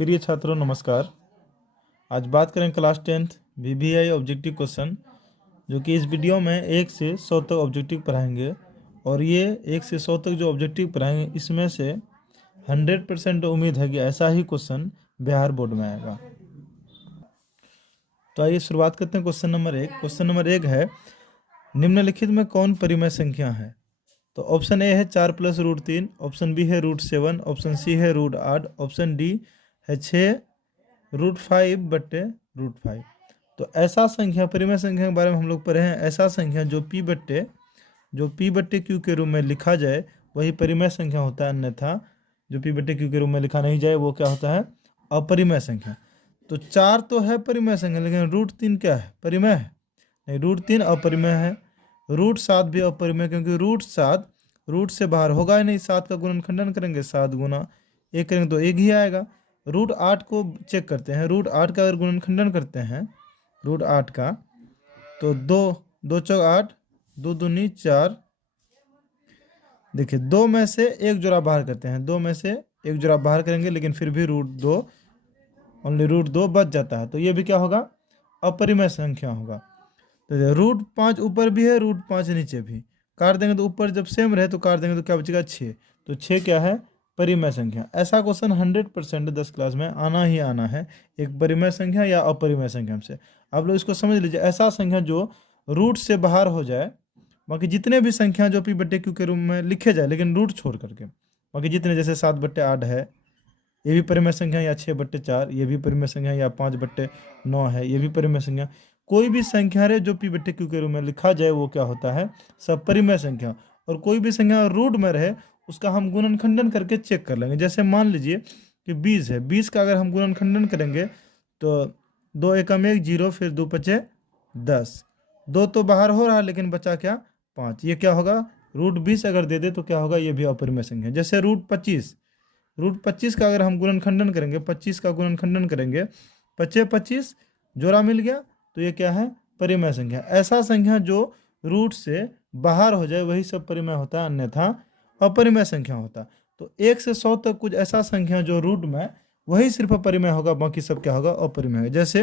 प्रिय छात्रों नमस्कार। आज बात करें class 10th VBI objective question, जो कि इस वीडियो में 1 से 100 तक ऑब्जेक्टिव पढ़ाएंगे। और ये 1 से 100 तक जो ऑब्जेक्टिव पढ़ाएंगे इसमें से 100% उम्मीद है कि ऐसा ही क्वेश्चन बिहार बोर्ड में आएगा। तो आइए शुरुआत करते हैं क्वेश्चन नंबर 1। क्वेश्चन नंबर 1 है, निम्नलिखित में कौन परिमेय संख्या है? तो ऑप्शन ए है 4 + √3, ऑप्शन बी है √7, ऑप्शन सी है √8, ऑप्शन डी है 6 √5/√5। तो ऐसा संख्या, परिमेय संख्या के बारे में हम लोग पढ़े हैं। ऐसा संख्या जो P/Q के रूप में लिखा जाए वही परिमेय संख्या होता है, अन्यथा जो P/Q के रूप में लिखा नहीं जाए वो क्या होता है? अपरिमेय संख्या। तो 4 तो है परिमेय संख्या, लेकिन √3 क्या है? परिमेय है? नहीं, √3 अपरिमेय है। √7 भी अपरिमेय, क्योंकि √7 रूट से बाहर होगा ही नहीं। 7 का गुणनखंडन करेंगे, 7 गुना 1 करेंगे तो 1 ही आएगा। √8 को चेक करते हैं। √8 का अगर गुणनखंडन करते हैं √8 का, तो 2 चौक 8, 2 दूनी 4। देखिए 2 में से एक जोड़ा बाहर करते हैं, 2 में से एक जोड़ा बाहर करेंगे, लेकिन फिर भी √2 बच जाता है। तो ये भी क्या होगा? अपरिमेय संख्या होगा। तो √5 ऊपर भी है, √5 नीचे भी। काट देंगे तो ऊपर जब सेम रहे तो काट देंगे तो क्या बचेगा? 6। तो 6 क्या है? परिमेय संख्या। ऐसा क्वेश्चन 100% 10 क्लास में आना ही आना है, एक परिमेय संख्या या अपरिमेय संख्या से। आप लोग इसको समझ लीजिए। ऐसा संख्या जो रूट से बाहर हो जाए, बाकी जितने भी संख्या जो P/Q के रूप में लिखे जाए, लेकिन रूट छोड़ करके बाकी जितने, जैसे 7/8 है, ये भी परिमेय संख्या, या 6/4 ये भी परिमेय संख्या, या 5/9 है, ये भी परिमेय संख्या। कोई भी संख्या रे जो P/Q के रूप में लिखा जाए वो क्या होता है? सब परिमेय संख्या। और कोई भी संख्या रूट में रहे उसका हम गुणनखंडन करके चेक कर लेंगे। जैसे मान लीजिए कि 20 है, 20 का अगर हम गुणनखंडन करेंगे तो 2 एकम 1 0, फिर 2 पचे 10। 2 तो बाहर हो रहा है, लेकिन बचा क्या? 5। ये क्या होगा? √20 अगर दे दे तो क्या होगा? ये भी अपरिमेय संख्या। जैसे √25 का अगर हम गुणनखंडन करेंगे, 25 का गुणनखंडन करेंगे, 25 जोड़ा मिल गया, तो ये क्या है? परिमेय संख्या। ऐसा संख्या जो रूट से बाहर हो जाए वही सब परिमेय होता है, अन्यथा अपरिमेय संख्या होता। तो 1 से 100 तक कुछ ऐसा संख्या जो रूट में वही सिर्फ परिमेय होगा, बाकी सब क्या होगा? अपरिमेय। जैसे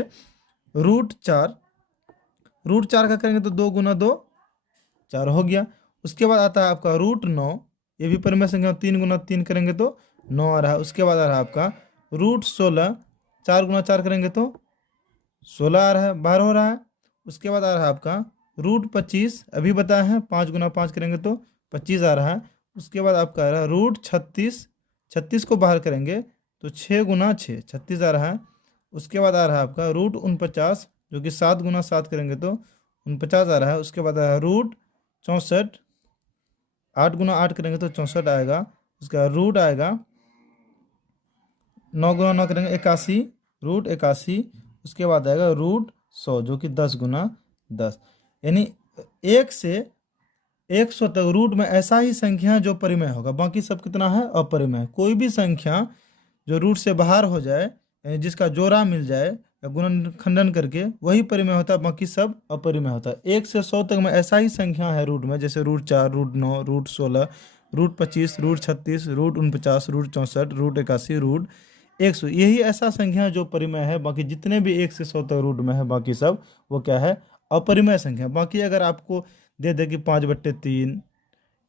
√4 का करेंगे तो 2 गुना 2 4 हो गया। उसके बाद आता है आपका √9, ये भी परिमेय संख्या। 3 गुना 3 करेंगे तो 9 आ रहा है। उसके बाद आ रहा है आपका √16, 4 गुना 4 करेंगे तो 16 आ रहा है, बाहर हो रहा है। उसके बाद आ रहा है आपका √25, अभी बताए हैं, 5 गुना 5 करेंगे तो 25 आ रहा है। उसके बाद आपका आ रहा है √36, 36 को बाहर करेंगे तो 6 गुना 6 36 आ रहा है। उसके बाद आ रहा है आपका √49, जो कि 7 गुना 7 करेंगे तो 49 आ रहा है। उसके बाद आ रहा है √64, 8 गुना 8 करेंगे तो 64 आएगा। उसका रूट आएगा 9 गुना 9 करेंगे 81, √81। उसके बाद आएगा √100, जो कि 10 गुना 10। यानी 1 से 100 तक रूट में ऐसा ही संख्या जो परिमेय होगा, बाकी सब कितना है? अपरिमेय। कोई भी संख्या जो रूट से बाहर हो जाए, यानी जिसका जोड़ा मिल जाए या गुणनखंडन करके, वही परिमेय होता है, बाकी सब अपरिमेय होता है। 1 से 100 तक में ऐसा ही संख्या है रूट में, जैसे √4, √9, √16, √25, √36, √49, √64, √81, √100। यही ऐसा संख्या जो परिमेय है। बाकी जितने भी 1 से 100 तक रूट में है, बाकी सब वो क्या है? अपरिमेय संख्या। बाकी अगर आपको दे दे कि 5/3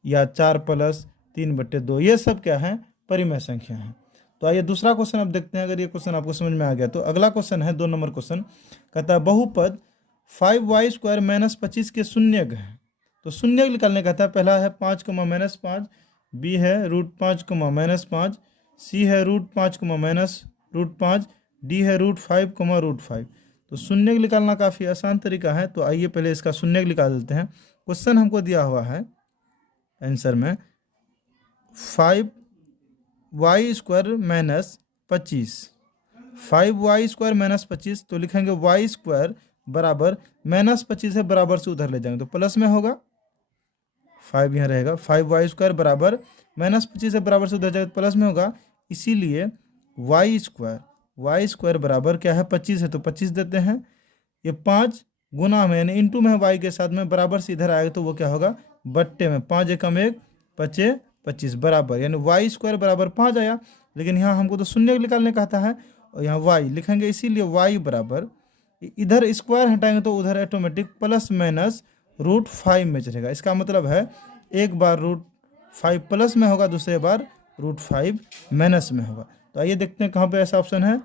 या 4 + 3/2, ये सब क्या है? परिमेय संख्या है। तो आइए दूसरा क्वेश्चन अब देखते हैं। अगर ये क्वेश्चन आपको समझ में आ गया तो अगला क्वेश्चन है 2 नंबर क्वेश्चन। कहता है बहुपद 5y² - 25 के शून्यक है। तो शून्यक निकालने कहता है। पहला है 5, -5, बी है √5, -5, सी है √5, -5, डी है √5, √5। तो शून्यक निकालना काफ़ी आसान तरीका है। तो आइए पहले इसका शून्यक निकाल देते हैं। क्वेश्चन हमको दिया हुआ है आंसर में 5y² - 25, 5y² - 25। तो लिखेंगे y² बराबर -25 है, बराबर से उधर ले जाएंगे तो प्लस में होगा, 5 यहाँ रहेगा। 5y² बराबर -25 है, बराबर से उधर जाएगा तो प्लस में होगा। इसीलिए y² बराबर क्या है? 25 है, तो 25 देते हैं। ये 5 गुना में यानी इंटू में y के साथ में, बराबर से इधर आएगा तो वो क्या होगा? बट्टे में। 5 एकम 1 25 बराबर, यानी y² बराबर 5 आया। लेकिन यहाँ हमको तो शून्य निकालने कहता है, और यहाँ y लिखेंगे, इसीलिए y बराबर इधर स्क्वायर हटाएंगे तो उधर ऑटोमेटिक प्लस माइनस √5 में चलेगा। इसका मतलब है एक बार √5 प्लस में होगा, दूसरे बार √5 माइनस में होगा। तो आइए देखते हैं कहाँ पे ऐसा ऑप्शन है,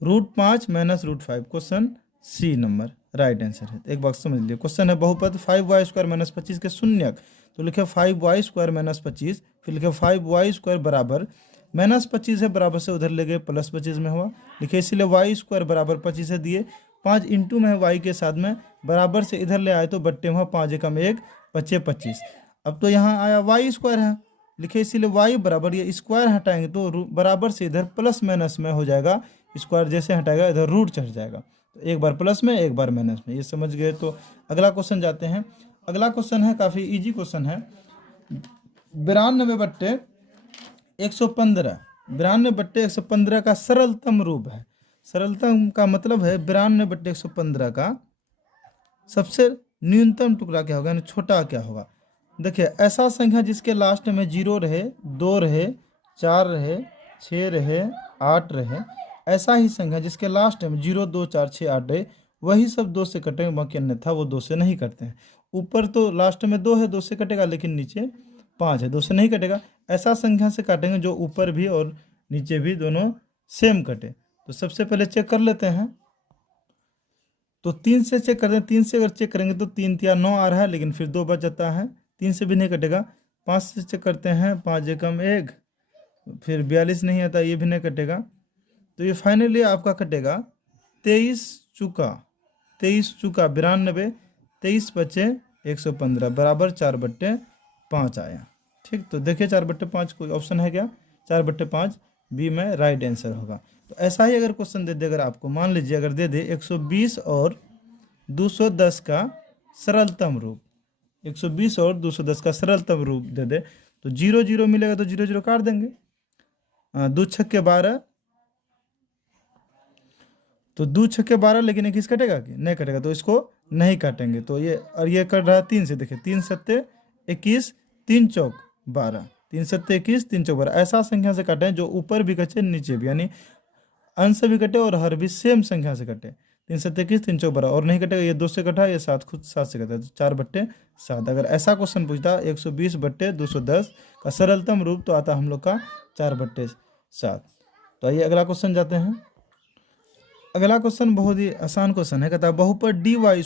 √5 minus √5, question C number right answer है। एक बात समझ लीजिए, क्वेश्चन है बहुपद 5y² माइनस 25 के शून्यक, तो लिखे 5y² माइनस 25, फिर लिखे 5y² बराबर -25 है, बराबर से उधर ले गए +25 में हुआ, लिखे इसीलिए y² बराबर 25 है दिए, 5 इंटू में है y के साथ में, बराबर से इधर ले आए तो बट्टे में हुआ 5 एकम 1 बच्चे 25। अब तो यहाँ आया y² है, लिखे इसीलिए y बराबर, ये स्क्वायर हटाएंगे तो बराबर से इधर प्लस माइनस में हो जाएगा, स्क्वायर जैसे हटाएगा इधर रूट चढ़ जाएगा, तो एक बार प्लस में एक बार माइनस में, ये समझ गए। तो अगला क्वेश्चन जाते हैं। अगला क्वेश्चन है काफ़ी इजी क्वेश्चन है, 92/115, 92/115 का सरलतम रूप है। सरलतम का मतलब है 92/115 का सबसे न्यूनतम टुकड़ा क्या होगा, यानी छोटा क्या होगा। देखिए, ऐसा संख्या जिसके लास्ट में 0 रहे, 2 रहे, 4 रहे, 6 रहे, 8 रहे, ऐसा ही संख्या जिसके लास्ट में 0, 2, 4, 6, 8 रहे, वही सब 2 से कटेंगे, बाकी अन्यथा वो 2 से नहीं कटते हैं। ऊपर तो लास्ट में 2 है, 2 से कटेगा, लेकिन नीचे 5 है, 2 से नहीं कटेगा। ऐसा संख्या से काटेंगे जो ऊपर भी और नीचे भी दोनों सेम कटे। तो सबसे पहले चेक कर लेते हैं, तो 3 से चेक करते हैं। 3 से अगर चेक करेंगे तो 3 × 9 आ रहा है, लेकिन फिर 2 बच जाता है, 3 से भी नहीं कटेगा। 5 से चेक करते हैं, 5 एकम 1, फिर 42 नहीं आता, ये भी नहीं कटेगा। तो ये फाइनली आपका कटेगा 23 चुका 92, 23 बचे 115 बराबर 4/5 आया। ठीक, तो देखिए 4/5 कोई ऑप्शन है क्या, 4/5 बी में राइट आंसर होगा। तो ऐसा ही अगर क्वेश्चन दे दे, अगर आपको मान लीजिए अगर दे दे 120 और 210 का सरलतम रूप, 120 और 210 का सरलतम रूप दे दे, तो 0 0 मिलेगा तो 0 0 काट देंगे। 2 छक्के 12, तो 2 छक्के 12, लेकिन 21 कटेगा कि नहीं कटेगा, तो इसको नहीं काटेंगे। तो ये और ये कट रहा है 3 से, देखिए 3 7 21, 3 चौक 12, 3 7 21, 3 चौक 12, ऐसा संख्या से काटें जो ऊपर भी कटे नीचे भी, यानी अंश भी कटे और हर भी सेम संख्या से कटे। 3 7 21, 3 चौक 12, और नहीं कटेगा, ये 2 से कटा, ये 7 खुद 7 से कटा, तो 4/7। अगर ऐसा क्वेश्चन पूछता 120/210 का सरलतम रूप, तो आता हम लोग का 4/7। तो आइए अगला क्वेश्चन जाते हैं। अगला क्वेश्चन बहुत ही आसान क्वेश्चन है, कहता है बहुपद dy² + by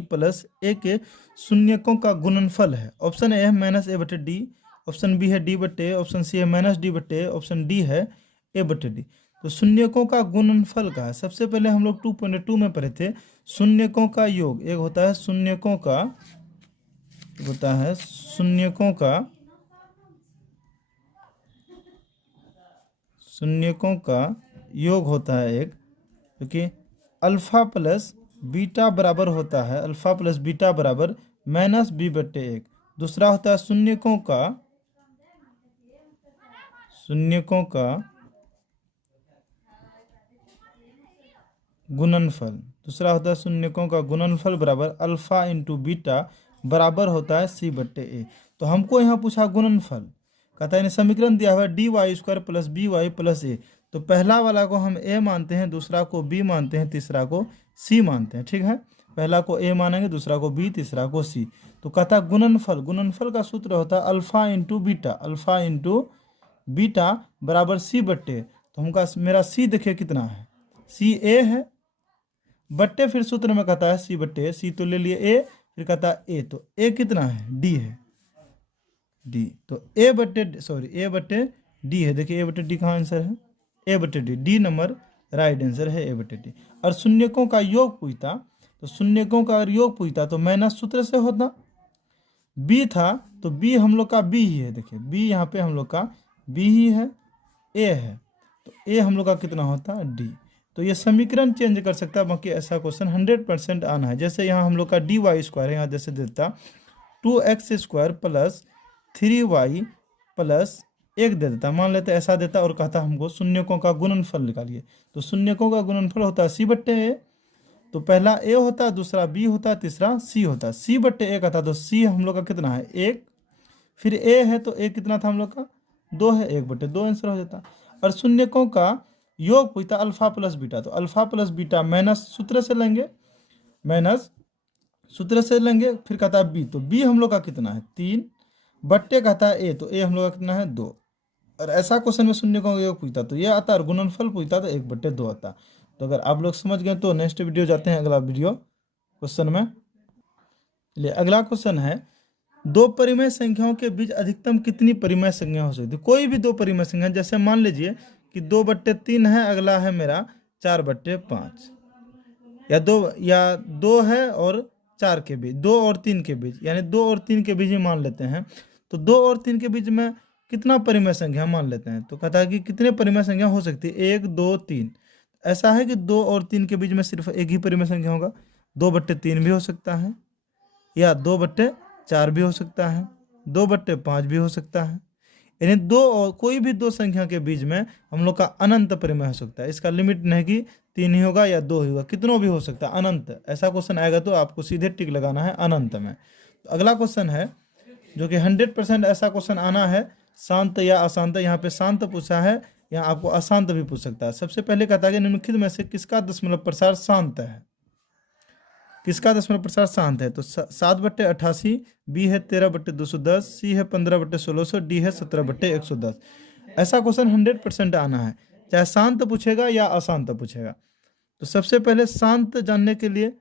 + a के शून्यकों का गुणनफल है। ऑप्शन ए है -a/d, ऑप्शन बी है d/a, ऑप्शन सी है -d/a, ऑप्शन डी है a/d। तो शून्यकों का गुणनफल का है। सबसे पहले हम लोग 2.2 में पढ़े थे, शून्यकों का योग, एक होता है शून्यकों का योग होता है एक, क्योंकि अल्फा प्लस बीटा बराबर होता है, अल्फा प्लस बीटा बराबर -b/1। दूसरा होता है शून्यकों का गुणनफल, दूसरा होता है शून्यकों का गुणनफल बराबर अल्फा इंटू बीटा बराबर होता है c/a। तो हमको यहाँ पूछा गुणनफल, कहता है समीकरण दिया हुआ है dy² + by + a। तो पहला वाला को हम a मानते हैं, दूसरा को b मानते हैं, तीसरा को c मानते हैं। ठीक है, पहला को a मानेंगे, दूसरा को b, तीसरा को c। तो कहता है गुणनफल का सूत्र होता है अल्फा इंटू बीटा बराबर c/a। तो हमका मेरा c देखिए कितना है, c a है, बट्टे फिर सूत्र में कहता है c/a, c तो ले लिए a, फिर कहता है a, तो a कितना है, d है, d। तो a/d है। देखिए a/d कहाँ आंसर है, a/d, D number right answer है a/d। और शून्यकों का योग पूछता, तो शून्यकों का अगर योग पूछता तो माइनस सूत्र से होता, b था तो b हम लोग का b ही है, देखिए b यहाँ पे हम लोग का b ही है, a है, तो a हम लोग का कितना होता है, d। तो ये समीकरण चेंज कर सकता है, बाकी ऐसा क्वेश्चन 100% आना है। जैसे यहाँ हम लोग का dy² है, यहाँ जैसे देता 2x² + 3y + 1 दे देता, मान लेते ऐसा देता, और कहता हमको शून्यकों का गुणनफल निकालिए। तो शून्यकों का गुणनफल होता है c/a, तो पहला a होता है, दूसरा b होता है, तीसरा c होता है। c/a कहता, तो c हम लोग का कितना है, 1, फिर a है तो a कितना था हम लोग का, 2 है, 1/2 आंसर हो जाता। और शून्यकों का योग पूछता अल्फा प्लस बीटा, तो अल्फा प्लस बीटा माइनस सूत्र से लेंगे, माइनस सूत्र से लेंगे, फिर कहता है बी, तो बी हम लोग का कितना है 3 बट्टे कहता है ए, तो ए हम लोग का कितना है 2। और ऐसा क्वेश्चन में शून्य का योग पूछता तो ये आता, और गुणनफल पूछता तो 1/2 आता। तो अगर आप लोग समझ गए तो नेक्स्ट वीडियो जाते हैं अगला वीडियो क्वेश्चन में। चलिए अगला क्वेश्चन है, दो परिमेय संख्याओं के बीच अधिकतम कितनी परिमेय संख्या हो सकती है। कोई भी दो परिमेय संख्या, जैसे मान लीजिए कि 2/3 है, अगला है मेरा 4/5, या दो है और 4 के बीच, 2 और 3 के बीच, यानी 2 और 3 के बीच ही मान लेते हैं। तो 2 और 3 के बीच में कितना परिमेय संख्या मान लेते हैं, तो कहता है कि कितने परिमेय संख्या हो सकती है, 1 2 3। ऐसा है कि 2 और 3 के बीच में सिर्फ एक ही परिमेय संख्या होगा, 2/3 भी हो सकता है, या 2/4 भी हो सकता है, 2/5 भी हो सकता है। यानी दो और कोई भी दो संख्या के बीच में हम लोग का अनंत परिमेय हो सकता है। इसका लिमिट नहीं कि 3 ही होगा या 2 ही होगा, कितनों भी हो सकता है, अनंत। ऐसा क्वेश्चन आएगा तो आपको सीधे टिक लगाना है अनंत में। तो अगला क्वेश्चन है जो कि 100% ऐसा क्वेश्चन आना है, शांत या अशांत। यहाँ पे शांत पूछा है, यहाँ आपको अशांत भी पूछ सकता है। सबसे पहले कहता है कि निम्नलिखित में से किसका दशमलव प्रसार शांत है, किसका दशमलव प्रसार शांत है। तो 7/88, बी है 13/210, सी है 15/1600, डी है 17/110। ऐसा क्वेश्चन 100% आना है, चाहे शांत पूछेगा या अशांत पूछेगा। तो सबसे पहले शांत जानने के लिए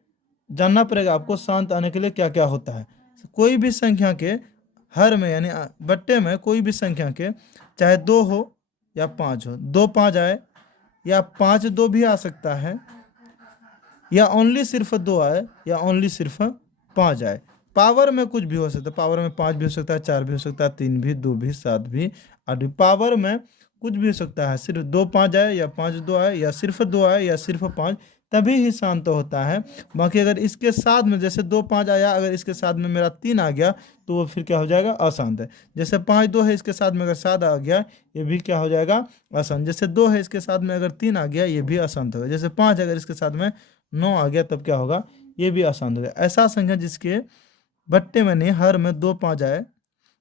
जानना पड़ेगा आपको, शांत आने के लिए क्या क्या होता है। कोई भी संख्या के हर में यानी बट्टे में कोई भी संख्या के, चाहे 2 हो या 5 हो, 2 5 आए या 5 2 भी आ सकता है, या ओनली सिर्फ 2 आए या ओनली सिर्फ 5 आए। पावर में कुछ भी हो सकता है, पावर में 5 भी हो सकता है, 4 भी हो सकता है, 3 भी, 2 भी, 7 भी, 8 भी। पावर में कुछ भी हो सकता है, सिर्फ 2 5 आए या 5 2 आए या सिर्फ 2 आए या सिर्फ 5, तभी ही शांत होता है। बाकी अगर इसके साथ में जैसे 2 5 आया, अगर इसके साथ में मेरा 3 आ गया तो वो फिर क्या हो जाएगा, अशांत है। जैसे 5 2 है, इसके साथ में अगर 7 आ गया, ये भी क्या हो जाएगा, अशांत। जैसे 2 है, इसके साथ में अगर 3 आ गया, ये भी अशांत होगा। जैसे 5 अगर इसके साथ में 9 आ गया, तब क्या होगा, ये भी अशांत होगा। ऐसा संख्या जिसके बट्टे में नहीं, हर में 2 5 आए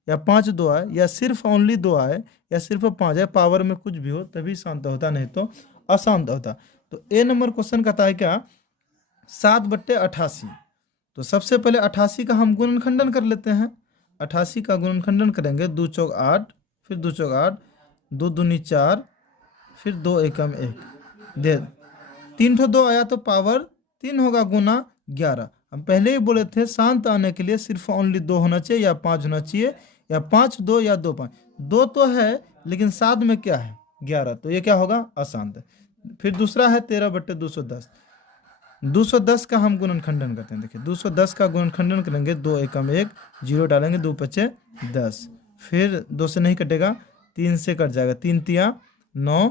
या 5 2 आए या सिर्फ ओनली 2 आए या सिर्फ 5 आए, पावर में कुछ भी हो, तभी शांत होता, नहीं तो अशांत होता। तो ए नंबर क्वेश्चन कहता है क्या, 7/88। तो सबसे पहले 88 का हम गुणनखंडन कर लेते हैं। 88 का गुणनखंडन करेंगे, 2 चौक 8, फिर 2 चौक 8, 2 दूनी 4, फिर 2 एकम 1, दे 3 ठो 2 आया तो पावर 3 होगा, गुना 11। हम पहले ही बोले थे शांत आने के लिए सिर्फ ओनली 2 होना चाहिए या 5 होना चाहिए, या 5 2 या 2 5। 2 तो है लेकिन साथ में क्या है 11, तो ये क्या होगा, अशांत। फिर दूसरा है 13/210। 210 का हम गुणनखंडन करते हैं। देखिए 210 का गुणनखंडन करेंगे, 2 एकम 1, 0 डालेंगे, 2 5 10, फिर 2 से नहीं कटेगा, 3 से कट जाएगा, 3 3 9,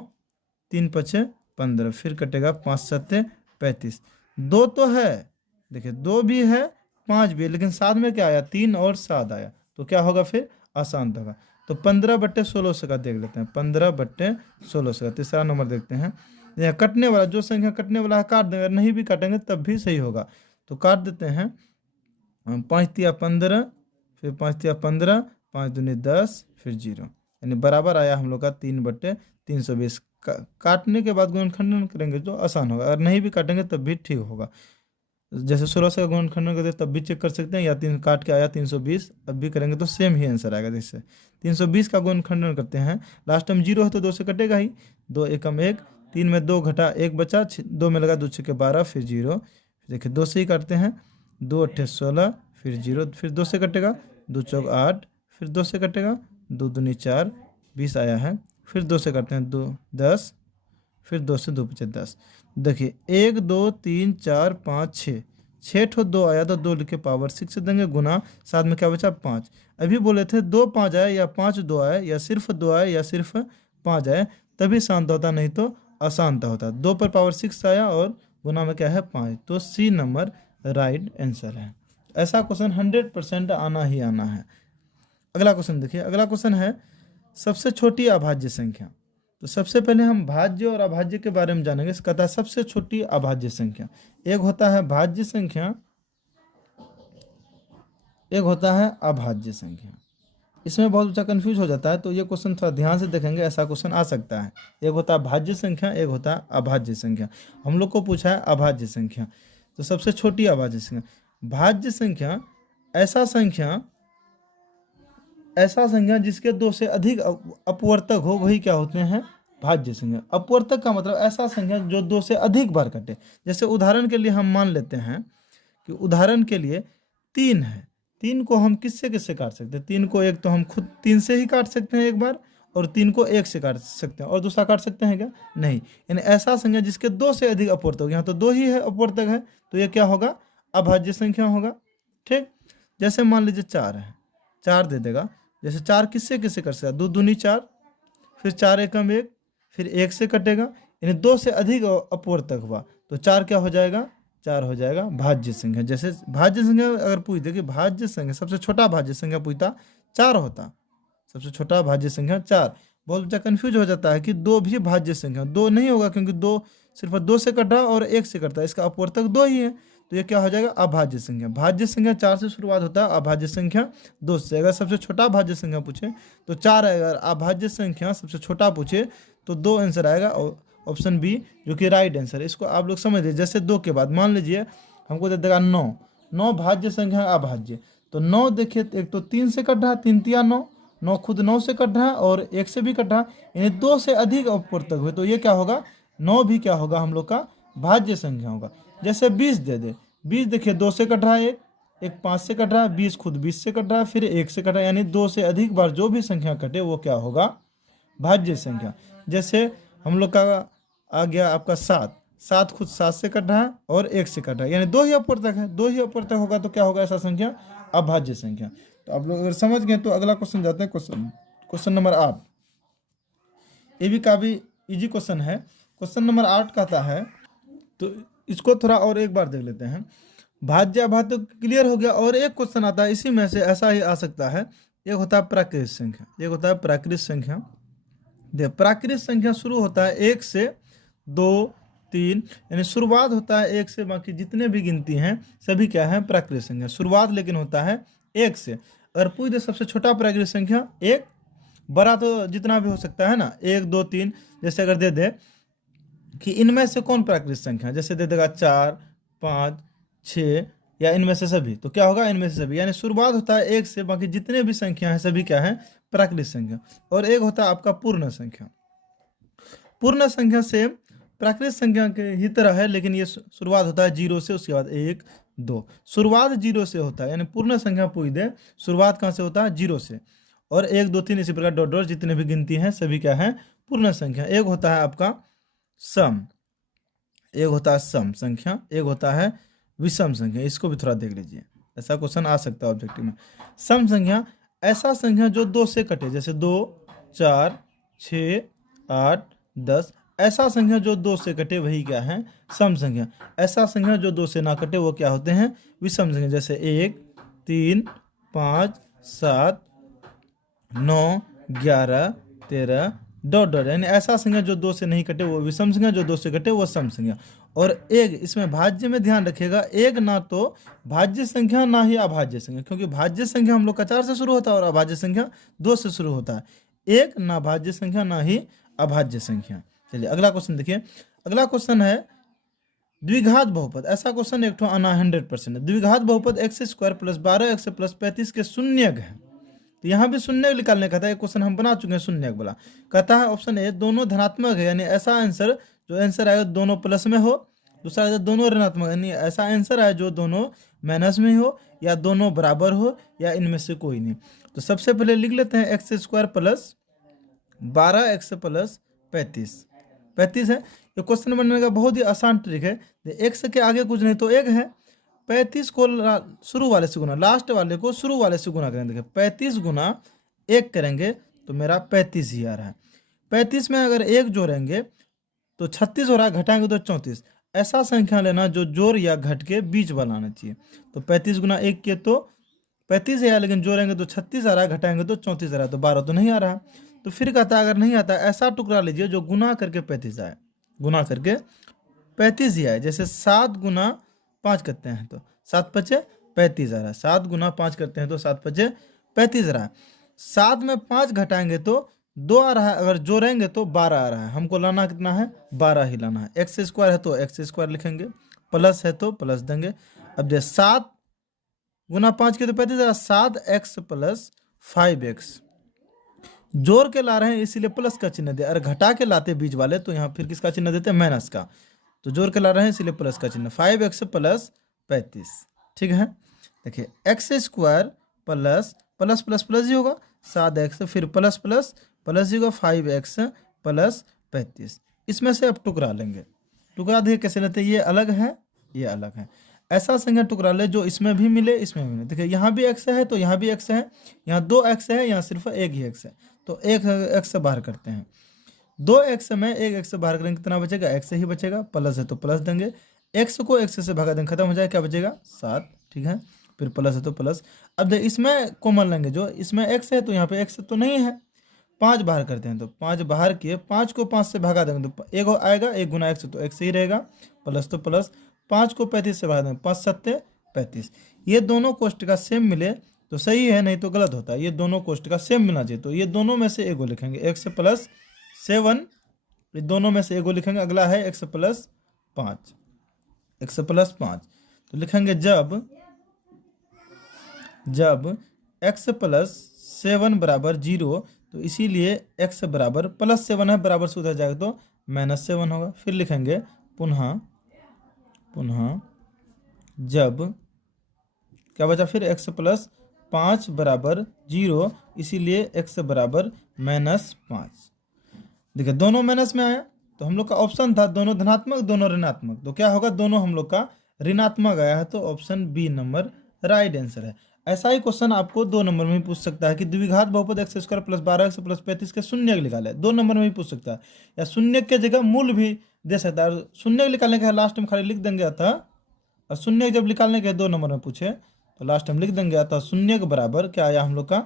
3 5 15, फिर कटेगा 5 7 35। 2 तो है, देखिए 2 भी है 5 भी है, लेकिन साथ में क्या आया, 3 और 7 आया, तो क्या होगा, फिर अशांत होगा। तो 15/1600 का देख लेते हैं, 15/1600 का तीसरा नंबर देखते हैं। यहाँ कटने वाला, जो संख्या कटने वाला है काट देंगे, नहीं भी काटेंगे तब भी सही होगा। तो काट देते हैं, 5 तिया 15, फिर 5 तिया 15, 5 दूनी 10, फिर 0, यानी बराबर आया हम लोग का 3/320। काटने के बाद गुणनखंडन करेंगे तो आसान होगा, अगर नहीं भी काटेंगे तब भी ठीक होगा। जैसे 16 से गुणनखंडन करते तब भी चेक कर सकते हैं, या 3 काट के आया 320, अब भी करेंगे तो सेम ही आंसर आएगा। जैसे 320 का गुणनखंडन करते हैं, लास्ट टाइम 0 है तो 2 से कटेगा ही, 2 एकम 1, 3 में 2 घटा 1 बचा, 2 में लगा 2 6 12, फिर 0। देखिए 2 से ही काटते हैं, 2 8 16, फिर 0, फिर 2 से कटेगा, 2 चौक 8, फिर 2 से कटेगा, 2 दूनी 4, 20 आया है, फिर 2 से करते हैं 2 10, फिर 2 से 2 5 10। देखिए 1 2 3 4 5 6 ठो 2 आया तो 2 लिखे पावर 6 से देंगे, गुना साथ में क्या बचा 5। अभी बोले थे 2 5 आए या 5 2 आए या सिर्फ 2 आए या सिर्फ 5 आए तभी शांत होता, नहीं तो अशांत होता। 2 पर पावर 6 आया और गुना में क्या है 5, तो सी नंबर राइट आंसर है। ऐसा क्वेश्चन 100% आना ही आना है। अगला क्वेश्चन देखिए, अगला क्वेश्चन है सबसे छोटी अभाज्य संख्या। तो सबसे पहले हम भाज्य और अभाज्य के बारे में जानेंगे। कहता है सबसे छोटी अभाज्य संख्या, एक होता है भाज्य संख्या, एक होता है अभाज्य संख्या। इसमें बहुत बच्चा कंफ्यूज हो जाता है, तो ये क्वेश्चन थोड़ा ध्यान से देखेंगे, ऐसा क्वेश्चन आ सकता है। एक होता है भाज्य संख्या, एक होता है अभाज्य संख्या। हम लोग को पूछा है अभाज्य संख्या, तो सबसे छोटी अभाज्य संख्या। भाज्य संख्या ऐसा संख्या जिसके दो से अधिक अपवर्तक हो, वही क्या होते हैं, भाज्य संख्या। अपवर्तक का मतलब ऐसा संख्या जो दो से अधिक बार कटे। जैसे उदाहरण के लिए हम मान लेते हैं कि उदाहरण के लिए 3 है, 3 को हम किससे किससे काट सकते हैं? 3 को एक तो हम खुद 3 से ही काट सकते हैं एक बार, और 3 को 1 से काट सकते हैं, और दूसरा काट सकते हैं क्या? नहीं। यानी ऐसा संख्या जिसके 2 से अधिक अपवर्तक, यहाँ तो 2 ही है अपवर्तक है, तो ये क्या होगा, अभाज्य संख्या होगा। ठीक, जैसे मान लीजिए 4 है, 4 दे देगा। जैसे 4 किससे किससे कर सकता है? 2 दूनी 4, फिर 4 एकम 1, फिर 1 से कटेगा, यानी 2 से अधिक अपवर्तक हुआ, तो 4 क्या हो जाएगा? 4 हो जाएगा भाज्य संख्या। जैसे भाज्य संख्या अगर पूछते कि भाज्य संख्या, सबसे छोटा भाज्य संख्या पूछता 4 होता, सबसे छोटा भाज्य संख्या 4। बहुत बच्चा कंफ्यूज हो जाता है कि 2 भी भाज्य संख्या, 2 नहीं होगा, क्योंकि 2 सिर्फ 2 से कट रहा है और 1 से कटता है, इसका अपवर्तक 2 ही है, तो ये क्या हो जाएगा, अभाज्य संख्या। भाज्य संख्या 4 से शुरुआत होता है, अभाज्य संख्या 2 से। अगर सबसे छोटा भाज्य संख्या पूछे तो 4 आएगा, अगर अभाज्य संख्या सबसे छोटा पूछे तो 2 आंसर आएगा, ऑप्शन बी जो कि राइट आंसर है। इसको आप लोग समझ लीजिए। जैसे 2 के बाद मान लीजिए हमको दे देगा 9, 9 भाज्य संख्या अभाज्य, तो 9 देखिए, एक तो 3 से कट रहा है, 3 तिया 9, 9 खुद 9 से कट रहा है और 1 से भी कट रहा है, यानी 2 से अधिक अपवर्तक हुए, तो ये क्या होगा, 9 भी क्या होगा हम लोग का भाज्य संख्या होगा। जैसे 20 दे दे, 20 देखिए 2 से कट रहा है, एक 5 से कट रहा है, 20 खुद 20 से कट रहा है, फिर 1 से कट रहा है, यानी 2 से अधिक बार जो भी संख्या कटे वो क्या होगा, भाज्य संख्या। जैसे हम लोग का आ गया आपका 7, 7 खुद 7 से कट रहा है और 1 से कट रहा है, यानी 2 ही अपवर्तक है, 2 ही अपवर्तक होगा, तो क्या होगा ऐसा संख्या, अभाज्य संख्या। तो आप लोग अगर समझ गए तो अगला क्वेश्चन जाते हैं, क्वेश्चन नंबर 8। ये भी काफ़ी इजी क्वेश्चन है। क्वेश्चन नंबर 8 कहता है, तो इसको थोड़ा और एक बार देख लेते हैं। भाज्य अभाज्य तो क्लियर हो गया, और एक क्वेश्चन आता है इसी में से, ऐसा ही आ सकता है। एक होता है प्राकृत संख्या, एक होता है प्राकृत संख्या। दे प्राकृत संख्या शुरू होता है 1 से 2 3, यानी शुरुआत होता है 1 से, बाकी जितने भी गिनती हैं सभी क्या है, प्राकृत संख्या। शुरुआत लेकिन होता है 1 से। अगर पूछ दे सबसे छोटा प्राकृत संख्या 1, बड़ा तो जितना भी हो सकता है ना, 1 2 3। जैसे अगर दे दे कि इनमें से कौन प्राकृत संख्या, जैसे दे देगा 4 5 6, या इनमें से सभी, तो क्या होगा, इनमें से सभी। यानी शुरुआत होता है 1 से, बाकी जितने भी संख्या हैं सभी क्या है, प्राकृत संख्या। और एक होता है आपका पूर्ण संख्या। पूर्ण संख्या से प्राकृत संख्या के ही तरह है, लेकिन ये शुरुआत होता है 0 से, उसके बाद 1 2, शुरुआत 0 से होता है। यानी पूर्ण संख्या पूछ दे, शुरुआत कहाँ से होता है, 0 से, और 1 2 3 इसी प्रकार डॉट डॉट जितने भी गिनती हैं सभी क्या है, पूर्ण संख्या। एक होता है आपका सम, एक होता है सम संख्या, एक होता है विषम संख्या। इसको भी थोड़ा देख लीजिए, ऐसा क्वेश्चन आ सकता है ऑब्जेक्टिव में। सम संख्या ऐसा संख्या जो 2 से कटे, जैसे 2 4 6 8 10, ऐसा संख्या जो 2 से कटे वही क्या है, सम संख्या। ऐसा संख्या जो 2 से ना कटे वो क्या होते हैं, विषम संख्या। जैसे 1 3 5 7 9 11 13 डॉट डॉट, यानी ऐसा संख्या जो 2 से नहीं कटे वो विषम संख्या, जो 2 से कटे वो सम संख्या। और एक इसमें भाज्य में ध्यान रखिएगा, एक ना तो भाज्य संख्या ना ही अभाज्य संख्या, क्योंकि भाज्य संख्या हम लोग का 4 से शुरू होता है और अभाज्य संख्या 2 से शुरू होता है। एक ना भाज्य संख्या ना ही अभाज्य संख्या। चलिए अगला क्वेश्चन देखिए। अगला क्वेश्चन है द्विघात बहुपद। ऐसा क्वेश्चन एक ठो आना 100% है। द्विघात बहुपद x² + 12x + 35 के शून्यक है। तो यहाँ भी शून्य निकालने का था, एक क्वेश्चन हम बना चुके हैं शून्यक वाला। कहता है ऑप्शन ए दोनों धनात्मक है, यानी ऐसा आंसर जो आंसर आएगा दोनों प्लस में हो। दूसरा आएगा दोनों ऋणात्मक, यानी ऐसा आंसर आए जो दोनों माइनस में हो, या दोनों बराबर हो, या इनमें से कोई नहीं। तो सबसे पहले लिख लेते हैं x² + 12x + 35 है। ये क्वेश्चन बनने का बहुत ही आसान ट्रिक है। x के आगे कुछ नहीं तो 1 है, 35 को शुरू वाले से गुना, लास्ट वाले को शुरू वाले से गुना करेंगे। देखिए 35 गुना 1 करेंगे तो मेरा 35 ही आ रहा है। 35 में अगर 1 जोड़ेंगे तो 36 हो रहा है, घटाएंगे तो 34। ऐसा संख्या लेना जो जोड़ या घट के बीच वाला आना चाहिए। तो 35 गुना 1 किए तो 35 है, लेकिन जोड़ेंगे तो 36 आ रहा है, घटाएंगे तो 34 आ रहा है, तो 12 तो नहीं आ रहा। तो फिर कहता है अगर नहीं आता ऐसा टुकड़ा लीजिए जो गुना करके 35 आए, गुना करके 35 ही आए। जैसे 7 गुना 5 करते हैं तो 7 × 5 = 35 आ रहा है। 7 गुना 5 करते हैं तो 7 × 5 = 35 आ रहा है। 7 में 5 घटाएंगे तो 2 आ रहा है, अगर जोड़ेंगे तो 12 आ रहा है। हमको लाना कितना है, 12 ही लाना है। एक्स स्क्वायर है तो एक्स स्क्वायर लिखेंगे, प्लस है तो प्लस देंगे। अब जैसे 7 गुना 5 के तो 35, 7x प्लस 5x। जोड़ के ला रहे हैं इसीलिए प्लस का चिन्ह दे, अगर घटा के लाते बीच वाले तो यहाँ फिर किसका चिन्ह देते हैं, माइनस का। तो जोड़ के ला रहे हैं इसीलिए प्लस का चिन्ह, 5x प्लस 35। ठीक है, देखिए X square plus plus plus plus ही होगा 7x, फिर प्लस प्लस प्लस ही होगा 5x प्लस 35। इसमें से अब टुकड़ा लेंगे। टुकड़ा देखिए कैसे लेते हैं, ये अलग है ये अलग है। ऐसा संख्या टुकड़ा ले जो इसमें भी मिले इसमें भी मिले। देखिए यहाँ भी x है तो यहाँ भी x है, यहाँ 2x है, यहाँ सिर्फ एक ही x है, तो एक x से बाहर करते हैं। 2x में एक x से बाहर करेंगे कितना बचेगा, x ही बचेगा, प्लस है तो प्लस देंगे। x को x से भागा देंगे, खत्म हो जाए, क्या बचेगा 7। ठीक है, फिर प्लस है तो प्लस। अब देख इसमें कॉमन लेंगे, जो इसमें x है तो यहाँ पे x तो नहीं है, 5 बाहर करते हैं तो 5 बाहर किए, 5 को 5 से भागा देंगे तो एक आएगा, 1 गुना x तो x ही रहेगा, प्लस तो प्लस। 5 को 35 से भागा देंगे, 5 7 35। ये दोनों कोष्ट का सेम मिले तो सही है, नहीं तो गलत होता है। ये दोनों कोष्ट का सेम मिलना चाहिए, तो ये दोनों में से एगो लिखेंगे, x प्लस 7, ये दोनों में से एगो लिखेंगे। अगला है x प्लस 5, x प्लस 5 तो लिखेंगे जब x प्लस 7 बराबर 0, तो इसीलिए x बराबर प्लस 7 है, बराबर से उधर जाएगा तो -7 होगा। फिर लिखेंगे पुनः जब क्या बचा, फिर x प्लस 5 बराबर 0, इसीलिए x बराबर -5। देखिए दोनों माइनस में आया तो हम लोग का ऑप्शन था दोनों धनात्मक दोनों ऋणात्मक, तो क्या होगा, दोनों हम लोग का ऋणात्मक आया है, तो option B number right answer है। ऐसा ही क्वेश्चन आपको 2 नंबर में भी पूछ सकता है कि द्विघात बहुपद x square plus 12x plus 35 के शून्य निकाले, 2 नंबर में भी पूछ सकता है, या शून्य के जगह मूल भी दे सकता है। शून्य निकालने के लास्ट में खाली लिख देंगे अतः, और शून्य जब निकालने के 2 नंबर में पूछे तो लास्ट में लिख देंगे अतः शून्य के बराबर क्या आया हम लोग का,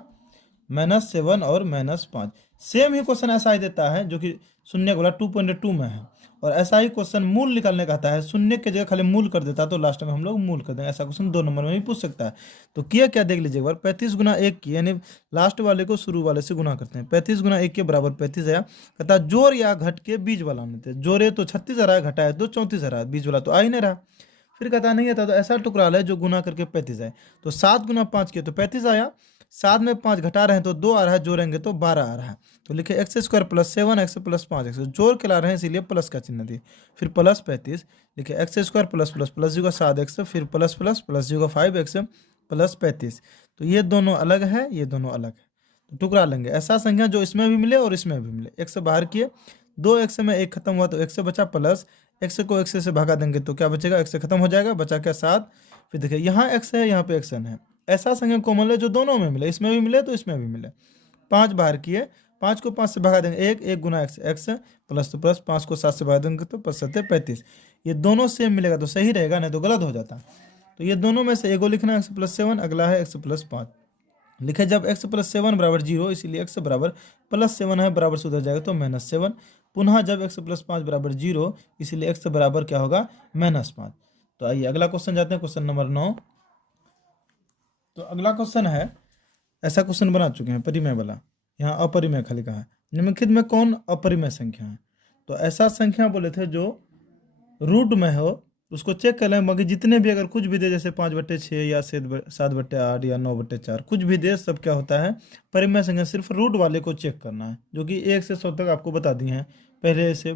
-7 और -5। सेम ही क्वेश्चन ऐसा ही देता है जो कि शून्य वाला 2.2 में है, और ऐसा ही क्वेश्चन मूल निकालने का आता है, शून्य के जगह खाली मूल कर देता है तो लास्ट में हम लोग मूल कर देंगे। ऐसा क्वेश्चन 2 नंबर में भी पूछ सकता है। तो किया क्या देख लीजिए एक बार, 35 गुना 1 की, यानी लास्ट वाले को शुरू वाले से गुना करते हैं। 35 गुना 1 के बराबर 35 आया, कहता है जोड़ या घट के बीच वाला आने थे, जोड़े तो 36 आ रहा है, घटाए तो 34 आ रहा है, बीच वाला तो आ ही नहीं रहा। फिर कहता नहीं आता तो ऐसा टुकड़ा है जो गुना करके 35 आए, तो 7 गुना 5 किया तो 35 आया। 7 में 5 घटा रहे हैं तो 2 आ रहा है, जोड़ेंगे तो 12 आ रहा है, तो लिखे X square plus 7x plus 5x, जोड़ के ला रहे हैं इसीलिए प्लस का चिन्ह दिए। फिर प्लस 35, लिखे X square plus plus plus जी का 7x, फिर प्लस प्लस प्लस जी का 5x प्लस 35। तो ये दोनों अलग है, ये दोनों अलग है, तो टुकड़ा लेंगे। ऐसा संख्या जो इसमें भी मिले और इसमें भी मिले। x से बाहर किए, 2x में 1 खत्म हुआ तो x से बचा, प्लस x को x से भागा देंगे तो क्या बचेगा, x से खत्म हो जाएगा, बचा क्या 7। फिर देखिए यहाँ x है यहाँ पे x है। ऐसा संख्या कॉमन है जो दोनों में मिले, इसमें भी मिले तो इसमें भी मिले। 5 बाहर किए, 5 को 5 से भगा देंगे, 1 गुना x प्लस तो प्लस, 5 को 7 से भगा देंगे तो 5 7 35। ये दोनों सेम मिलेगा तो सही रहेगा, नहीं तो गलत हो जाता। तो ये दोनों में से एगो लिखना है x प्लस 7, अगला है x प्लस 5। लिखे जब x प्लस 7 बराबर 0, इसीलिए x बराबर प्लस 7 है, बराबर से उधर जाएगा तो -7। पुनः जब x प्लस 5 बराबर 0, इसीलिए x बराबर क्या होगा, -5। तो आइए अगला क्वेश्चन जाते हैं, क्वेश्चन नंबर 9। तो अगला क्वेश्चन है, ऐसा क्वेश्चन बना चुके हैं परिमेय वाला, यहाँ अपरिमेय खाली कहा है, निम्नलिखित में कौन अपरिमेय संख्या है। तो ऐसा संख्या बोले थे जो रूट में हो, उसको चेक कर लें, मगर जितने भी अगर कुछ भी दे, जैसे 5/6 या 7/8 या 9/4 कुछ भी दे, सब क्या होता है परिमेय संख्या। सिर्फ रूट वाले को चेक करना है, जो कि 1 से 100 तक आपको बता दिए हैं पहले से,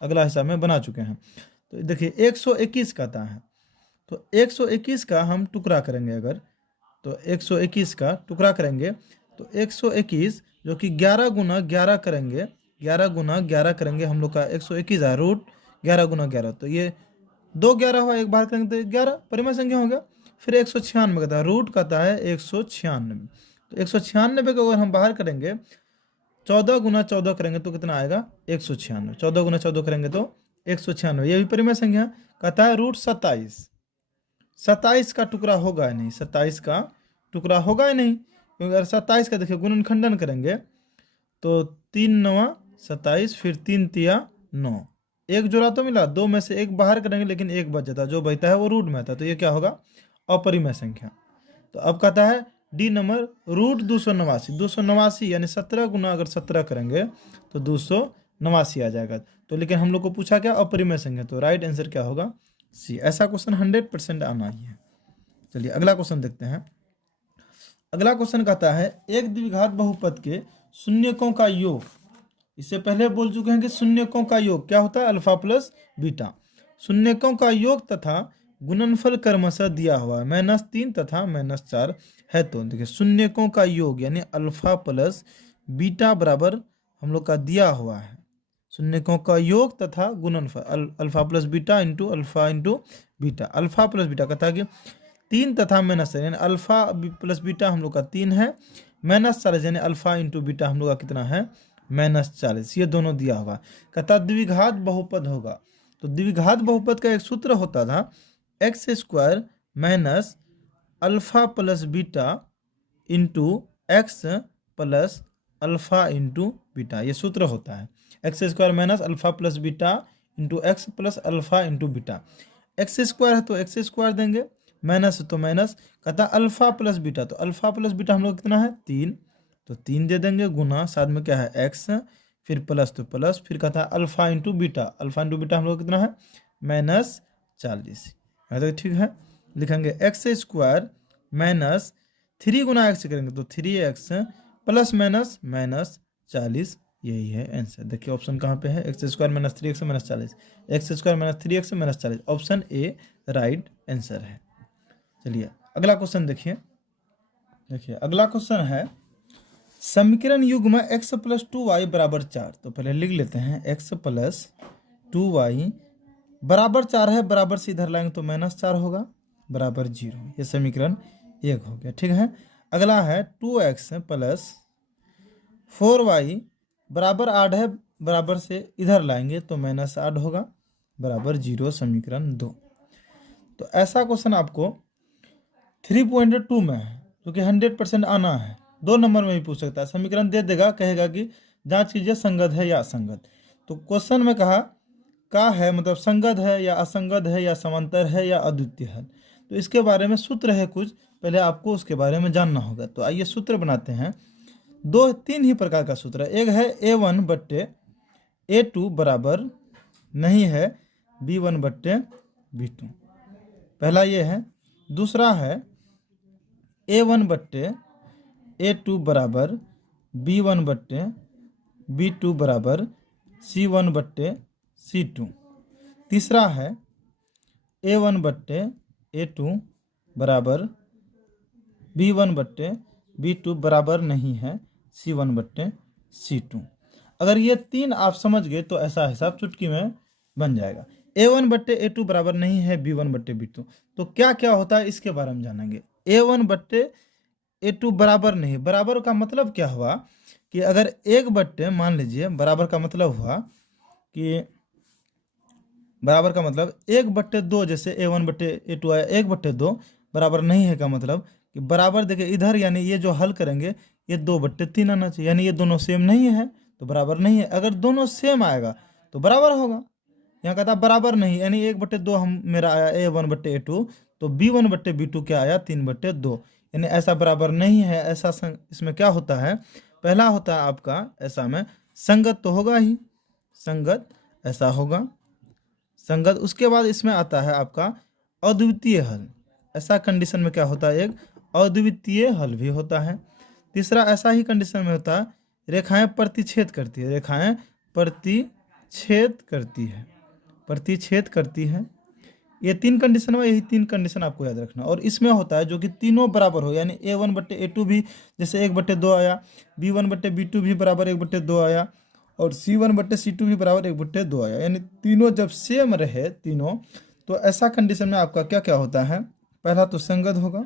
अगला हिस्सा में बना चुके हैं। तो देखिए 121 का आता है, तो 121 का हम टुकड़ा करेंगे, अगर तो 121 का टुकड़ा करेंगे तो 121 जो कि 11 गुना 11 करेंगे, 11 गुना 11 करेंगे हम लोग का 121 है, रूट 11 गुना 11, तो ये 2 11 हुआ, एक बार करेंगे तो 11 परिमेय संख्या हो गया। फिर 196 कहता है, रूट कहता है 196, तो 196 को अगर हम बाहर करेंगे 14 गुना 14 करेंगे तो कितना आएगा 196, 14 गुना 14 करेंगे तो 196, ये भी परिमेय संख्या। कहता है रूट 27 का टुकड़ा होगा ही नहीं, 27 का टुकड़ा होगा ही नहीं, क्योंकि अगर 27 का देखिए गुणनखंडन करेंगे तो 3 9 27, फिर 3 3 9, एक जोड़ा तो मिला, 2 में से 1 बाहर करेंगे लेकिन 1 बच जाता, जो बचता है वो रूट में आता, तो ये क्या होगा अपरिमेय संख्या। तो अब कहता है डी नंबर रूट 289 यानी 17 गुना अगर 17 करेंगे तो 289 आ जाएगा। तो लेकिन हम लोग को पूछा क्या, अपरिमेय संख्या, तो राइट आंसर क्या होगा, सी। ऐसा क्वेश्चन 100% आना ही है। चलिए अगला क्वेश्चन देखते हैं। अगला क्वेश्चन कहता है एक द्विघात बहुपद के शून्यकों का योग। इससे पहले बोल चुके हैं कि शून्यकों का योग क्या होता है, अल्फा प्लस बीटा। शून्यकों का योग तथा गुणनफल क्रमशः दिया हुआ है -3 तथा -4 है। तो देखिए शून्यकों का योग यानी अल्फा प्लस बीटा बराबर हम लोग का दिया हुआ है। शून्यकों का योग तथा गुणनफल alpha plus beta into alpha into beta. Alpha plus beta कहता है कि 3 तथा -4 यानी अल्फा प्लस बीटा हम लोग का 3 है, -40 यानी अल्फा इंटू बीटा हम लोग का कितना है, -40। ये दोनों दिया हुआ। कहता द्विघात बहुपद होगा। तो द्विघात बहुपद का एक सूत्र होता था x² minus alpha plus beta into X plus alpha into beta. ये सूत्र होता है x² minus alpha plus beta into X plus alpha into beta. x² है तो x² देंगे, माइनस तो माइनस। कहता अल्फा प्लस बीटा, तो अल्फा प्लस बीटा हम लोग कितना है 3, तो 3 दे देंगे, गुना साथ में क्या है x, फिर प्लस तो प्लस, फिर कहता है alpha into beta. Alpha into beta हम लोग कितना है -40। तो ठीक है, लिखेंगे x² माइनस 3 गुना x करेंगे तो 3x प्लस माइनस -40। यही है आंसर। देखिए ऑप्शन कहाँ पे है, x² minus 3x -40, x² minus 3x -40। Option A right answer है। चलिए अगला क्वेश्चन देखिए। अगला क्वेश्चन है समीकरण युग्म x + 2y = 4। तो पहले लिख लेते हैं x + 2y बराबर 4 है, बराबर से इधर लाएंगे तो -4 होगा, बराबर 0। ये समीकरण 1 हो गया। ठीक है, अगला है 2x + 4y बराबर 8 है, बराबर से इधर लाएंगे तो -8 होगा, बराबर 0। समीकरण 2। तो ऐसा क्वेश्चन आपको 3.2 में है जो कि 100% आना है। 2 नंबर में भी पूछ सकता है। समीकरण दे देगा, कहेगा कि जांच कीजिए संगत है या असंगत। तो क्वेश्चन में कहा का है, मतलब संगत है या असंगत है या समांतर है या अद्वितीय है। तो इसके बारे में सूत्र है कुछ, पहले आपको उसके बारे में जानना होगा। तो आइए सूत्र बनाते हैं। 2-3 ही प्रकार का सूत्र है। एक है A1/A2 बराबर नहीं है B1/B2, पहला ये है। दूसरा है A1/A2 बराबर B1/B2 बराबर C1/C2। तीसरा है A1/A2 बराबर B1/B2 बराबर नहीं है C1/C2। अगर ये 3 आप समझ गए तो ऐसा हिसाब चुटकी में बन जाएगा। A1/A2 बराबर नहीं है B1/B2, तो क्या क्या होता है इसके बारे में जानेंगे। A1/A2 बराबर नहीं, बराबर का मतलब क्या हुआ कि अगर 1/, मान लीजिए बराबर का मतलब हुआ कि बराबर का मतलब 1/2, जैसे A1/A2 आया 1/2 बराबर नहीं है का मतलब कि बराबर, देखिए इधर यानी ये जो हल करेंगे ये 2/3 आना चाहिए, यानी ये दोनों सेम नहीं है तो बराबर नहीं है। अगर दोनों सेम आएगा तो बराबर होगा। यहाँ कहता बराबर नहीं, यानी 1/2 हम मेरा आया A1/A2, तो B1/B2 क्या आया 3/2, यानी ऐसा बराबर नहीं है। ऐसा इसमें क्या होता है, पहला होता है आपका ऐसा में संगत तो होगा ही, संगत ऐसा होगा संगत। उसके बाद इसमें आता है आपका अद्वितीय हल। ऐसा कंडीशन में क्या होता है, एक अद्वितीय हल भी होता है। तीसरा ऐसा ही कंडीशन में होता है रेखाएं प्रतिच्छेद करती है, रेखाएं प्रतिच्छेद करती है। ये 3 कंडीशन में, यही 3 कंडीशन आपको याद रखना। और इसमें होता है जो कि तीनों बराबर हो, यानी A1/A2 भी जैसे 1/2 आया, B1/B2 भी बराबर 1/2 आया, और C1/C2 भी बराबर 1/2 आया, यानी तीनों जब सेम रहे तीनों, तो ऐसा कंडीशन में आपका क्या क्या होता है, पहला तो संगत होगा।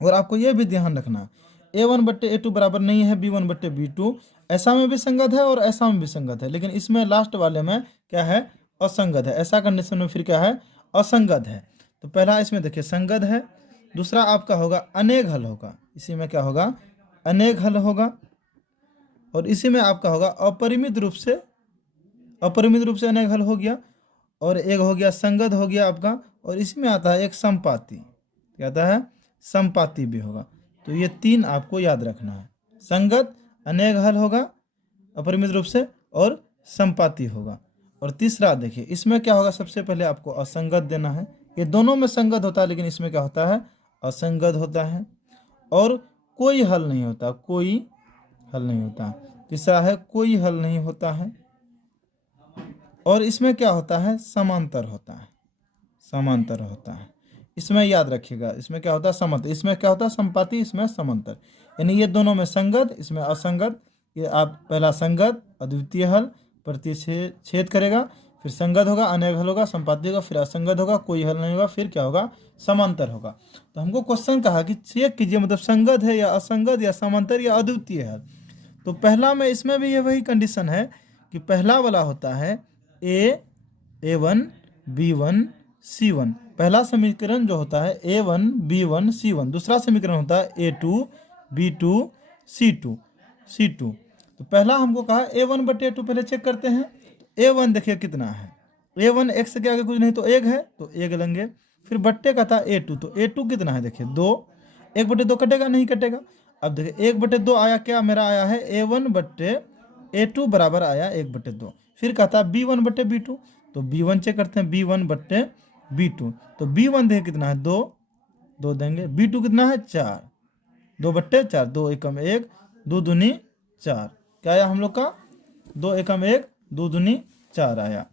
और आपको यह भी ध्यान रखना A1/A2 बराबर नहीं है B1/B2, ऐसा में भी संगत है और ऐसा में भी संगत है, लेकिन इसमें लास्ट वाले में क्या है, असंगत है। ऐसा कंडीशन में फिर क्या है, असंगत है। तो पहला इसमें देखिए संगत है। दूसरा आपका होगा अनेक हल होगा, इसी में क्या होगा, अनेक हल होगा। और इसी में आपका होगा अपरिमित रूप से अनेक हल हो गया। और एक हो गया संगत हो गया आपका। और इसी में आता है एक संपाती, क्या आता है, संपाती भी होगा। तो ये 3 आपको याद रखना है। संगत, अनेक हल होगा अपरिमित रूप से, और संपाती होगा। और तीसरा देखिए इसमें क्या होगा, सबसे पहले आपको असंगत देना है। ये दोनों में संगत होता है, लेकिन इसमें क्या होता है, असंगत होता है। और कोई हल नहीं होता, कोई हल नहीं होता। तीसरा है कोई हल नहीं होता है। और इसमें क्या होता है, समांतर होता है, समांतर होता है। इसमें याद रखिएगा, इसमें क्या होता है, समांतर। इसमें क्या होता है, संपाती, इसमें समांतर। यानी ये दोनों में संगत, इसमें असंगत। ये आप पहला संगत, अद्वितीय हल, प्रतिच्छेद करेगा, फिर संगत होगा, अनेक हल होगा, संपाती होगा, फिर असंगत होगा, कोई हल नहीं होगा, फिर क्या होगा, समांतर होगा। तो हमको क्वेश्चन कहा कि चेक कीजिए मतलब संगत है या असंगत या समांतर या अद्वितीय है। तो पहला में, इसमें भी ये वही कंडीशन है कि पहला वाला होता है A1 B1 C1। पहला समीकरण जो होता है A1 B1 C1। दूसरा समीकरण होता है A2 B2 C2। तो पहला हमको कहा A1 बटे A2, पहले चेक करते हैं। A1 देखिए कितना है, A1 x के आगे कुछ नहीं तो 1 है, तो 1 लेंगे। फिर बट्टे का था A2, तो A2 कितना है देखिए 2। 1 बटे 2 कटेगा, नहीं कटेगा। अब देखिए 1 बटे 2 आया, क्या मेरा आया है A1 बट्टे A2 बराबर आया 1 बटे 2। फिर कहता है B1 बट्टे B2, तो B1 चेक करते हैं, B1 बट्टे B2। तो B1 देखिए कितना है 2, 2 देंगे। B2 कितना है 4, 2 बट्टे 4, 2 एकम 1, 2 दूनी 4। क्या आया हम लोग का, 2 एकम 1, 2 दूनी 4 आया।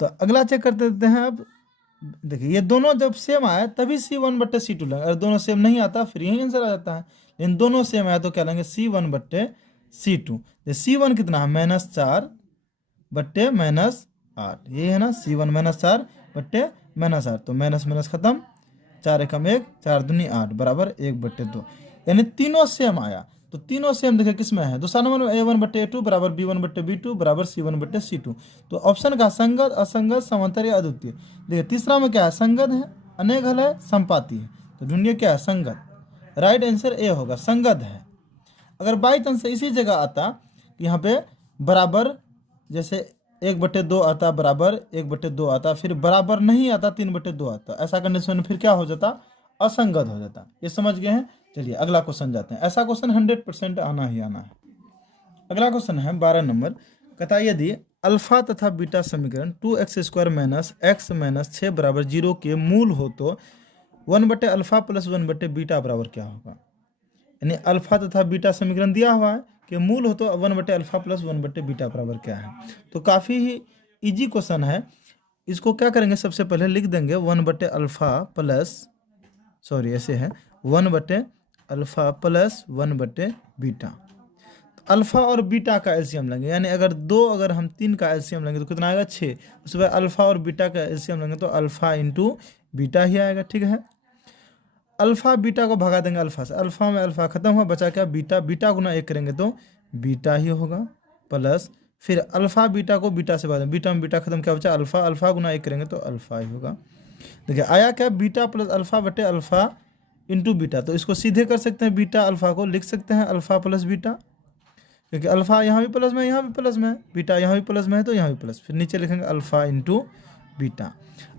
तो अगला चेक करते देते हैं। अब देखिए ये दोनों जब सेम आया तभी C1 बट्टे C2 लेंगे, अगर दोनों सेम नहीं आता फिर यही आंसर आ जाता है। लेकिन दोनों सेम आया तो क्या लेंगे, C1 बट्टे C2। C1 कितना है, -4 बट्टे -8, ये है ना, C1 -4 बट्टे -8। तो माइनस माइनस खत्म, 4 एकम 1, 4 दूनी 8 बराबर 1 बट्टे 2। यानी तीनों सेम आया। तो तीनों सेम देखिए किस में है, दूसरा नंबर में A1 बट्टे A2 बराबर B1 बट्टे B2 बराबर C1 बट्टे C2। तो ऑप्शन का संगत, असंगत, समांतर या अद्वितीय। देखिए तीसरा में क्या है, संगत है, अनेक हल है, संपाती है। तो ढूंढिए क्या है, संगत। राइट आंसर ए होगा, संगत है। अगर बाई चांस इसी जगह आता कि यहाँ पे बराबर, जैसे 1 बट्टे 2 आता, बराबर 1 बट्टे 2 आता, फिर बराबर नहीं आता 3 बट्टे 2 आता, ऐसा कंडीशन में फिर क्या हो जाता, असंगत हो जाता। ये समझ गए हैं। चलिए अगला क्वेश्चन जाते हैं। ऐसा क्वेश्चन 100% आना ही आना है। अगला क्वेश्चन है 12 नंबर। कहता है यदि अल्फा तथा बीटा समीकरण 2x² माइनस x माइनस 6 बराबर 0 के मूल हो तो 1 बटे अल्फा प्लस 1 बटे बीटा बराबर क्या होगा। यानी अल्फा तथा बीटा समीकरण दिया हुआ है कि मूल हो तो 1 बटे अल्फा प्लस 1 बटे बीटा बराबर क्या है। तो काफ़ी ही ईजी क्वेश्चन है। इसको क्या करेंगे, सबसे पहले लिख देंगे 1 बटे अल्फा प्लस, सॉरी ऐसे है 1 बटे अल्फा प्लस 1 बटे बीटा। तो अल्फा और बीटा का एलसीएम लेंगे, यानी अगर हम 3 का एलसीएम लेंगे तो कितना आएगा 6। उसके बाद अल्फा और बीटा का एलसीएम लेंगे तो अल्फा इंटू बीटा ही आएगा। ठीक है, अल्फा बीटा को भगा देंगे अल्फा से, अल्फा में अल्फा खत्म हुआ, बचा क्या बीटा। बीटा गुना 1 करेंगे तो बीटा ही होगा, प्लस फिर अल्फा बीटा को बीटा से भगा देंगे, बीटा में बीटा खत्म, क्या बचा अल्फा। अल्फा गुना 1 करेंगे तो अल्फा ही होगा। देखिए आया क्या, बीटा प्लस अल्फा बटे अल्फा इंटू बीटा। तो इसको सीधे कर सकते हैं, बीटा अल्फा को लिख सकते हैं अल्फा प्लस बीटा, क्योंकि अल्फा यहाँ भी प्लस में यहाँ भी प्लस में है, बीटा यहाँ भी प्लस में है तो यहाँ भी प्लस, फिर नीचे लिखेंगे अल्फा इंटू बीटा।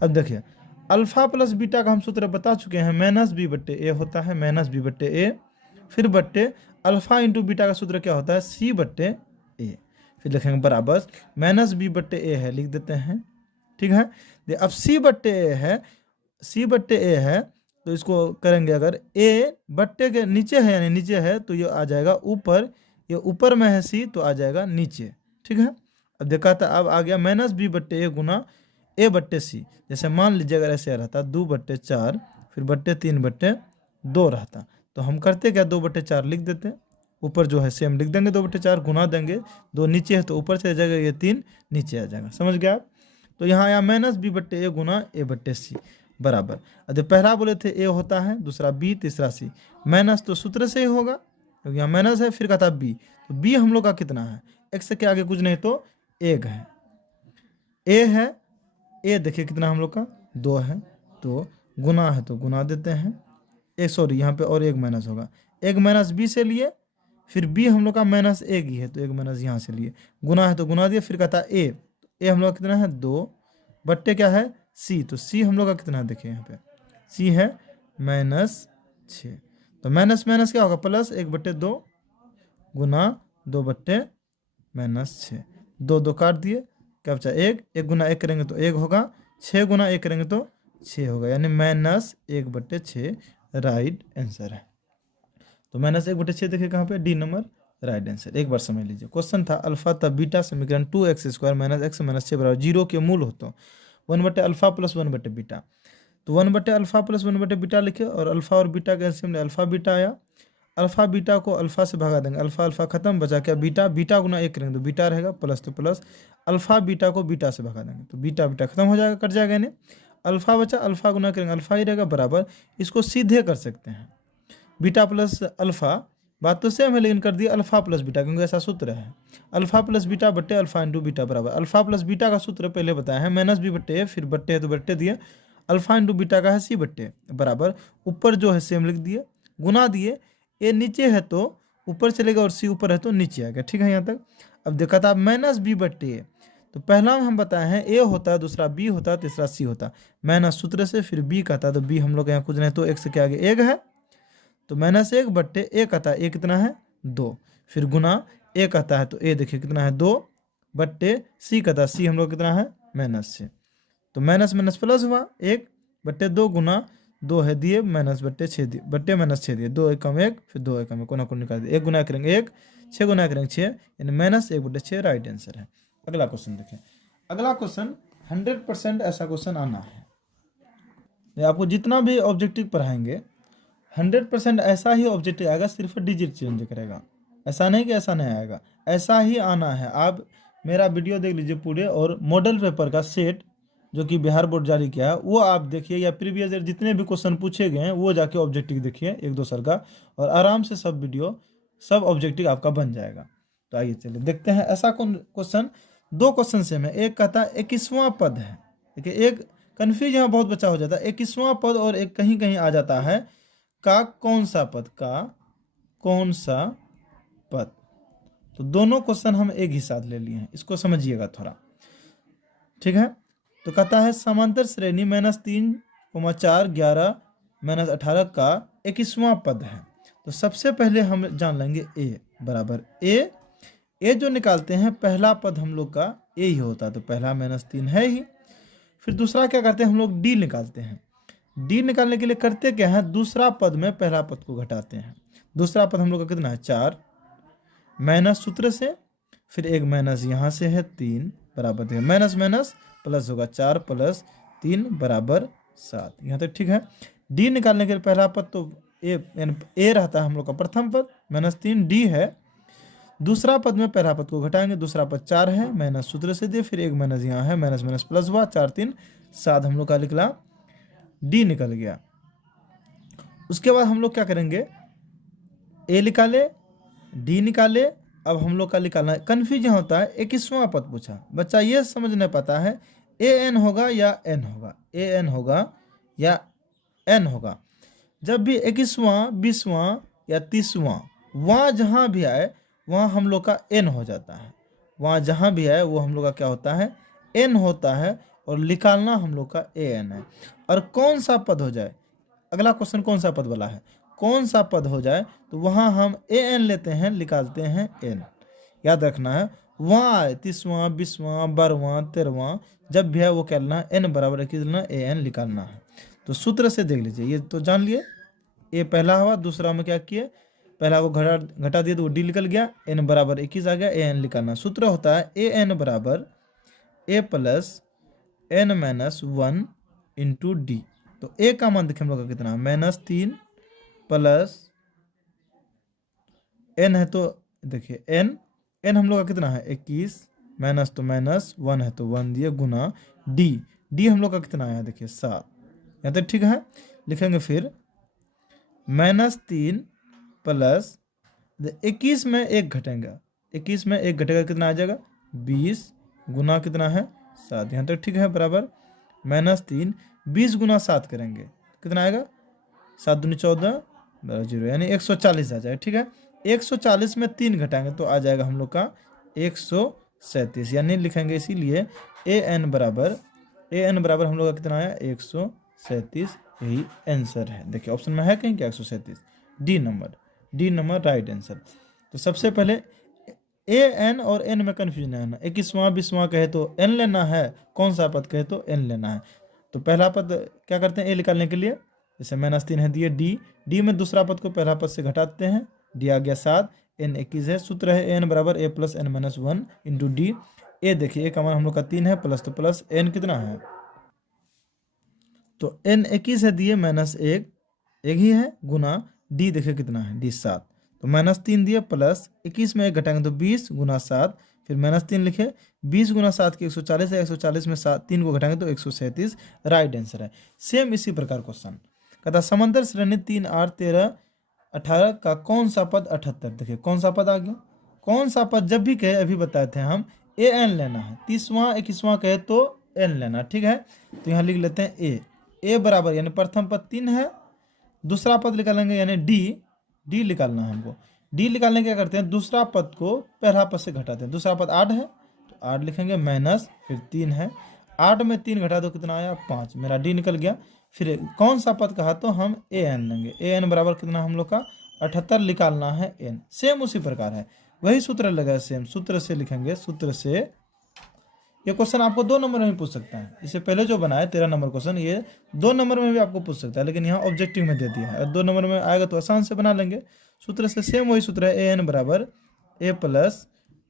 अब देखिए अल्फा प्लस बीटा का हम सूत्र बता चुके हैं, माइनस बी बट्टे ए होता है, माइनस बी बट्टे ए, फिर बट्टे अल्फा इंटू बीटा का सूत्र क्या होता है, सी बट्टे ए। फिर लिखेंगे बराबर माइनस बी बट्टे ए है, लिख देते हैं। ठीक है, अब सी बट्टे ए है, सी बट्टे ए है तो इसको करेंगे, अगर ए बट्टे के नीचे है यानी नीचे है तो ये आ जाएगा ऊपर, ये ऊपर में है सी तो आ जाएगा नीचे। ठीक है, अब देखा था, अब आ गया माइनस बी बट्टे ए गुना ए बट्टे सी। जैसे मान लीजिए अगर ऐसे रहता 2 बट्टे 4 फिर बट्टे 3 बट्टे 2 रहता, तो हम करते क्या 2 बट्टे 4 लिख देते, ऊपर जो है सेम लिख देंगे 2 बट्टे 4, गुना देंगे, 2 नीचे है तो ऊपर चले जाएगा, ये 3 नीचे आ जाएगा। समझ गया आप। तो यहाँ आया माइनस बी बट्टे ए गुना ए बट्टे सी बराबर, अरे पहला बोले थे ए होता है, दूसरा बी, तीसरा सी। माइनस तो सूत्र से ही होगा क्योंकि यहाँ माइनस है, फिर कहता बी, तो बी हम लोग का कितना है, एक्स के आगे कुछ नहीं तो 1 है, ए है, ए देखिए कितना हम लोग का 2 है, तो गुना है तो गुना देते हैं, एक सॉरी यहाँ पे और 1 माइनस होगा, 1 माइनस बी से लिए, फिर बी हम लोग का माइनस 1 ही है तो 1 माइनस यहाँ से लिए, गुना है तो गुना दिए, फिर कहता ए हम लोग का कितना है 2 बट्टे क्या है सी, तो सी हम लोग का कितना है देखिए यहाँ पे सी है माइनस 6। तो माइनस माइनस क्या होगा, प्लस 1/2 गुना 2/-6। 2 काट दिए, क्या बचा 1। 1 गुना 1 करेंगे तो 1 होगा, 6 गुना 1 करेंगे तो 6 होगा, यानी -1/6 राइट आंसर है। तो -1/6 देखिए कहाँ पे, डी नंबर राइट आंसर। एक बार समझ लीजिए, क्वेश्चन था अल्फा तब बीटा समीकरण 2x² - x - 6 बराबर 0 के मूल हो तो 1/अल्फा प्लस 1/बीटा। तो 1/अल्फा प्लस 1/बीटा लिखे और अल्फा और बीटा का एलसीएम ले, अल्फा बीटा आया। अल्फा बीटा को अल्फा से भगा देंगे, अल्फा अल्फा खत्म, बचा क्या बीटा। बीटा गुना 1 करेंगे तो बीटा रहेगा, प्लस तो प्लस। अल्फा बीटा को बीटा से भगा देंगे तो बीटा बीटा खत्म हो जाएगा, कट जाएगा यानी अल्फा बचा, अल्फा गुना करेंगे अल्फा ही रहेगा, बराबर। इसको सीधे कर सकते हैं, बीटा प्लस अल्फा, बात तो सेम है लेकिन कर दिया अल्फा प्लस बीटा, क्योंकि ऐसा सूत्र है। अल्फा प्लस बीटा बट्टे अल्फा इंटू बीटा बराबर, अल्फा प्लस बीटा का सूत्र पहले बताया है, माइनस बी बट्टे, फिर बट्टे है तो बट्टे दिए, अल्फा इंटू बीटा का है सी बट्टे बराबर, ऊपर जो है सेम लिख दिए, गुना दिए, ए नीचे है तो ऊपर चलेगा और सी ऊपर है तो नीचे आ गया, ठीक है यहाँ तक। अब देखा था माइनस बी बट्टे ए, तो पहला में हम बताए हैं ए होता है, दूसरा बी होता है, तीसरा सी होता है। माइनस सूत्र से फिर बी कहता है, तो बी हम लोग यहाँ कुछ नहीं तो एक से क्या आगे एक है, तो -1/1 आता है, ए कितना है 2, फिर गुना ए कहता है तो ए देखिए कितना है 2/सी कहता है, सी हम लोग कितना है -6, तो माइनस माइनस प्लस हुआ, 1/2 गुना 2 है दिए, -6 दिए, बट्टे -6 दिए, 2 1 कम 1, फिर 2 1 कम 1, कोना कोन निकाल दिए, 1 गुना करेंगे 1, 6 गुना करेंगे 6, यानी -1/6 राइट आंसर है। अगला क्वेश्चन देखें, अगला क्वेश्चन 100% ऐसा क्वेश्चन आना है, आपको जितना भी ऑब्जेक्टिव पढ़ाएंगे 100% ऐसा ही ऑब्जेक्टिव आएगा, सिर्फ डिजिट चेंज करेगा, ऐसा नहीं कि ऐसा नहीं आएगा, ऐसा ही आना है। आप मेरा वीडियो देख लीजिए पूरे, और मॉडल पेपर का सेट जो कि बिहार बोर्ड जारी किया है वो आप देखिए, या प्रीवियस ईयर जितने भी क्वेश्चन पूछे गए हैं वो जाके ऑब्जेक्टिव देखिए एक दो सर का, और आराम से सब वीडियो सब ऑब्जेक्टिव आपका बन जाएगा। तो आइए चलिए देखते हैं, ऐसा कौन क्वेश्चन, 2 क्वेश्चन से में, एक कहता है 21वां पद है, देखिए एक कन्फ्यूज यहाँ बहुत बच्चा हो जाता है, 21वां पद और एक कहीं कहीं आ जाता है का कौन सा पद, का कौन सा पद। तो दोनों क्वेश्चन हम एक ही साथ ले लिए हैं, इसको समझिएगा थोड़ा, ठीक है। तो कहता है समांतर श्रेणी -3, 4, 11, -18 का 21वां पद है। तो सबसे पहले हम जान लेंगे ए बराबर ए जो निकालते हैं पहला पद हम लोग का ए ही होता है, तो पहला -3 है ही। फिर दूसरा क्या करते हैं हम लोग, डी निकालते हैं। डी निकालने के लिए करते क्या है, दूसरा पद में पहला पद को घटाते हैं। दूसरा पद हम लोग का कितना है 4, माइनस सूत्र से, फिर एक माइनस यहाँ से है 3 बराबर देखिए, माइनस माइनस प्लस होगा, 4 + 3 = 7, यहाँ तक ठीक है। डी निकालने के लिए पहला पद तो ए रहता है हम लोग का प्रथम पद, -3 डी है। दूसरा पद में पहला पद को घटाएंगे, दूसरा पद 4 है, माइनस सूत्र से दिए, फिर एक माइनस यहाँ है, माइनस माइनस प्लस हुआ, 4 3 7 हम लोग का निकला, डी निकल गया। उसके बाद हम लोग क्या करेंगे, ए निकाले, डी निकाले, अब हम लोग का निकालना है। कन्फ्यूजन होता है, 21वां पद पूछा, बच्चा ये समझ नहीं पाता है ए एन होगा या एन होगा, ए एन होगा या एन होगा। जब भी 21वां 20वां या 30वां वहाँ जहाँ भी आए वहाँ हम लोग का एन हो जाता है, वहाँ जहाँ भी आए वो हम लोग का क्या होता है एन होता है, और निकालना हम लोग का ए एन है। और कौन सा पद हो जाए, अगला क्वेश्चन कौन सा पद वाला है, कौन सा पद हो जाए तो वहाँ हम ए एन लेते हैं, निकालते हैं एन। याद रखना है, वहाँ आए 30वां 20वां 12वां 13वां जब भी है वो क्या लेना, एन बराबर कितना ए एन निकालना है। तो सूत्र से देख लीजिए, ये तो जान लिए, ए पहला हुआ, दूसरा में क्या किए, पहला को घटा दिए तो वो डी निकल गया, एन बराबर 21 आ गया, ए एन निकालना। सूत्र होता है ए एन बराबर A plus N minus 1 into D. तो ए का मान देखिए हम लोग का कितना, -3 प्लस एन है तो देखिए एन हम लोग का कितना है 21, माइनस तो माइनस 1 है तो 1 दिए, गुना डी हम लोग का कितना आया देखिए 7, यहाँ तक ठीक है। लिखेंगे फिर -3 प्लस 21 में 1 घटेगा, 21 में 1 घटेगा कितना आ जाएगा 20, गुना कितना है 7, यहाँ तक ठीक है, बराबर -3 20 गुना 7 करेंगे कितना आएगा 7 दूनी 14 0, यानी 140 आ जाएगा, ठीक है। 140 में 3 घटाएंगे तो आ जाएगा हम लोग का 137, यानी लिखेंगे इसीलिए ए एन बराबर हम लोग का कितना आया 137 यही आंसर है। देखिए ऑप्शन में है कहीं क्या 137, डी नंबर राइट आंसर। तो सबसे पहले ए एन और एन में कन्फ्यूजन है ना, 21वां 20वां कहे तो एन लेना है, कौन सा पद कहे तो एन लेना है। तो पहला पद क्या करते हैं ए निकालने के लिए, जैसे -3 है दिए डी में दूसरा पद को पहला पद से घटाते हैं, डी आ गया 7, एन 21 है, सूत्र है एन बराबर A plus N minus 1 into D. A देखिए ए का मान हम लोग का 3 है, प्लस तो प्लस, एन कितना है तो एन 21 है दिए -1 एक ही है, गुना डी देखिए कितना है डी 7, तो -3 दिए प्लस 21 में 1 घटाएंगे तो 20 गुना 7, फिर -3 लिखे, 20 गुना 7 की 140 है, 140 में 3 को घटाएंगे तो 137 राइट आंसर है। सेम इसी प्रकार क्वेश्चन कहता समंदर श्रेणी 3 8 13 18 का कौन सा पद 78, देखिए कौन सा पद आ गया, कौन सा पद जब भी कहे अभी बताए थे हम ए एन लेना है, 30वां 21वां कहे तो एन लेना, ठीक है। तो यहाँ लिख लेते हैं ए बराबर यानी प्रथम पद 3 है, दूसरा पद निकालेंगे यानी डी निकालना है हमको, डी निकालने क्या करते हैं दूसरा पद को पहला पद से घटाते हैं, दूसरा पद 8 है तो 8 लिखेंगे माइनस फिर 3 है, 8 में 3 घटा दो कितना आया 5, मेरा डी निकल गया। फिर कौन सा पद कहा तो हम ए एन लेंगे, ए एन बराबर कितना हम लोग का 78 निकालना है एन, सेम उसी प्रकार है वही सूत्र लगा, सेम सूत्र से लिखेंगे, सूत्र से ये क्वेश्चन आपको 2 नंबर में भी पूछ सकता है, इससे पहले जो बनाया 13 नंबर क्वेश्चन ये 2 नंबर में भी आपको पूछ सकता है, लेकिन यहाँ ऑब्जेक्टिव में दे दिया है, और 2 नंबर में आएगा तो आसान से बना लेंगे। सूत्र से सेम वही सूत्र है ए एन बराबर A plus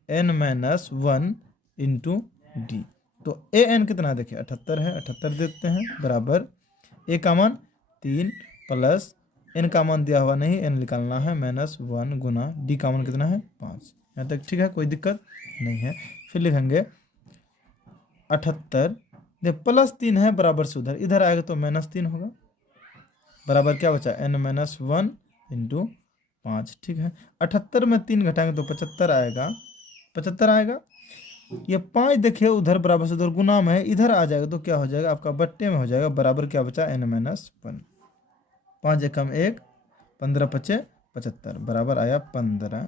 N minus 1 into D. तो ए एन कितना देखिए 78 है, 78 देते हैं बराबर ए का मान 3 प्लस एन का मान दिया हुआ नहीं, एन निकालना है -1 गुना डी का मान कितना है 5, यहाँ तक ठीक है कोई दिक्कत नहीं है। फिर लिखेंगे 78 प्लस 3 है बराबर से उधर इधर आएगा तो -3 होगा, बराबर क्या बचा n माइनस 1 इंटू 5, ठीक है। 78 में 3 घटाएंगे तो 75 आएगा, 75 आएगा। ये 5 देखिए उधर बराबर से उधर गुना में है, इधर आ जाएगा तो क्या हो जाएगा आपका बट्टे में हो जाएगा, बराबर क्या बचा n माइनस 1, 5 एकम 1 15 पचे 75 बराबर आया 15।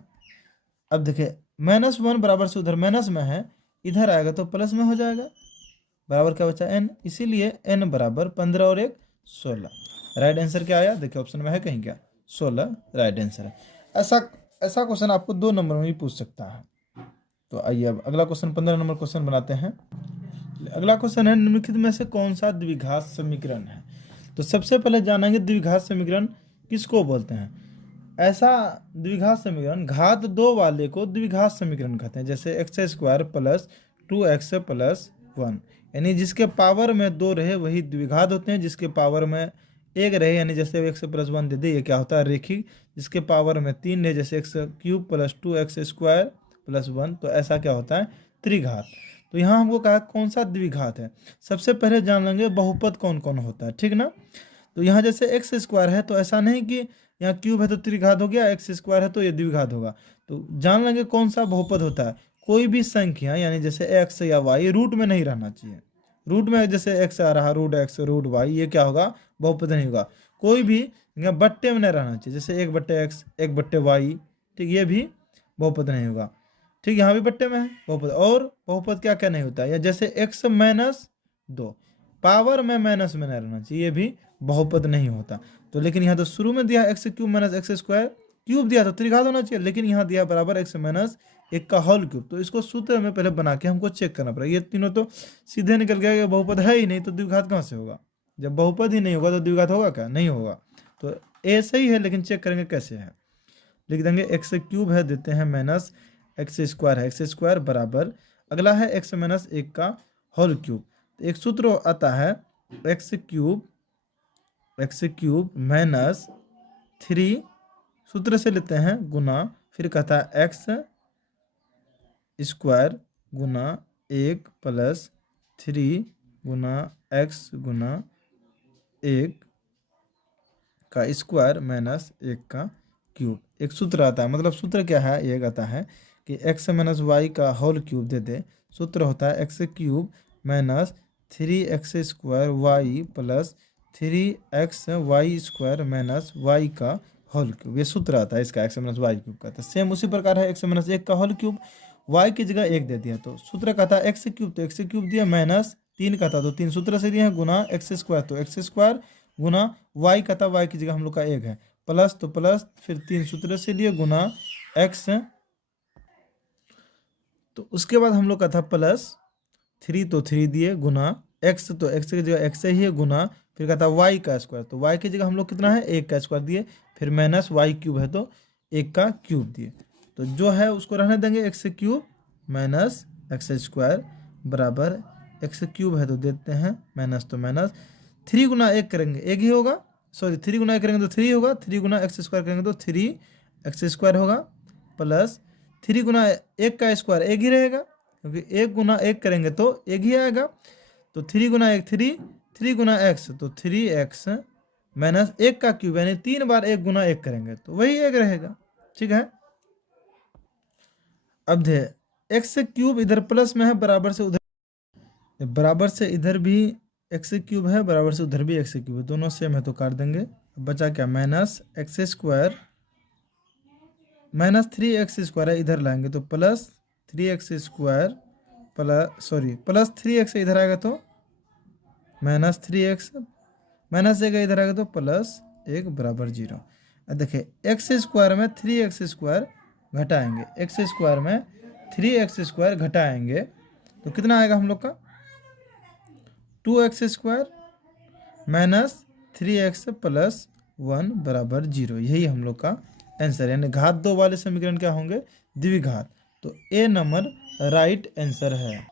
अब देखिए -1 बराबर से उधर माइनस में है, इधर आएगा तो प्लस में हो जाएगा, बराबर क्या बचा n, इसीलिए n बराबर 15 और 1 16। राइट आंसर क्या आया देखिए ऑप्शन में है कहीं क्या 16 राइट आंसर है। ऐसा क्वेश्चन आपको 2 नंबर में भी पूछ सकता है। तो आइए अब अगला क्वेश्चन 15 नंबर क्वेश्चन बनाते हैं। अगला क्वेश्चन है निम्नलिखित में से कौन सा द्विघात समीकरण है। तो सबसे पहले जानेंगे द्विघात समीकरण किसको बोलते हैं। ऐसा द्विघात समीकरण घात 2 वाले को द्विघात समीकरण कहते हैं, जैसे x² प्लस 2x प्लस 1, यानी जिसके पावर में 2 रहे वही द्विघात होते हैं, जिसके पावर में 1 रहे यानी जैसे x प्लस 1 दे दे ये क्या होता है रेखिक, जिसके पावर में 3 रहे जैसे x³ प्लस 2x² प्लस 1 तो ऐसा क्या होता है त्रिघात। तो यहाँ हमको कहा कौन सा द्विघात है। सबसे पहले जान लेंगे बहुपद कौन कौन होता है, ठीक ना। तो यहाँ जैसे x² है तो ऐसा नहीं कि यहाँ क्यूब है तो त्रिघात हो गया, x² है तो ये द्विघात होगा। तो जान लेंगे कौन सा बहुपद होता है, कोई भी संख्या यानी जैसे x या y रूट में नहीं रहना चाहिए, रूट में जैसे x आ रहा रूट x रूट y ये क्या होगा बहुपद नहीं होगा। कोई भी यहाँ बट्टे में नहीं रहना चाहिए, जैसे 1/x 1/y, ठीक ये भी बहुपद नहीं होगा, ठीक यहाँ भी बट्टे में है बहुपद। और बहुपद क्या क्या नहीं होता है, या जैसे x -2 पावर में माइनस में नहीं रहना चाहिए, ये भी बहुपद नहीं होता। तो लेकिन यहाँ तो शुरू में दिया x³ माइनस x² क्यूब दिया तो त्रिघात होना चाहिए, लेकिन यहाँ दिया बराबर x माइनस 1 का होल क्यूब। तो इसको सूत्र में पहले बना के हमको चेक करना पड़ेगा, ये तीनों तो सीधे निकल गया, ये बहुपद है ही नहीं तो द्विघात कहाँ से होगा। जब बहुपद ही नहीं होगा तो द्विघात होगा क्या, नहीं होगा। तो ए सही है लेकिन चेक करेंगे कैसे है, लिख देंगे x³ है देते हैं माइनस x² है, x² बराबर अगला है x माइनस 1 का होल क्यूब। एक सूत्र आता है x³ माइनस 3 सूत्र से लेते हैं गुना, फिर कहता है x² गुना 1 प्लस 3 गुना x गुना 1 का स्क्वायर माइनस 1 का क्यूब। एक सूत्र आता है, मतलब सूत्र क्या है ये आता है कि x माइनस वाई का होल क्यूब दे दे, सूत्र होता है x³ minus 3x² Y plus 3xy² minus Y का होल क्यूब, ये सूत्र आता है इसका x माइनस वाई क्यूब का। तो सेम उसी प्रकार है x माइनस 1 का होल क्यूब, y की जगह 1 दे दिया तो सूत्र कहता है x³ तो x³ दिया माइनस 3 कहता तो 3 सूत्र से दिया है गुना x² तो x² गुना y का था, y की जगह हम लोग का 1 है, प्लस तो प्लस, फिर 3 सूत्र से लिए गुना x, तो उसके बाद हम लोग का था प्लस 3 तो 3 दिए गुना x, तो x की जगह x ही है गुना, फिर का था y का स्क्वायर, तो y की जगह हम लोग कितना है 1 का स्क्वायर दिए, फिर माइनस y क्यूब है तो 1 का क्यूब दिए, तो जो है उसको रहने देंगे x cube minus x square बराबर एक्स क्यूब है तो देते हैं माइनस, तो माइनस 3 गुना 1 करेंगे 1 ही होगा, सॉरी 3 गुना 1 करेंगे तो 3 होगा, 3 गुना एक्स स्क्वायर करेंगे तो 3 एक्स स्क्वायर होगा, प्लस 3 गुना 1 का स्क्वायर 1 ही रहेगा, क्योंकि 1 गुना 1 करेंगे तो 1 ही आएगा, तो 3 गुना 1 3, 3 गुना एक्स तो 3x माइनस 1 का क्यूब, यानी 3 बार 1 गुना 1 करेंगे तो वही 1 रहेगा। ठीक है, अब दे एक्स क्यूब इधर प्लस में है, बराबर से उधर, बराबर से इधर भी एक्स क्यूब है, बराबर से उधर भी एक्स क्यूब है, दोनों सेम है तो काट देंगे, बचा क्या minus x square minus 3x square है, इधर लाएंगे तो plus 3x square plus, sorry plus 3x इधर आएगा तो माइनस 3x, माइनस 1 इधर आएगा तो प्लस 1 बराबर 0। अब देखिए एक्स स्क्वायर में 3x स्क्वायर घटाएंगे, एक्स स्क्वायर में 3x स्क्वायर घटाएंगे तो कितना आएगा हम लोग का 2x square minus 3x plus 1 बराबर 0, यही हम लोग का आंसर, यानी घात 2 वाले समीकरण क्या होंगे द्विघात, तो ए नंबर राइट आंसर है।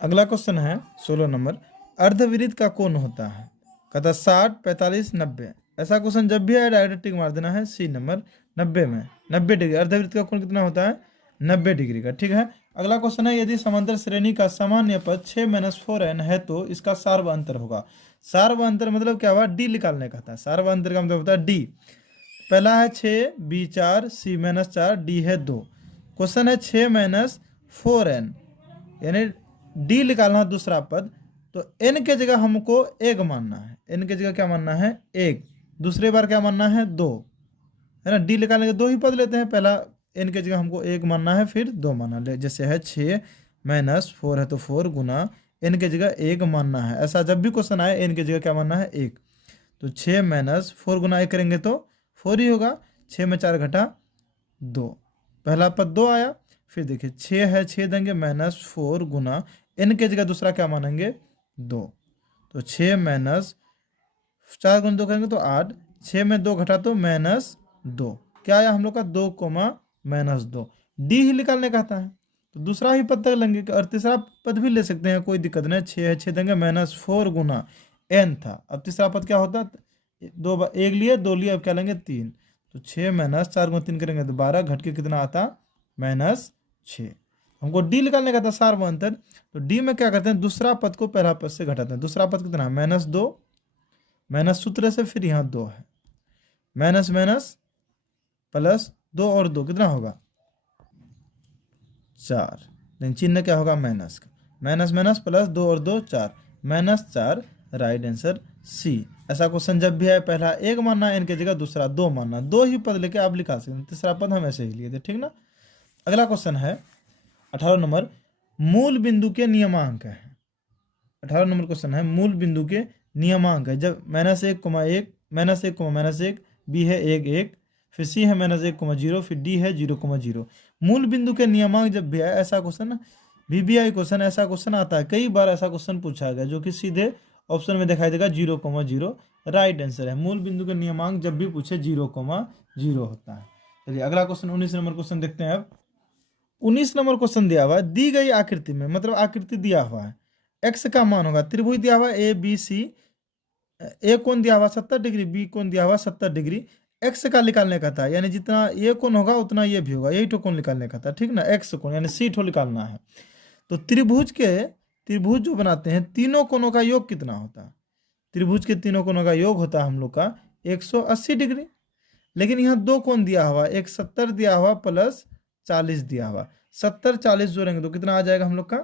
अगला क्वेश्चन है 16 नंबर, अर्धवृत्त का कोण होता है, कहता 60 45 90, ऐसा क्वेश्चन जब भी आए डायरेक्ट टिक मार देना है, सी नंबर 90 में 90 डिग्री, अर्धवृत्त का कोण कितना होता है 90 डिग्री का। ठीक है, अगला क्वेश्चन है, यदि समांतर श्रेणी का सामान्य पद 6-4n है तो इसका सार्वअंतर होगा। सार्वअंतर मतलब क्या हुआ, डी निकालने का था, सार्वअंतर का मतलब होता है डी, पहला है 6 बी 4 सी -4 डी है 2, क्वेश्चन है 6-4n, यानी डी निकालना दूसरा पद, तो n के जगह हमको 1 मानना है, n के जगह क्या मानना है 1, दूसरे बार क्या मानना है 2, है ना, डी निकालने के 2 ही पद लेते हैं, पहला n के जगह हमको 1 मानना है फिर 2 मानना है, जैसे है 6-4 है तो 4 गुना n के जगह 1 मानना है, ऐसा जब भी क्वेश्चन आए n के जगह क्या मानना है 1, तो 6-4 गुना 1 करेंगे तो 4 ही होगा, 6 में 4 घटा 2, पहला पद 2 आया, फिर देखिए 6 है 6 देंगे -4 गुना n के जगह दूसरा क्या मानेंगे 2, तो 6 - 4 गुना 2 करेंगे तो 8, 6 में 2 घटा तो -2, क्या आया हम लोग का 2, -2, डी ही निकालने का था है तो दूसरा ही पद तक लेंगे, और तीसरा पद भी ले सकते हैं, कोई दिक्कत नहीं, 6 है 6 देंगे -4 गुना n था, अब तीसरा पद क्या होता, 2 1 लिए 2 लिए, अब क्या लेंगे 3, तो 6 - 4 गुना 3 करेंगे तो 12, घट के कितना आता -6, हमको डी निकालने का था सार्वअंतर, तो डी में क्या करते हैं दूसरा पद को पहला पद से घटाते हैं, दूसरा पद कितना है -2, माइनस सूत्र से फिर यहाँ 2 है, माइनस माइनस प्लस 2 और 2 कितना होगा 4, लेकिन चिन्ह क्या होगा माइनस का, माइनस माइनस प्लस 2 और 2 4, -4 राइट आंसर सी। ऐसा क्वेश्चन जब भी आए पहला 1 मानना है, इनके जगह दूसरा 2 मानना, 2 ही पद लेके आप लिखा सकते हैं, तीसरा पद हम ऐसे ही लिए थे, ठीक ना। अगला क्वेश्चन है 18 नंबर, मूल बिंदु के नियमांक है, 18 नंबर क्वेश्चन है, मूल बिंदु के नियमांक है, जब -1, -1, बी है 1 1, फिर सी है -1, 0, फिर डी है 0, 0, मूल बिंदु के नियमांक जब भी आए, ऐसा क्वेश्चन VBI क्वेश्चन ऐसा क्वेश्चन आता है, कई बार ऐसा क्वेश्चन पूछा गया जो कि सीधे ऑप्शन में दिखाई देगा 0, 0 राइट आंसर है, मूल बिंदु के नियमांक जब भी पूछे 0, 0 होता है। चलिए अगला क्वेश्चन 19 नंबर क्वेश्चन देखते हैं। अब 19 नंबर क्वेश्चन दिया हुआ है, दी गई आकृति में, मतलब आकृति दिया हुआ है, x का मान होगा, त्रिभुज दिया हुआ है ABC, ए कोण दिया हुआ 70 डिग्री, बी कोण दिया हुआ 70 डिग्री, एक्स का निकालने का था, यानी जितना ये कोण होगा उतना ये भी होगा, यही तो कोण निकालने का था, ठीक ना, एक्स कोण यानी सी ठो निकालना है। तो त्रिभुज जो बनाते हैं तीनों कोणों का योग कितना होता है, त्रिभुज के तीनों कोणों का योग होता है हम लोग का 180 डिग्री, लेकिन यहाँ 2 कोण दिया हुआ, एक 70 दिया हुआ प्लस 40 दिया हुआ, 70 40 जोड़ेंगे तो कितना आ जाएगा हम लोग का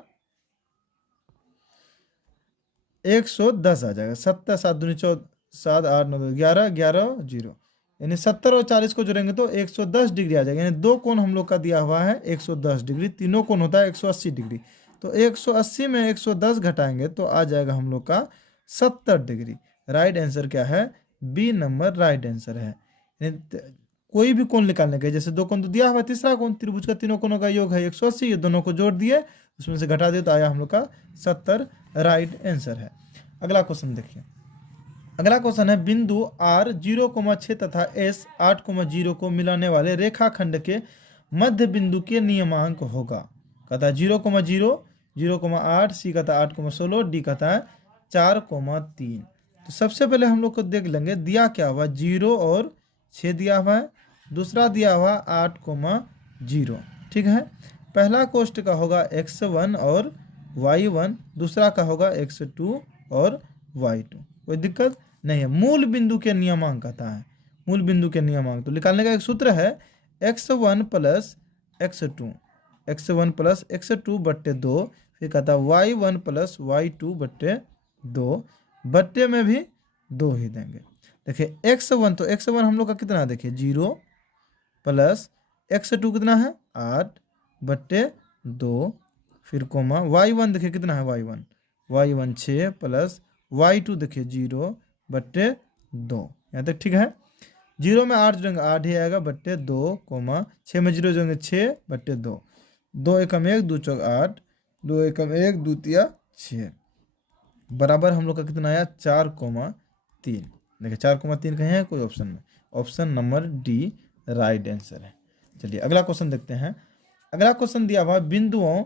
110 आ जाएगा, 70 7 दूनी 14 7 8 9 11 11 0, यानी 70 और 40 को जोड़ेंगे तो 110 डिग्री आ जाएगा, यानी 2 कोण हम लोग का दिया हुआ है 110 डिग्री, तीनों कोण होता है 180 डिग्री, तो 180 में 110 घटाएंगे तो आ जाएगा हम लोग का 70 डिग्री राइट आंसर क्या है, बी नंबर राइट आंसर है। कोई भी कोण निकालने के, जैसे दो कोण तो दिया हुआ, तीसरा कोण त्रिभुज का तीनों कोणों का योग है 180, ये दोनों को जोड़ दिए, उसमें से घटा दिए तो आया हम लोग का 70 राइट आंसर है। अगला क्वेश्चन देखिए। अगला क्वेश्चन है बिंदु R 0,6 तथा S 8,0 को मिलाने वाले रेखाखंड के मध्य बिंदु के नियमांक होगा। कहता है 0,0, 0,8, सी कहता है 8,16, डी कहता है 4,3। तो सबसे पहले हम लोग को देख लेंगे दिया क्या हुआ, 0 और 6 दिया हुआ है, दूसरा दिया हुआ 8,0। ठीक है, पहला कोष्ट का होगा x1 और y1, दूसरा का होगा x2 और y2। कोई दिक्कत नहीं है। मूल बिंदु के नियमांक कहता है, मूल बिंदु के नियमांक तो निकालने का एक सूत्र है x1 plus x2, x1 plus x2 बट्टे 2, फिर कहता है y1 प्लस y2 बट्टे 2, बट्टे में भी 2 ही देंगे। देखिए x1, तो x1 हम लोग का कितना है, देखिए 0 प्लस x2 कितना है 8 बट्टे 2, फिर कोमा y1 देखिए कितना है y1 6 प्लस y2 देखिए 0 बट्टे 2। यहाँ तक ठीक है। 0 में 8 जोड़ेंगे 8 ही आएगा बट्टे 2, कोमा 6 में 0 जोड़ेंगे 6 बट्टे 2, 2 एकम 1, 2 चौक 8, 2 एकम 1, 2 तिया 6, बराबर हम लोग का कितना आया 4,3। देखिए 4,3 कहीं है कोई ऑप्शन में, option number D right answer है। चलिए अगला क्वेश्चन देखते हैं। अगला क्वेश्चन दिया हुआ बिंदुओं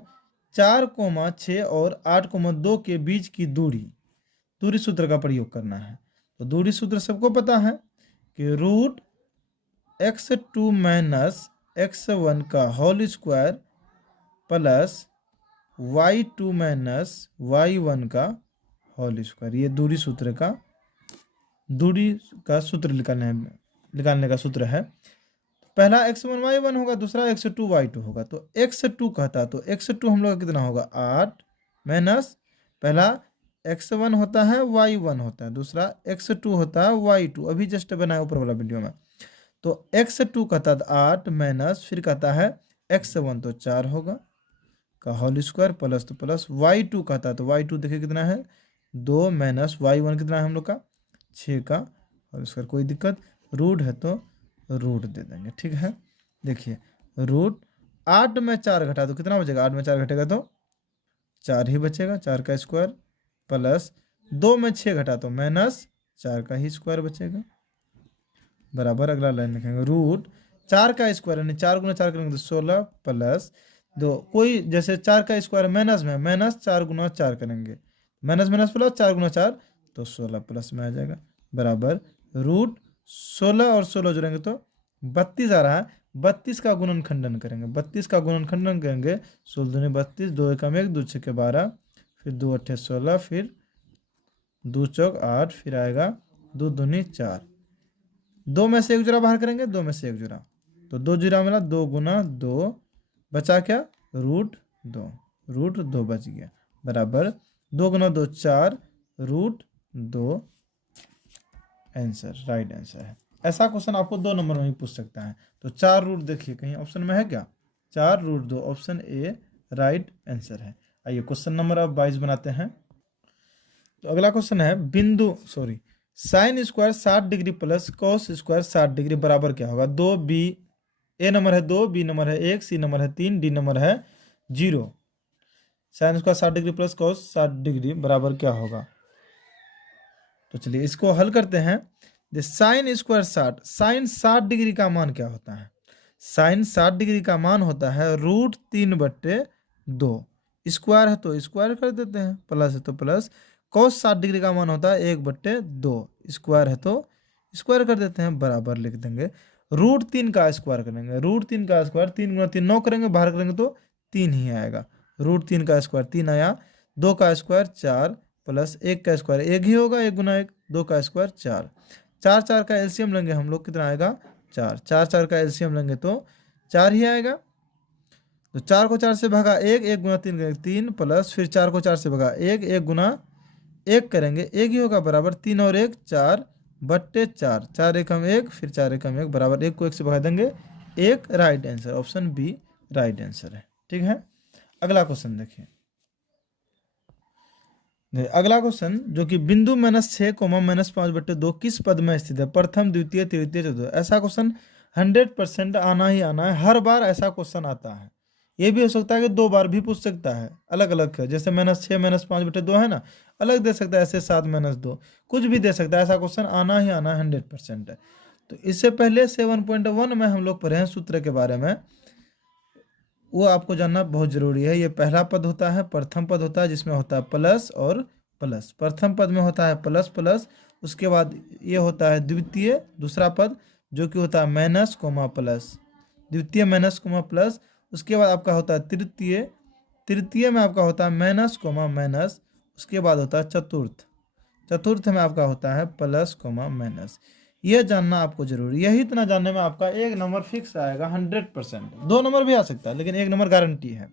4,6 और 8,2 के बीच की दूरी सूत्र का प्रयोग करना है। तो दूरी सूत्र सबको पता है कि रूट x2 माइनस x1 का whole square plus y2 minus y1 का होल स्क्वायर, ये दूरी का सूत्र निकालने का सूत्र है। पहला x1 y1 होगा, दूसरा x2 y2 होगा। तो x2 कहता, तो x2 हम लोग का कितना होगा 8 माइनस पहला x1 होता है y1 होता है, दूसरा x2 होता है y2, अभी जस्ट बनाया ऊपर वाला वीडियो में। तो x2 कहता है 8 माइनस फिर कहता है x1 तो 4 होगा का होल स्क्वायर प्लस तो प्लस y2 कहता है, तो y2 देखिए कितना है 2 माइनस y1 कितना है हम लोग का 6 का होल स्क्वायर। कोई दिक्कत, रूट है तो रूट दे देंगे। ठीक है, देखिए रूट 8 में 4 घटा तो कितना बचेगा, 8 में 4 घटेगा तो 4 ही बचेगा, 4 का स्क्वायर प्लस 2 में 6 घटा तो माइनस 4 का ही स्क्वायर बचेगा, बराबर अगला लाइन लिखेंगे रूट 4 का स्क्वायर यानी 4 गुना 4 करेंगे तो 16 प्लस 2, कोई जैसे 4 का स्क्वायर माइनस में माइनस 4 गुना 4 करेंगे, माइनस माइनस प्लस 4 गुना 4 तो 16 प्लस में आ जाएगा, बराबर रूट 16 और 16 जोड़ेंगे तो 32 आ रहा है। 32 का गुणनखंडन करेंगे, 32 का गुणनखंडन करेंगे, 16 दूनी 32, 2 एकम 1, 2 छक्के 12, फिर 2 अट्ठे 16, फिर 2 चौक 8, फिर आएगा 2 दूनी 4, 2 में से 1 जोड़ा बाहर करेंगे, 2 में से 1 जोड़ा तो 2 जोड़ा मिला, 2 गुना 2 बचा क्या रूट 2 बच गया, बराबर 2 गुना 2 4 रूट 2 आंसर राइट आंसर है। ऐसा क्वेश्चन आपको 2 नंबर में भी पूछ सकता है। तो 4 रूट देखिए कहीं ऑप्शन में है क्या, 4 root 2, option A right answer है। आइए क्वेश्चन नंबर अब 22 बनाते हैं। तो अगला क्वेश्चन है sine square 60 degree plus cos square 60 degree बराबर क्या होगा। ए नंबर है 2, बी नंबर है 1, सी नंबर है 3, डी नंबर है 0। Sine square 60 degree plus cos 60 degree बराबर क्या होगा। तो चलिए इसको हल करते हैं। साइन स्क्वायर 60, साइन 60 डिग्री का मान क्या होता है, साइन 60 डिग्री का मान होता है रूट 3/2, स्क्वायर है तो स्क्वायर कर देते हैं, प्लस है तो प्लस, कॉस 60 डिग्री का मान होता है 1/2, स्क्वायर है तो स्क्वायर कर देते हैं, बराबर लिख देंगे। रूट 3 का स्क्वायर करेंगे, रूट 3 का स्क्वायर 3 गुना 3 9 करेंगे, बाहर करेंगे तो 3 ही आएगा, रूट 3 का स्क्वायर 3 आया, 2 का स्क्वायर 4 प्लस 1 का स्क्वायर 1 ही होगा, 1 गुना 1, 2 का स्क्वायर 4, 4 का एलसीएम लेंगे हम लोग कितना आएगा 4, 4 का एलसीएम लेंगे तो 4 ही आएगा। तो 4 को 4 से भागा 1, 1 गुना 3 करेंगे 3 प्लस फिर 4 को 4 से भागा 1, 1 गुना 1 करेंगे 1 ही होगा, बराबर 3 और 1 4/4, 4 एकम 1 फिर 4 एकम 1 बराबर 1 को 1 से भाग देंगे 1, right answer option B right answer है। ठीक है, अगला क्वेश्चन देखिए। अगला क्वेश्चन जो कि बिंदु -6, -5/2 किस पद में स्थित है? प्रथम, द्वितीय, तृतीय, चतुर्थ। ऐसा क्वेश्चन 100% आना ही आना है, हर बार ऐसा क्वेश्चन आता है। ये भी हो सकता है कि 2 बार भी पूछ सकता है, अलग अलग है, जैसे -6 -5/2 है ना, अलग दे सकता है, ऐसे 7 -2 कुछ भी दे सकता है। ऐसा क्वेश्चन आना ही आना 100% है। तो इससे पहले 7.1 में हम लोग पढ़े हैं सूत्र के बारे में, वो आपको जानना बहुत जरूरी है। ये पहला पद होता है, प्रथम पद होता है जिसमें होता है प्लस और प्लस। प्रथम पद में होता है प्लस प्लस, उसके बाद ये होता है द्वितीय दूसरा पद जो कि होता है माइनस कोमा प्लस, द्वितीय माइनस कोमा प्लस। उसके बाद आपका होता है तृतीय, तृतीय में आपका होता है माइनस कोमा माइनस। उसके बाद होता है चतुर्थ, चतुर्थ में आपका होता है प्लस कोमा माइनस। यह जानना आपको जरूरी, यही इतना जानने में आपका 1 नंबर फिक्स आएगा 100%। 2 नंबर भी आ सकता है लेकिन 1 नंबर गारंटी है।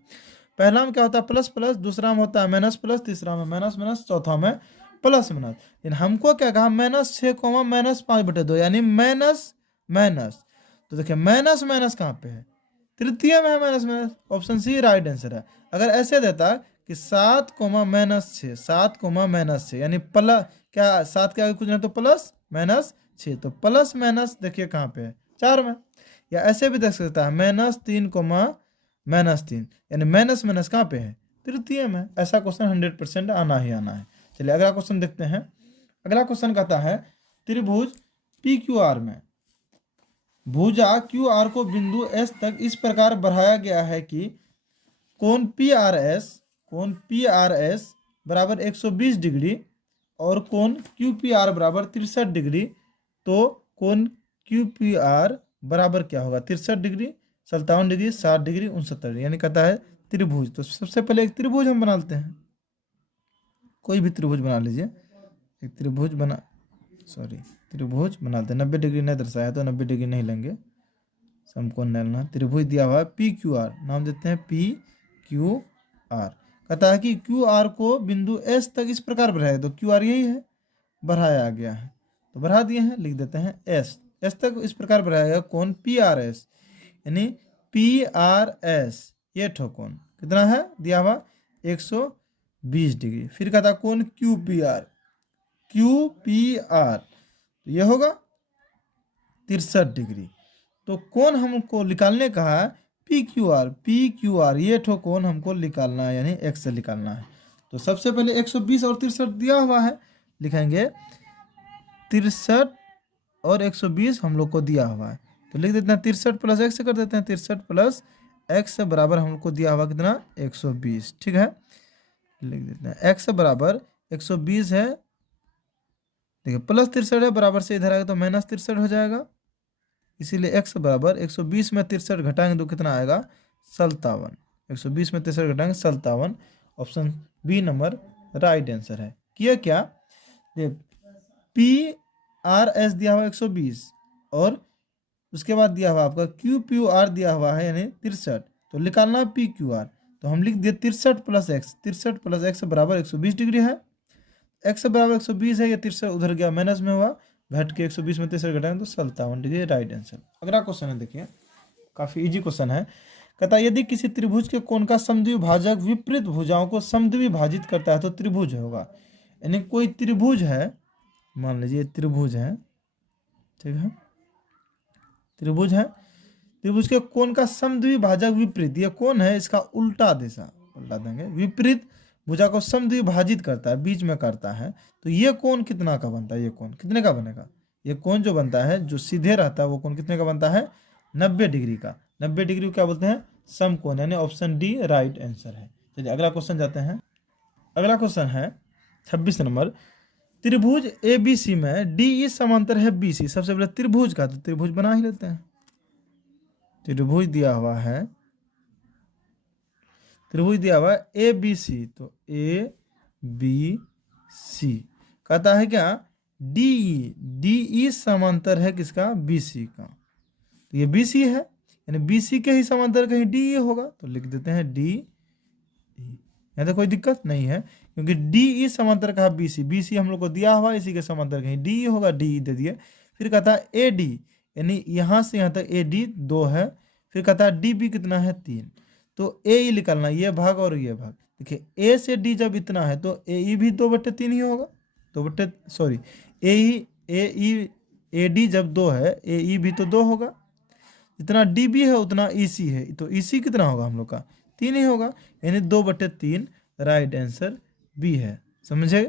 पहला में क्या होता है प्लस प्लस, दूसरा में होता है माइनस प्लस, तीसरा में माइनस माइनस, चौथा में प्लस माइनस। लेकिन हमको क्या कहा -6, -5/2 यानी माइनस माइनस। तो देखिए माइनस माइनस कहाँ पे है? तृतीय में है minus minus, option C right answer है। अगर ऐसे देता कि 7, -6, 7, -6 यानी प्लस, क्या 7 के आगे कुछ नहीं तो प्लस माइनस 6, तो प्लस माइनस देखिए कहाँ पे है 4 में। या ऐसे भी देख सकता है -3, -3 यानी माइनस माइनस कहाँ पे है? तृतीय में। ऐसा क्वेश्चन 100% आना ही आना है। चलिए अगला क्वेश्चन देखते हैं। अगला क्वेश्चन कहता है त्रिभुज PQR में भुजा QR को बिंदु S तक इस प्रकार बढ़ाया गया है कि कोण PRS बराबर 120 डिग्री और कोण QPR बराबर 63 डिग्री। तो कोण QPR बराबर क्या होगा? 63 डिग्री, 57 डिग्री, 60 डिग्री, 69 डिग्री, यानी कहता है त्रिभुज। तो सबसे पहले एक त्रिभुज हम बना लेते हैं, कोई भी त्रिभुज बना लीजिए। एक त्रिभुज त्रिभुज बना लेते हैं। 90 डिग्री नहीं दर्शाया तो 90 डिग्री नहीं लेंगे, समकोण नहीं लेना। त्रिभुज दिया हुआ है PQR, नाम देते हैं PQR। कहता है कि QR को बिंदु S तक इस प्रकार बढ़ाया, तो QR यही है, बढ़ाया गया है तो बढ़ा दिए हैं, लिख देते हैं S तक इस प्रकार बढ़ाया गया कोण PRS, यानी PRS ये ठोकोण कितना है दिया हुआ 120 डिग्री। फिर कहता कोण QPR ये होगा 63 डिग्री। तो कोण हमको निकालने का है PQR ये ठो कोण हमको निकालना है, यानी x से निकालना है। तो सबसे पहले 120 और 63 दिया हुआ है, लिखेंगे 63 और 120 हम लोग को दिया हुआ है, तो लिख देते हैं 63 + x कर देते हैं। 63 + x बराबर हम लोग को दिया हुआ कितना 120, ठीक है। लिख देते हैं x बराबर 120 है, देखिए +63 है, बराबर से इधर आएगा तो -63 हो जाएगा, इसीलिए x बराबर 120 में 63 घटाएंगे तो कितना आएगा 57। 120 में 63 घटाएंगे 57, option B number right answer है। किया क्या, PRS दिया हुआ 120 और उसके बाद दिया हुआ आपका QPR दिया हुआ है यानी 63, तो निकालना PQR। तो हम लिख दिए 63 + x, 63 + x बराबर 120 डिग्री है। x बराबर 120 है, ये 63 उधर गया माइनस में हुआ, घट के 120 में 63 घटाएंगे तो 57 डिग्री राइट आंसर। अगला क्वेश्चन है, देखिए काफी इजी क्वेश्चन है। कहता है यदि किसी त्रिभुज के कोण का समद्विभाजक विपरीत भुजाओं को समद्विभाजित करता है तो त्रिभुज होगा। यानी कोई त्रिभुज है, मान लीजिए त्रिभुज है, ठीक है, त्रिभुज है, त्रिभुज के कोण का समद्विभाजक विपरीत, ये कोण है इसका उल्टा दिशा, उल्टा देंगे, विपरीत भुजा को समद्विभाजित करता है, बीच में करता है, तो ये कोण कितना का बनता है? ये कोण कितने का बनेगा? ये कोण जो बनता है, जो सीधे रहता है वो कोण कितने का बनता है 90 डिग्री का। 90 डिग्री को क्या बोलते हैं? समकोण, यानी ऑप्शन डी राइट आंसर है। चलिए अगला क्वेश्चन जाते हैं। अगला क्वेश्चन है 26 नंबर। त्रिभुज ABC में DE समांतर है BC। सबसे पहले त्रिभुज का, तो त्रिभुज बना ही लेते हैं। त्रिभुज दिया हुआ है, त्रिभुज दिया हुआ है ABC, तो ABC कहता है क्या DE समांतर है किसका? BC का, तो ये BC है, यानी BC के ही समांतर कहीं DE होगा, तो लिख देते हैं DE। यहाँ तो कोई दिक्कत नहीं है क्योंकि DE समांतर कहा BC हम लोग को दिया हुआ, इसी के समांतर कहीं DE होगा, DE दे दिए। फिर कहता है AD, यानी यहाँ से यहाँ तक AD 2 है। फिर कहता है DB कितना है 3, तो AE निकालना, ये भाग और ये भाग, देखिए ए से डी जब इतना है तो ए ई भी 2/3 ही होगा, ए डी जब 2 है, ए ई भी तो 2 होगा। जितना डी बी है उतना ई सी है, तो ई सी कितना होगा हम लोग का 3 ही होगा, यानी 2/3 राइट आंसर बी है। समझे?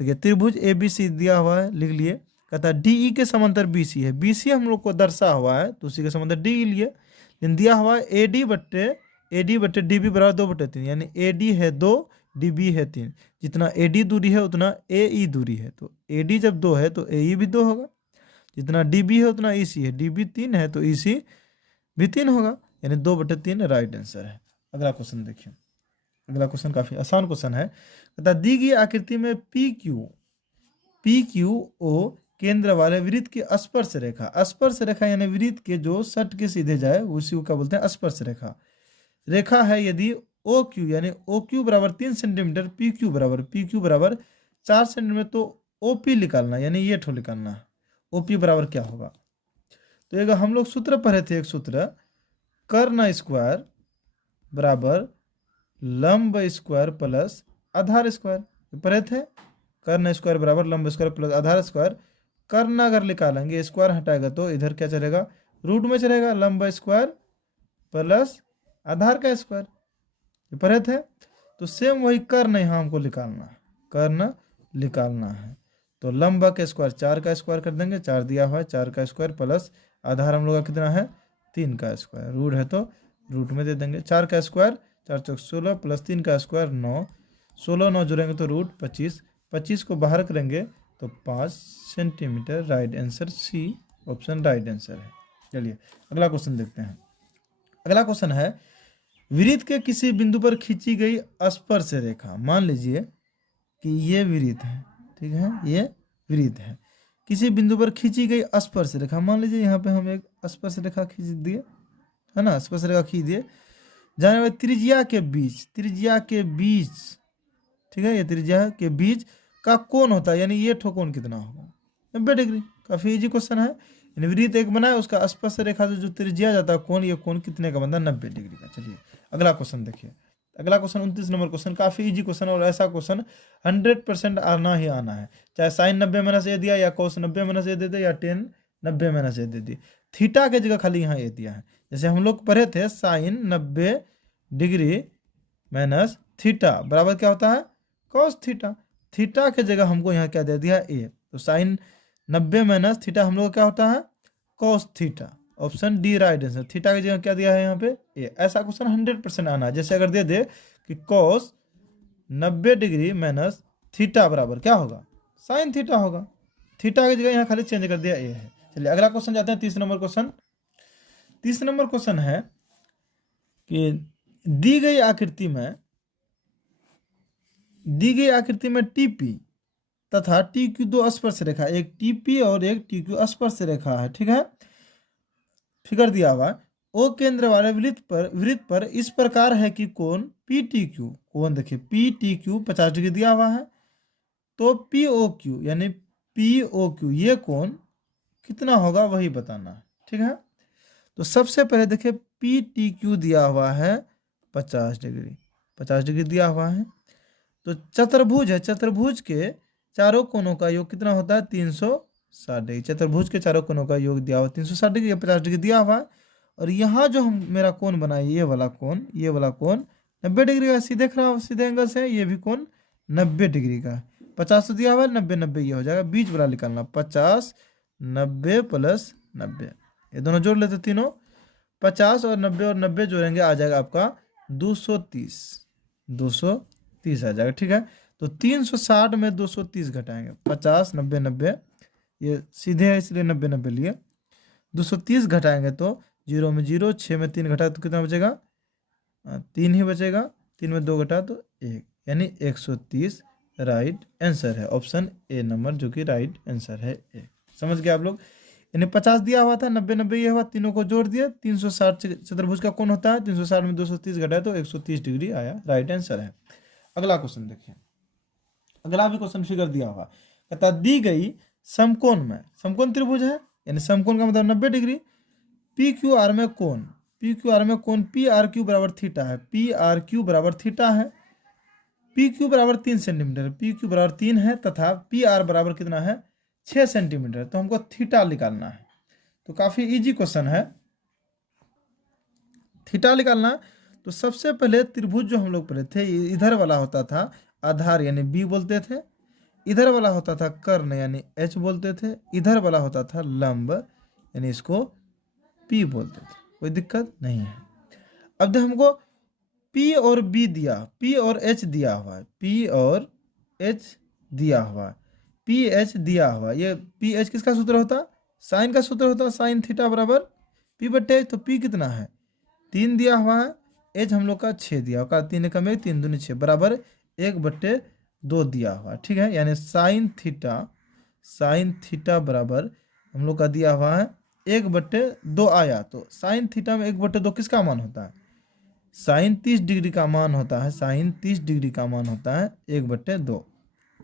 देखिए त्रिभुज ए बी सी दिया हुआ है, लिख लिए। कहता है डी ई के समांतर बी सी है, बी सी हम लोग को दर्शा हुआ है तो उसी के समांतर डी लिए। लेकिन दिया हुआ है ए डी बट्टे डी बी बराबर 2/3, यानी ए डी है 2, डी बी है 3। जितना ए डी दूरी है उतना ए ई दूरी है, तो ए डी जब 2 है तो ए ई भी 2 होगा। जितना डी बी है उतना ई सी है, डी बी 3 है तो ई सी भी 3 होगा, यानी 2/3 राइट आंसर है। अगला क्वेश्चन देखिए, अगला क्वेश्चन काफी आसान क्वेश्चन है। कहता दी गई आकृति में पी क्यू ओ केंद्र वाले वृत्त की स्पर्श रेखा यानी वृत्त के जो सट के सीधे जाए उसी को क्या बोलते हैं, स्पर्श रेखा है। यदि ओ क्यू यानी ओ क्यू बराबर 3 सेंटीमीटर, पी क्यू बराबर 4 सेंटीमीटर, तो ओ पी निकालना, यानी ये ठो निकालना। ओ पी बराबर क्या होगा? तो एक हम लोग सूत्र पढ़े थे, एक सूत्र कर्ण स्क्वायर बराबर लंब स्क्वायर प्लस आधार स्क्वायर पढ़े थे। कर्ण स्क्वायर बराबर लंब स्क्वायर प्लस आधार स्क्वायर। कर्ण अगर निकालेंगे, स्क्वायर हटाएगा तो इधर क्या चलेगा, रूट में चलेगा, लंब स्क्वायर प्लस आधार का स्क्वायर पढ़े थे। तो सेम वही कर्ण यहाँ हमको निकालना है। तो लंब का स्क्वायर 4 का स्क्वायर कर देंगे, 4 दिया हुआ है, 4 का स्क्वायर प्लस आधार हम लोग का कितना है 3 का स्क्वायर, रूट है तो रूट में दे देंगे। 4 का स्क्वायर 4 चौक 16 प्लस 3 का स्क्वायर 9, 16 9 जुड़ेंगे तो रूट 25, 25 को बाहर करेंगे तो 5 centimetre. Right answer C option right answer है। चलिए अगला क्वेश्चन देखते हैं। अगला क्वेश्चन है वृत्त के किसी बिंदु पर खींची गई स्पर्श रेखा, मान लीजिए कि ये वृत्त है, ठीक है, ये वृत्त है, किसी बिंदु पर खींची गई स्पर्श रेखा, मान लीजिए यहाँ पे हम एक स्पर्श रेखा खींच दिए, है ना, स्पर्श रेखा खींच दिए जाने वाले त्रिज्या के बीच, ठीक है, ये त्रिज्या के बीच का कोण होता है, यानी ये ठो कोण कितना होगा 90 डिग्री। काफी इजी क्वेश्चन है। वृत्त एक बनाए, उसका स्पर्श रेखा से जो त्रिज्या जाता है कोण, ये कोण कितने का बनता है 90 डिग्री का। चलिए अगला क्वेश्चन देखिए। अगला क्वेश्चन 29 नंबर क्वेश्चन, काफी इजी क्वेश्चन, और ऐसा क्वेश्चन 100% आना ही आना है। चाहे साइन 90 माइनस ए दिया या कोस 90 माइनस ए दे दे या टेन 90 माइनस ए दे दी, थीटा के जगह खाली यहाँ ए दिया है। जैसे हम लोग पढ़े थे साइन 90 डिग्री माइनस थीटा बराबर क्या होता है कॉस थीटा। थीटा के जगह हमको यहाँ क्या दे दिया ए, तो साइन 90 माइनस थीटा हम लोग क्या होता है cos theta. Option D right answer. Theta की जगह क्या दिया है यहाँ पे ए। ऐसा क्वेश्चन 100% आना है। जैसे अगर दे दे कि कॉस 90 डिग्री माइनस थीटा बराबर क्या होगा साइन थीटा होगा, थीटा की जगह यहाँ खाली चेंज कर दिया ए है। चलिए अगला क्वेश्चन जाते हैं 30 नंबर क्वेश्चन। 30 नंबर क्वेश्चन है कि दी गई आकृति में टीपी तथा टी क्यू दो स्पर्श रेखा, एक टीपी और एक टी क्यू स्पर्श रेखा है, ठीक है, फिगर दिया हुआ। ओ केंद्र वाले वृत्त पर इस प्रकार है कि कोण पी टी क्यू, कोण देखिए पी टी क्यू 50 डिग्री दिया हुआ है, तो पी ओ क्यू यानी पी ओ क्यू ये कोण कितना होगा वही बताना है, ठीक है। तो सबसे पहले देखिए पी टी क्यू दिया हुआ है 50 डिग्री दिया हुआ है। तो चतुर्भुज है, चतुर्भुज के चारों कोणों का योग कितना होता है 360 डिग्री। चतुर्भुज के चारों कोणों का योग दिया हुआ 360 डिग्री, 50 डिग्री दिया हुआ है। और यहाँ जो हम मेरा कोण बना है ये वाला कोण 90 डिग्री का, सीधे खड़ा सीधे एंगल से, ये भी कोण 90 डिग्री का है। 50 तो दिया हुआ है, 90 ये हो जाएगा, बीच वाला निकालना 50 90 प्लस 90, ये दोनों जोड़ लेते तीनों, 50 और 90 जोड़ेंगे आ जाएगा आपका 230 आ जाएगा, ठीक है। तो 360 में 230 घटाएंगे, 50 90 90 ये सीधे है इसलिए 90 लिए, 230 घटाएंगे तो 0 में 0, 6 में 3 घटा तो कितना बचेगा 3 ही बचेगा, 3 में 2 घटा तो 1, यानी 130 राइट आंसर है। ऑप्शन ए नंबर जो कि राइट आंसर है ए। समझ गए आप लोग। यानी 50 दिया हुआ था, 90 90 ये हुआ, तीनों को जोड़ दिया, 360 चतुर्भुज का कोण होता है, 360 में 230 घटाए तो 130 डिग्री आया, राइट आंसर है। अगला क्वेश्चन देखिए। अगला भी क्वेश्चन फिगर दिया हुआ, कहता दी गई समकोण में, समकोण त्रिभुज है यानी समकोण का मतलब 90 डिग्री, पी क्यू आर में कोण पी आर क्यू बराबर थीटा है, पी आर क्यू बराबर थीटा है, पी क्यू बराबर 3 सेंटीमीटर, पी क्यू बराबर 3 है तथा पी आर बराबर कितना है 6 सेंटीमीटर। तो हमको थीटा निकालना है। तो काफ़ी इजी क्वेश्चन है। थीटा निकालना, तो सबसे पहले त्रिभुज जो हम लोग पढ़े थे, इधर वाला होता था आधार यानी बी बोलते थे, इधर वाला होता था कर्ण यानी एच बोलते थे, इधर वाला होता था लंब यानी इसको पी बोलते थे। कोई दिक्कत नहीं है। अब जब हमको पी और बी दिया, पी और एच दिया हुआ है, पी और एच दिया हुआ है, पी एच दिया हुआ, ये पी एच किसका सूत्र होता, साइन का सूत्र होता, साइन थीटा बराबर पी बटे। तो पी कितना है 3 दिया हुआ है, एच हम लोग का 6 दिया हुआ, 3 कम 1 3 दूनी 6 बराबर 1/2 दिया हुआ। ठीक है, यानी साइन थीटा बराबर हम लोग का दिया हुआ है 1/2 आया। तो साइन थीटा में 1/2 किसका मान होता है, साइन 30 डिग्री का मान होता है, साइन 30 डिग्री का मान होता है 1/2।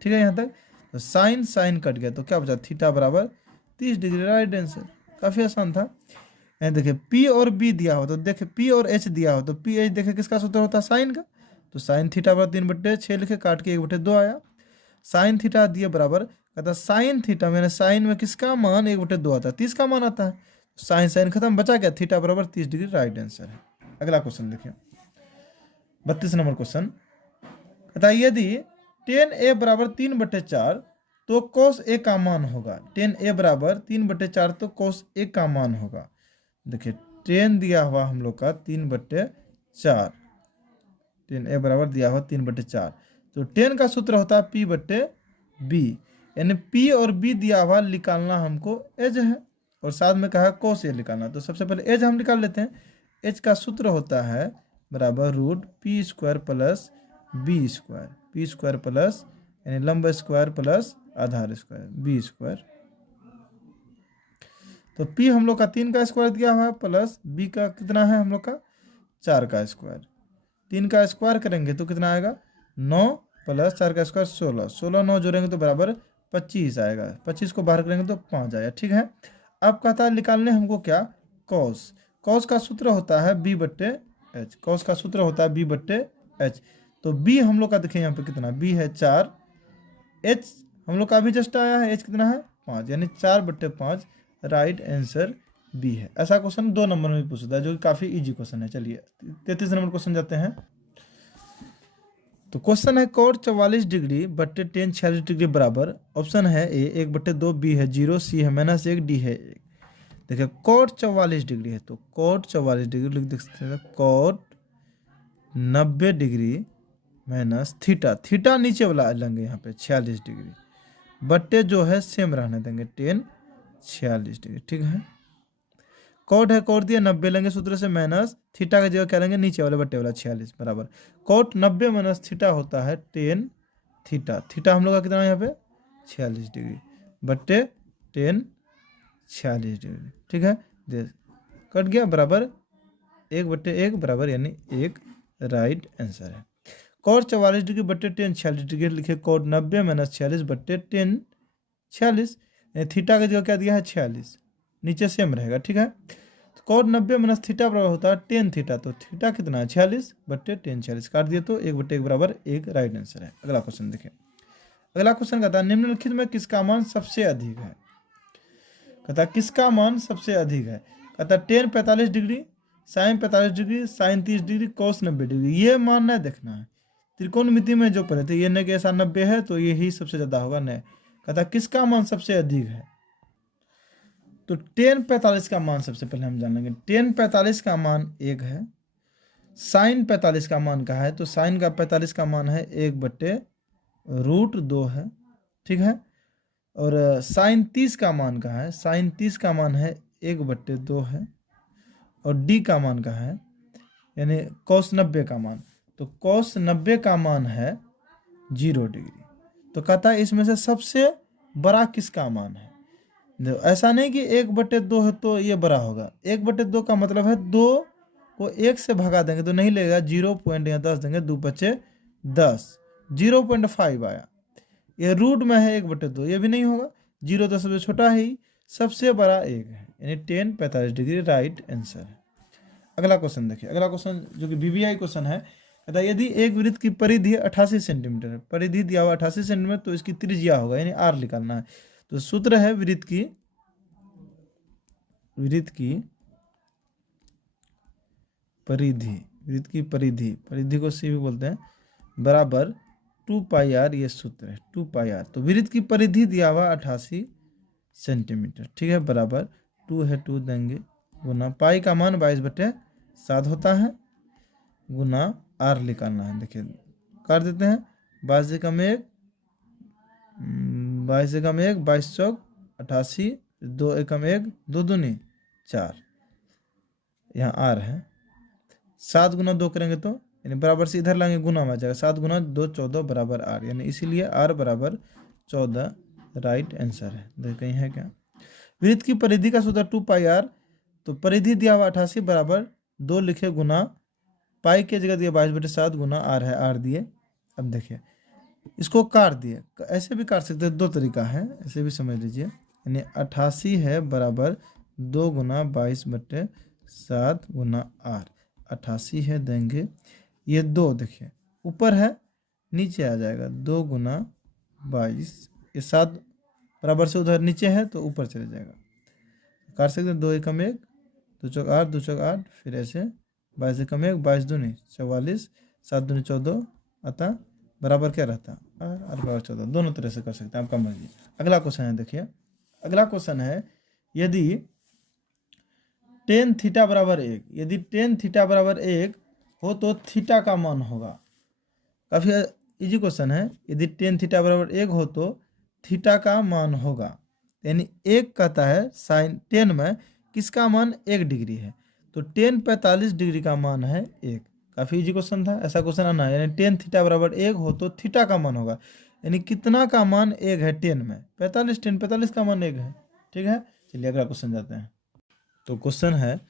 ठीक है यहाँ तक। तो साइन कट गया तो क्या बचा, थीटा बराबर 30 डिग्री, राइट आंसर। काफ़ी आसान था। देखिए P और B दिया हो तो देखिए P और H दिया हो तो पी एच देखिए किसका सूत्र होता है, साइन का। तो साइन थीटा बराबर 3/6 लिखे, काट के 1/2 आया। साइन थीटा दिए बराबर, कहता साइन थीटा मैंने साइन में किसका मान 1/2 आता है, 30 का मान आता है। साइन खत्म, बचा क्या, थीटा बराबर 30 डिग्री, राइट आंसर है। अगला क्वेश्चन देखिए 32 नंबर क्वेश्चन। कहता यदि tan A बराबर 3/4 तो cos A का मान होगा। tan A बराबर 3/4 तो cos A का मान होगा। देखिए tan दिया हुआ हम लोग का 3/4, tan A बराबर दिया हुआ 3/4, तो tan का सूत्र होता है P/B, यानी P और B दिया हुआ निकालना हमको एज है, और साथ में कहा cos A निकालना। तो सबसे पहले एज हम निकाल लेते हैं। एच का सूत्र होता है बराबर √P² plus B² P² plus यानी लंब स्क्वायर प्लस आधार स्क्वायर B²। तो P हम लोग का 3 का स्क्वायर दिया हुआ है प्लस B का कितना है हम लोग का 4 का स्क्वायर। 3 का स्क्वायर करेंगे तो कितना आएगा 9 प्लस 4 का स्क्वायर 16, 16 9 जोड़ेंगे तो बराबर 25 आएगा, 25 को बाहर करेंगे तो 5 आएगा। ठीक है, अब कहता है निकालने हमको क्या, कॉस का सूत्र होता है B/H, कॉस का सूत्र होता है B/H। तो B हम लोग का देखिए यहाँ पे कितना, B है 4, H हम लोग का अभी जस्ट आया है, H कितना है 5, यानी 4/5, राइट आंसर B है। ऐसा क्वेश्चन 2 नंबर में पूछता है जो कि काफ़ी इजी क्वेश्चन है। चलिए 33 नंबर क्वेश्चन जाते हैं। तो क्वेश्चन है cot 44 डिग्री बट्टे tan 46 डिग्री बराबर, ऑप्शन है A 1/2, B है 0, C है -1, D है 1। देखिए cot 44 डिग्री है तो cot 44 डिग्री लिख सकते हैं, cot 90 डिग्री माइनस थीटा नीचे वाला लेंगे यहाँ पे 46 डिग्री, बट्टे जो है सेम रहने देंगे tan 46 डिग्री। ठीक है, कॉट है, कॉट दिया 90 लेंगे सूत्र से, माइनस थीटा का जगह क्या लेंगे नीचे वाले बट्टे वाला 46 बराबर कॉट 90 माइनस थीटा होता है tan थीटा हम लोग का कितना है यहाँ पे 46 डिग्री बट्टे tan 46 डिग्री। ठीक है, कट गया बराबर 1/1 बराबर यानी 1, राइट आंसर है। कॉट 44 डिग्री बट्टे tan 46 डिग्री लिखे, कॉट 90 माइनस 46 बट्टे tan 46, थीटा का जगह क्या दिया है 46, नीचे सेम रहेगा। ठीक है, तो कॉट 90 माइनस थीटा बराबर होता है tan थीटा, तो थीटा कितना है 46 बट्टे tan 46, काट दिए तो 1/1 बराबर 1, राइट आंसर है। अगला क्वेश्चन देखें। अगला क्वेश्चन कहता है निम्नलिखित में किसका मान सबसे अधिक है। कहता है किसका मान सबसे अधिक है, कहता है tan 45 degree, sine 45 degree, sine 30 degree, cos 90 degree. ये मान नहीं देखना है, त्रिकोणमिति में जो पढ़े थे ये न कि ऐसा 90 है तो ये ही सबसे ज़्यादा होगा, नहीं। कहता किसका मान सबसे अधिक है, तो tan 45 का मान सबसे पहले हम जान लेंगे। tan 45 का मान 1 है, साइन 45 का मान कहा है तो साइन का 45 का मान है 1/√2 है। ठीक है, और साइन 30 का मान कहा है, साइन 30 का मान है 1/2 है, और डी का मान कहा है यानी cos 90 का मान, तो cos 90 का मान है 0 डिग्री। तो कहता है इसमें से सबसे बड़ा किसका मान है। देखो ऐसा नहीं कि 1/2 है तो ये बड़ा होगा, 1/2 का मतलब है 2 को 1 से भगा देंगे तो नहीं लगेगा, 0.10 देंगे, 2×5 = 10, 0.5 आया, ये रूट में है 1/2, ये भी नहीं होगा, 0 तो सबसे छोटा है ही, सबसे बड़ा 1 है, यानी tan 45 डिग्री, राइट आंसर है। अगला क्वेश्चन देखिए। अगला क्वेश्चन जो कि VBI क्वेश्चन है, अतः यदि एक वृत्त की परिधि 88 सेंटीमीटर है, परिधि दिया हुआ 88 सेंटीमीटर, तो इसकी त्रिज्या होगा यानी आर निकालना है। तो सूत्र है वृत्त की परिधि, वृत्त की परिधि को सी भी बोलते हैं, बराबर 2 पाई आर, ये सूत्र है 2 पाई आर। तो वृत्त की परिधि दिया हुआ 88 सेंटीमीटर, ठीक है, बराबर 2 है, 2 देंगे, गुना पाई का मान 22/7 होता है, गुना आर निकालना है। देखिए कर देते हैं, 22 से कम 1, 22 चौक 88, 2 एकम 1, 2 दूनी 4, यहाँ आर है। 7 गुना 2 करेंगे तो यानी बराबर से इधर लाएंगे, गुना में आ जाएगा, 7 गुना 2 14 बराबर आर, यानी इसीलिए आर बराबर 14 राइट आंसर है। देखिए कहीं है क्या। वृत्त की परिधि का सूत्र 2 पाई आर, तो परिधि दिया हुआ 88 बराबर 2 लिखे, गुना पाई की जगह दिया 22/7, गुना आर है, आर दिए। अब देखिए इसको काट दिए, ऐसे भी काट सकते हैं, 2 तरीका है, ऐसे भी समझ लीजिए, यानी 88 है बराबर 2 गुना 22/7 गुना आर, 88 है देंगे, ये 2 देखिए ऊपर है नीचे आ जाएगा, 2 गुना 22, ये 7 बराबर से उधर नीचे है तो ऊपर चले जाएगा, काट सकते हैं, 2 एकम 1, 2 चौक 8, 2 चौक 8, फिर ऐसे 22 एकम 1, 22 दूनी 44, 7 दूनी 14, अतः बराबर क्या रहता है आर बराबर 14। दोनों तरह से कर सकते हैं, आपका मर्जी। अगला क्वेश्चन है, देखिए अगला क्वेश्चन है, यदि टेन थीटा बराबर 1, यदि टेन थीटा बराबर 1 हो तो थीटा का मान होगा। काफ़ी इजी क्वेश्चन है, यदि टेन थीटा बराबर 1 हो तो थीटा का मान होगा, यानी 1 कहता है साइन टेन में किसका मान 1 डिग्री है, तो टेन 45 डिग्री का मान है 1। काफ़ी इजी क्वेश्चन था, ऐसा क्वेश्चन आना है, यानी टेन थीटा बराबर 1 हो तो थीटा का मान होगा, यानी कितना का मान 1 है टेन में, 45, टेन 45 का मान 1 है, ठीक है। चलिए अगला क्वेश्चन जाते हैं। तो क्वेश्चन है,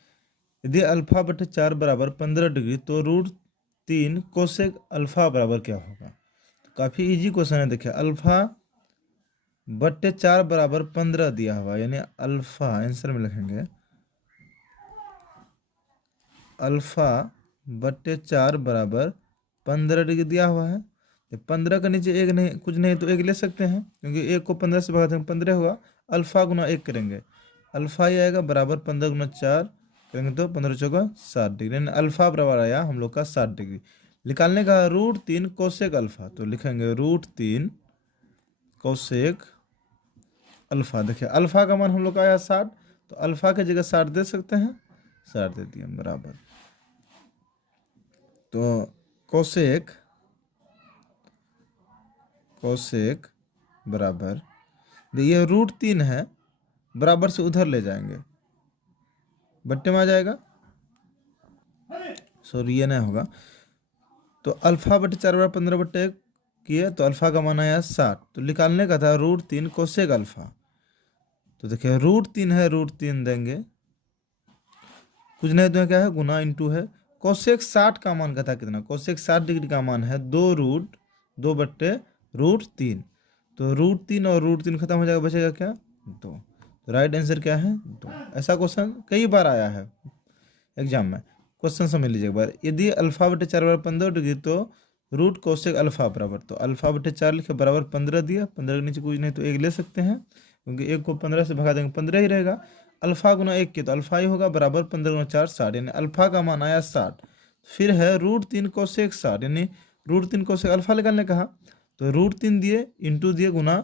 यदि अल्फा बटे 4 बराबर 15 डिग्री तो √3 कोसेक अल्फा बराबर क्या होगा। तो काफ़ी इजी क्वेश्चन है, देखिए अल्फा बटे 4 बराबर 15 दिया हुआ, यानी अल्फा आंसर में लिखेंगे अल्फा बटे 4 बराबर 15 डिग्री दिया हुआ है। 15 के नीचे 1 नहीं, कुछ नहीं तो 1 ले सकते हैं, क्योंकि 1 को 15 से भगाते हैं 15 हुआ, अल्फा गुना 1 करेंगे, अल्फा ही आएगा बराबर 15 गुना 4 करेंगे तो 15 चौका 60 डिग्री, यानी अल्फा बराबर आया हम लोग का 60 डिग्री। निकालने का √3 कोसेक अल्फा, तो लिखेंगे √3 कोसेक अल्फा। देखिए अल्फा का मान हम लोग का आया 60, तो अल्फा की जगह 60 दे सकते हैं, 60 दे दिए बराबर, तो कोसेक बराबर, ये √3 है, बराबर से उधर ले जाएंगे, बट्टे में आ जाएगा, सॉरी ये नहीं होगा, तो अल्फा बटे 4 बराबर 15/1 किए, तो अल्फा का मान आया 60, तो निकालने का था √3 कोसेक अल्फा। तो देखिए √3 है, √3 देंगे, कुछ नहीं तो क्या है गुना इंटू है, कोसेक 60 का मान का था कितना, कोसेक 60 डिग्री का मान है 2√3, तो √3 और √3 खत्म हो जाएगा, बचेगा क्या 2, तो राइट आंसर क्या है 2। ऐसा क्वेश्चन कई बार आया है एग्जाम में, क्वेश्चन समझ लीजिए एक बार। यदि अल्फा बटे 4 बराबर 15 डिग्री तो रूट कोसेक अल्फा बराबर, तो अल्फा बटे 4 लिखे बराबर 15 दिया, 15 के नीचे कुछ नहीं तो 1 ले सकते हैं, क्योंकि 1 को 15 से भगा देंगे 15 ही रहेगा, अल्फा गुना 1 के तो अल्फा ही होगा बराबर 15 गुना 4 60, यानी अल्फा का मान आया 60। फिर है √3 कोसेक 60, यानी √3 कोसेक अल्फा निकालने कहा, तो √3 दिए इंटू दिए गुना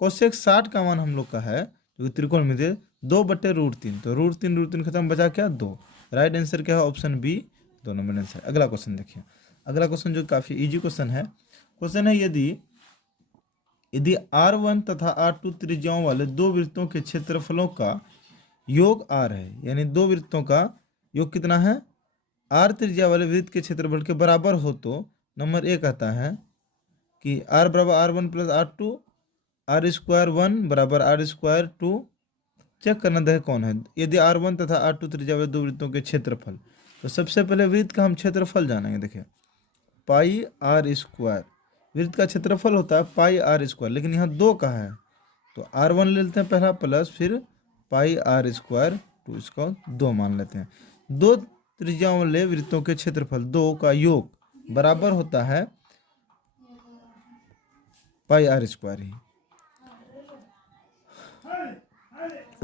कोसेक 60 का मान हम लोग का है जो कि त्रिकोण में दिए 2/√3, तो √3 खत्म, बचा क्या 2। राइट आंसर क्या है ऑप्शन बी, 2 नंबर आंसर। अगला क्वेश्चन देखिए, अगला क्वेश्चन जो काफ़ी इजी क्वेश्चन है, यदि R1 तथा R2 त्रिज्याओं वाले 2 वृत्तों के क्षेत्रफलों का योग R है, यानी 2 वृत्तों का योग कितना है, R त्रिज्या वाले वृत्त के क्षेत्रफल के बराबर हो तो नंबर 1 आता है कि R बराबर R1 प्लस R2, R² 1 बराबर R² 2। चेक करना है कौन है, यदि R1 तथा R2 त्रिज्या वाले 2 वृत्तों के क्षेत्रफल, तो सबसे पहले वृत्त का हम क्षेत्रफल जानेंगे। देखिए पाई R², वृत्त का क्षेत्रफल होता है पाई R², लेकिन यहाँ 2 का है तो R1 ले लेते हैं पहला, प्लस फिर पाई R² 2, इसको 2 मान लेते हैं। 2 त्रिज्याओं वाले वृत्तों के क्षेत्रफल 2 का योग बराबर होता है पाई आर स्क्वायर ही।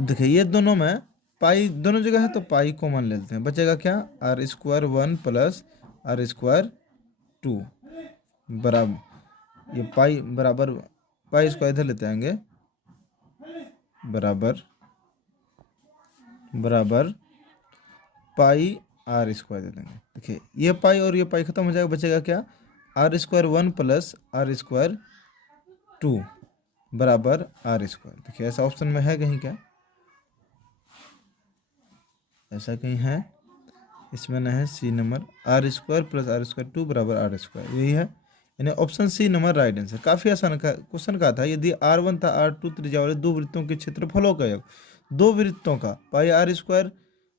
देखिए ये दोनों में पाई दोनों जगह है तो पाई कॉमन ले लेते हैं, बचेगा क्या, R square 1 plus R square 2 बराबर, ये पाई बराबर पाई स्क्वायर इधर लेते आएंगे, बराबर बराबर पाई आर स्क्वायर दे देंगे। देखिए ये पाई और ये पाई खत्म हो जाएगा, बचेगा क्या, R square 1 plus R square 2 बराबर आर स्क्वायर। देखिए ऐसा ऑप्शन में है कहीं क्या, ऐसा कहीं है, इसमें ना है C number, R square plus R square 2 बराबर आर स्क्वायर, यही है, यानी option C number right answer. काफ़ी आसान क्वेश्चन का था। यदि R1 था, R2 त्रिज्या वाले दो वृत्तों के क्षेत्रफलों का योग, दो वृत्तों का pi R square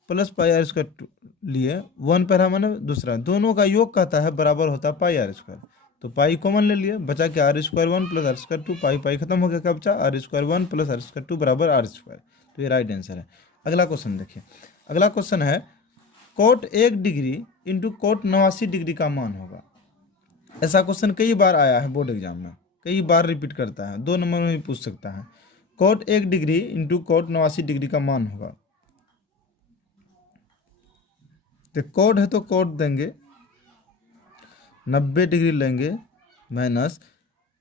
plus pi R square लिए, 1 पहला माने दूसरा, दोनों का योग कहता है बराबर होता है पाई आर स्क्वायर, तो पाई कॉमन ले लिए, बचा क्या, R square 1 plus R square 2, pi pi खत्म हो गया, क्या बचा, R square 1 plus R square 2 बराबर आर स्क्वायर, तो ये राइट आंसर है। अगला क्वेश्चन देखिए, अगला क्वेश्चन है cot 1 degree into cot 89 degree का मान होगा। ऐसा क्वेश्चन कई बार आया है बोर्ड एग्जाम में, कई बार रिपीट करता है, 2 नंबर में भी पूछ सकता है। Cot 1 degree into cot 89 degree का मान होगा, तो कोड है तो कोड देंगे 90 डिग्री लेंगे माइनस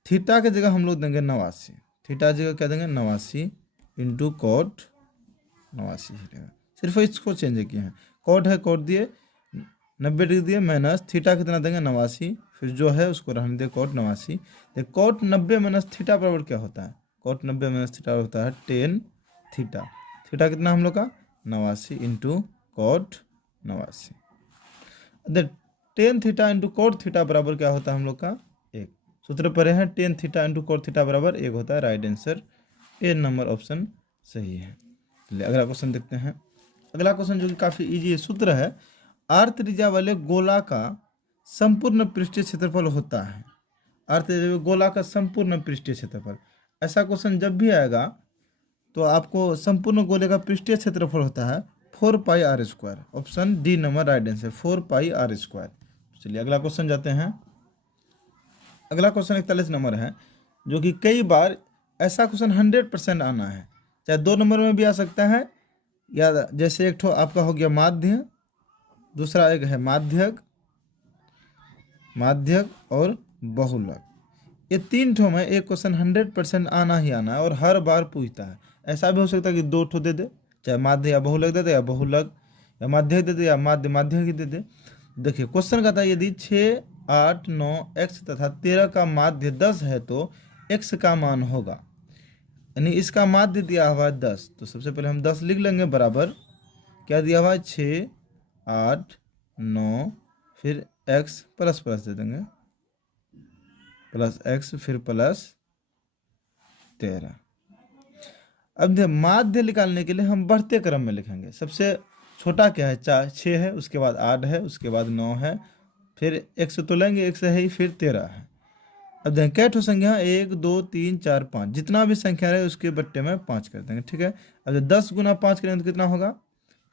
थीटा की जगह हम लोग देंगे 89, थीटा जगह क्या देंगे 89 इंटू कोट 89 ही रहेगा, सिर्फ इसको चेंज किए हैं, कोड है कोड दिए 90 डिग्री दिए माइनस थीटा कितना देंगे 89, फिर जो है उसको रहने दे कोट 89। तो कोट 90 माइनस थीटा बराबर क्या होता है, कोट 90 माइनस थीटा होता है 10 थीटा, थीटा कितना हम लोग का 89 into cot 89। 10 theta into cot theta बराबर क्या होता है हम लोग का 1, सूत्र पढ़े हैं 10 थीटा इंटू कोट थीटा बराबर 1 होता है, right answer A number option सही है। चलिए अगला क्वेश्चन देखते हैं। अगला क्वेश्चन जो कि काफ़ी इजी सूत्र है, आर त्रिज्या वाले गोला का संपूर्ण पृष्ठीय क्षेत्रफल होता है, आर त्रिज्या वाले गोला का संपूर्ण पृष्ठीय क्षेत्रफल। ऐसा क्वेश्चन जब भी आएगा तो आपको संपूर्ण गोले का पृष्ठीय क्षेत्रफल होता है 4 pi R square, option D number right answer 4 pi R square. चलिए अगला क्वेश्चन जाते हैं। अगला क्वेश्चन 41 नंबर है, जो कि कई बार ऐसा क्वेश्चन 100% आना है, चाहे 2 नंबर में भी आ सकता है, या जैसे एक ठो आपका हो गया माध्य, दूसरा एक है माध्यक, माध्यक और बहुलक, ये 3 ठो में एक क्वेश्चन 100% आना ही आना है और हर बार पूछता है। ऐसा भी हो सकता है कि 2 ठो दे दे, चाहे माध्य या बहुलक दे दे, या बहुलक या माध्यक दे दे, या माध्य माध्यक ही दे दे। देखिए क्वेश्चन का था यदि 6, 8, 9 x तथा 13 का माध्य 10 है तो x का मान होगा, यानी इसका माध्य दिया हुआ है 10, तो सबसे पहले हम 10 लिख लेंगे, बराबर क्या दिया हुआ है 6, 8, 9 फिर x प्लस प्लस दे देंगे, प्लस x फिर प्लस 13। अब माध्य निकालने के लिए हम बढ़ते क्रम में लिखेंगे, सबसे छोटा क्या है 6 है, उसके बाद 8 है, उसके बाद 9 है, फिर x तो लेंगे, x है ही, फिर 13 है। अब देखें कै ठो संख्या 1, 2, 3, 4, 5, जितना भी संख्या रहे उसके बट्टे में 5 कर देंगे, ठीक है। अब जब 10 गुना 5 करेंगे तो कितना होगा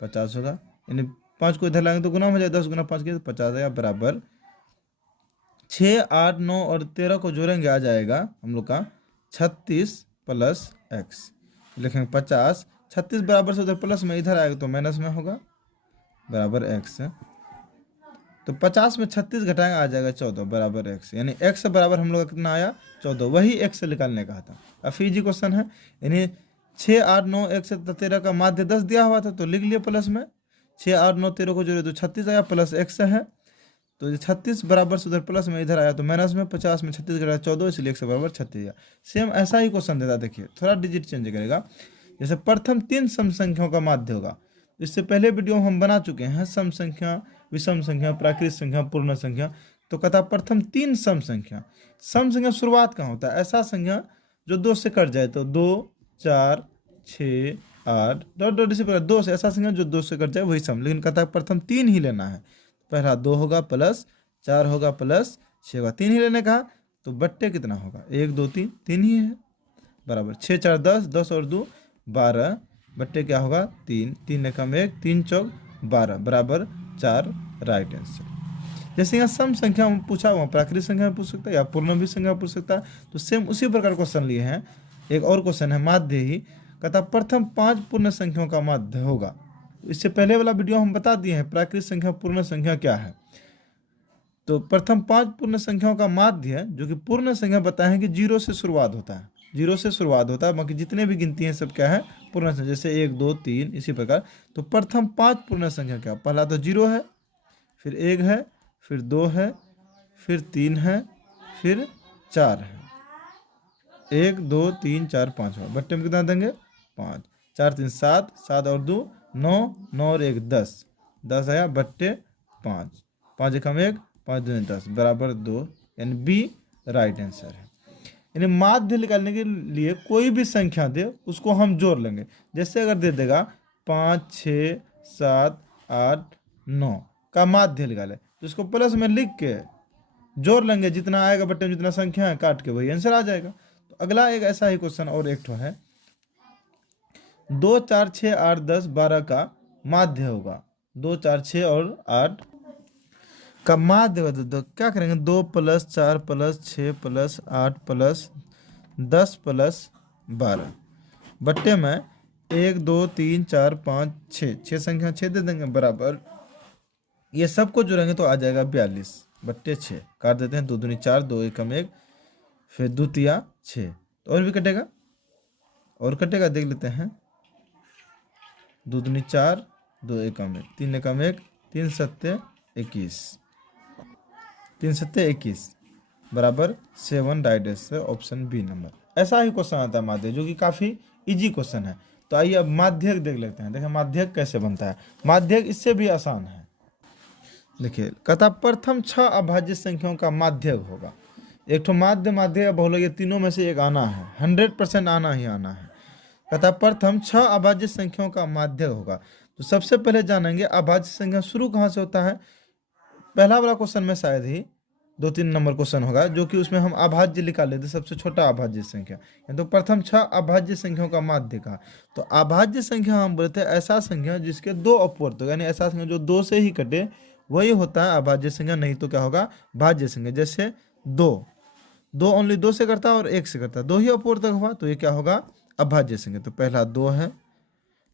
50 होगा, यानी 5 को इधर लाएंगे तो गुना हो जाए, 10 गुना 5 के तो 50 आएगा, बराबर 6, 8, 9 और 13 को जोड़ेंगे आ जाएगा हम लोग का 36 प्लस x, लिखेंगे 50, 36 बराबर से उधर प्लस में इधर आएगा तो माइनस में होगा, बराबर x, तो 50 में 36 घटाएंगे आ जाएगा 14 बराबर x, यानी x बराबर हम लोग का कितना आया 14, वही x से निकालने का था। काफ़ी इजी क्वेश्चन है, यानी 6, 8, 9 x 13 का माध्य 10 दिया हुआ था तो लिख लिए प्लस में, 6, 8, 9, 13 को जोड़े तो 36 आया, प्लस x है, तो 36 बराबर से उधर प्लस में इधर आया तो माइनस में, 50 में 36 घटाया 14, इसलिए x बराबर 36। सेम ऐसा ही क्वेश्चन देता, देखिए थोड़ा डिजिट चेंज करेगा, जैसे प्रथम 3 सम संख्याओं का माध्य होगा, इससे पहले वीडियो हम बना चुके हैं, सम संख्या, विषम संख्या, प्राकृत संख्या, पूर्ण संख्या, तो कहता प्रथम 3 सम संख्या। सम संख्या शुरुआत कहाँ होता है, ऐसा संख्या जो 2 से कट जाए, तो 2, 4, 6, 8 डॉट डॉट इसी प्रकार 2 से, ऐसा संख्या जो 2 से कट जाए वही सम, लेकिन कहता है प्रथम 3 ही लेना है, पहला 2 होगा प्लस 4 होगा प्लस 6 होगा, 3 ही लेने का, तो बट्टे कितना होगा 1, 2, 3, 3 ही है, बराबर 6, 4, 10, 10 और 2 12, बट्टे क्या होगा 3, 3 एकम 1, 3 चौक 12 बराबर 4, राइट आंसर। जैसे यहाँ सम संख्या में पूछा हुआ, प्राकृतिक संख्या में पूछ सकता है या पूर्णांक संख्या में पूछ सकता है। तो सेम उसी प्रकार क्वेश्चन लिए हैं। एक और क्वेश्चन है माध्य ही, कहता प्रथम 5 पूर्ण संख्याओं का माध्य होगा। इससे पहले वाला वीडियो हम बता दिए हैं प्राकृतिक संख्या पूर्ण संख्या क्या है। तो प्रथम 5 पूर्ण संख्याओं का माध्य, जो कि पूर्ण संख्या बताए हैं कि 0 से शुरुआत होता है, 0 से शुरुआत होता है, बाकी जितने भी गिनती हैं सब क्या है, पूर्ण संख्या। जैसे 1 2 3 इसी प्रकार। तो प्रथम 5 पूर्ण संख्या क्या, पहला तो 0 है, फिर 1 है, फिर 2 है, फिर 3 है, फिर 4 है। 1 2 3 4 5 है। बट्टे में कितना देंगे, 5। 4 3 7, 7 और 2 9, 9 और 1 10, 10 आया बट्टे 5। 5 एकम 1, 5 2 10 बराबर 2, यानी बी राइट आंसर है। यानी माध्य निकालने के लिए कोई भी संख्या दे उसको हम जोड़ लेंगे। जैसे अगर दे देगा 5 6 7 8 9 का माध्य निकाले, तो इसको प्लस में लिख के जोड़ लेंगे, जितना आएगा बट्टे में जितना संख्या है काट के वही आंसर आ जाएगा। तो अगला एक ऐसा ही क्वेश्चन और एक ठो है, 2 4 6 8 10 12 का माध्य होगा। 2 4 6 और 8 का माध्य होगा। तो क्या करेंगे, 2 + 4 + 6 + 8 + 10 + 12 बट्टे में 1 2 3 4 5 6 संख्या 6 दे देंगे बराबर, ये सबको जोड़ेंगे तो आ जाएगा 42 बट्टे 6। काट देते हैं, 2 दूनी 4, 2 एकम 1, फिर द्वितीया 6। तो और भी कटेगा, और कटेगा, देख लेते हैं। 2 दूनी 4, 2 एकम 1, 3 एकम 1, 3 सत्ते 21, 3 सत्ते 21 बराबर 7 right answer option B number. ऐसा ही क्वेश्चन आता है माध्यक, जो कि काफ़ी इजी क्वेश्चन है। तो आइए अब माध्यक देख लेते हैं। देखिए माध्यक कैसे बनता है। माध्यक इससे भी आसान है। देखिए कहता प्रथम 6 अभाज्य संख्याओं का माध्यक होगा। एक तो माध्य माध्य या बहुलक, ये तीनों में से एक आना है, 100% आना ही आना है। कहता प्रथम 6 अभाज्य संख्याओं का माध्यक होगा। तो सबसे पहले जानेंगे अभाज्य संख्या शुरू कहाँ से होता है। पहला वाला क्वेश्चन में शायद ही 2-3 नंबर क्वेश्चन होगा, जो कि उसमें हम अभाज्य निकाल लेते, सबसे छोटा अभाज्य संख्या। तो प्रथम 6 अभाज्य संख्याओं का माध्य का, तो अभाज्य संख्या हम बोलते हैं ऐसा संख्या जिसके 2 अपवर्त हो, यानी ऐसा संख्या जो 2 से ही कटे वही होता है अभाज्य संख्या, नहीं तो क्या होगा भाज्य संख्या। जैसे 2 ओनली 2 से करता है और 1 से करता है, 2 ही अपवर्तक हुआ, तो ये क्या होगा अभाज्य संख्या। तो पहला 2 है,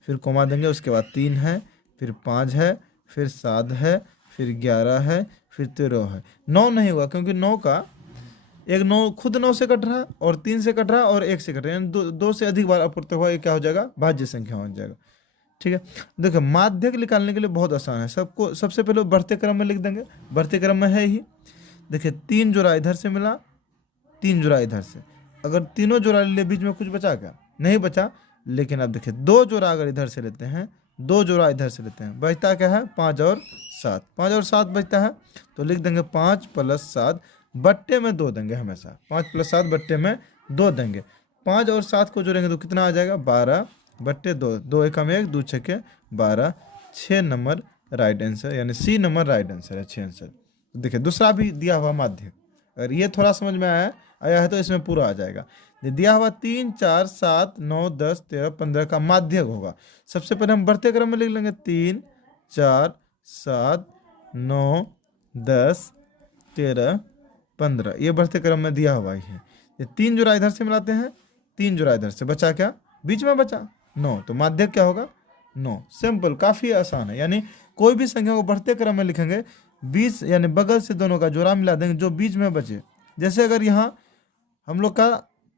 फिर कोमा देंगे, उसके बाद 3 है, फिर 5 है, फिर 7 है, फिर 11 है, फिर 13 है। 9 नहीं हुआ, क्योंकि 9 का एक 9 खुद 9 से कट रहा है और 3 से कट रहा है और 1 से कट रहा है, यानी 2 से अधिक बार अपवर्तक हुआ, ये क्या हो जाएगा भाज्य संख्या हो जाएगा। ठीक है, देखो माध्यक निकालने के लिए बहुत आसान है। सबको सबसे पहले बढ़ते क्रम में लिख देंगे, बढ़ते क्रम में है ही। देखिए 3 जोड़ा इधर से मिला, 3 जोड़ा इधर से, अगर तीनों जोड़ा ले बीच में कुछ बचा क्या, नहीं बचा। लेकिन अब देखिए 2 जोड़ा अगर इधर से लेते हैं, 2 जोड़ा इधर से लेते हैं, बचता क्या है 5 और 7, 5 और 7 बचता है। तो लिख देंगे 5 + 7 बट्टे में 2 देंगे हमेशा, 5 + 7 बट्टे में 2 देंगे। 5 और 7 को जोड़ेंगे तो कितना आ जाएगा 12 बट्टे 2, 2 एकम 1, 2 छक्के 12, 6 नंबर राइट आंसर, यानी सी नंबर राइट आंसर है, 6 आंसर। देखिए दूसरा भी दिया हुआ माध्यक, अगर ये थोड़ा समझ में आया है तो इसमें पूरा आ जाएगा। दिया हुआ 3 4 7 9 10 13 15 का माध्यक होगा। सबसे पहले हम बढ़ते क्रम में लिख लेंगे 3 4 7 9 10 13 15, ये बढ़ते क्रम में दिया हुआ ही है। ये 3 जोड़ा इधर से मिलाते हैं, 3 जोड़ा इधर से, बचा क्या बीच में बचा 9, तो माध्यक क्या होगा 9। सिंपल, काफ़ी आसान है। यानी कोई भी संख्या को बढ़ते क्रम में लिखेंगे, बीच यानी बगल से दोनों का जोड़ा मिला देंगे, जो बीच में बचे। जैसे अगर यहाँ हम लोग का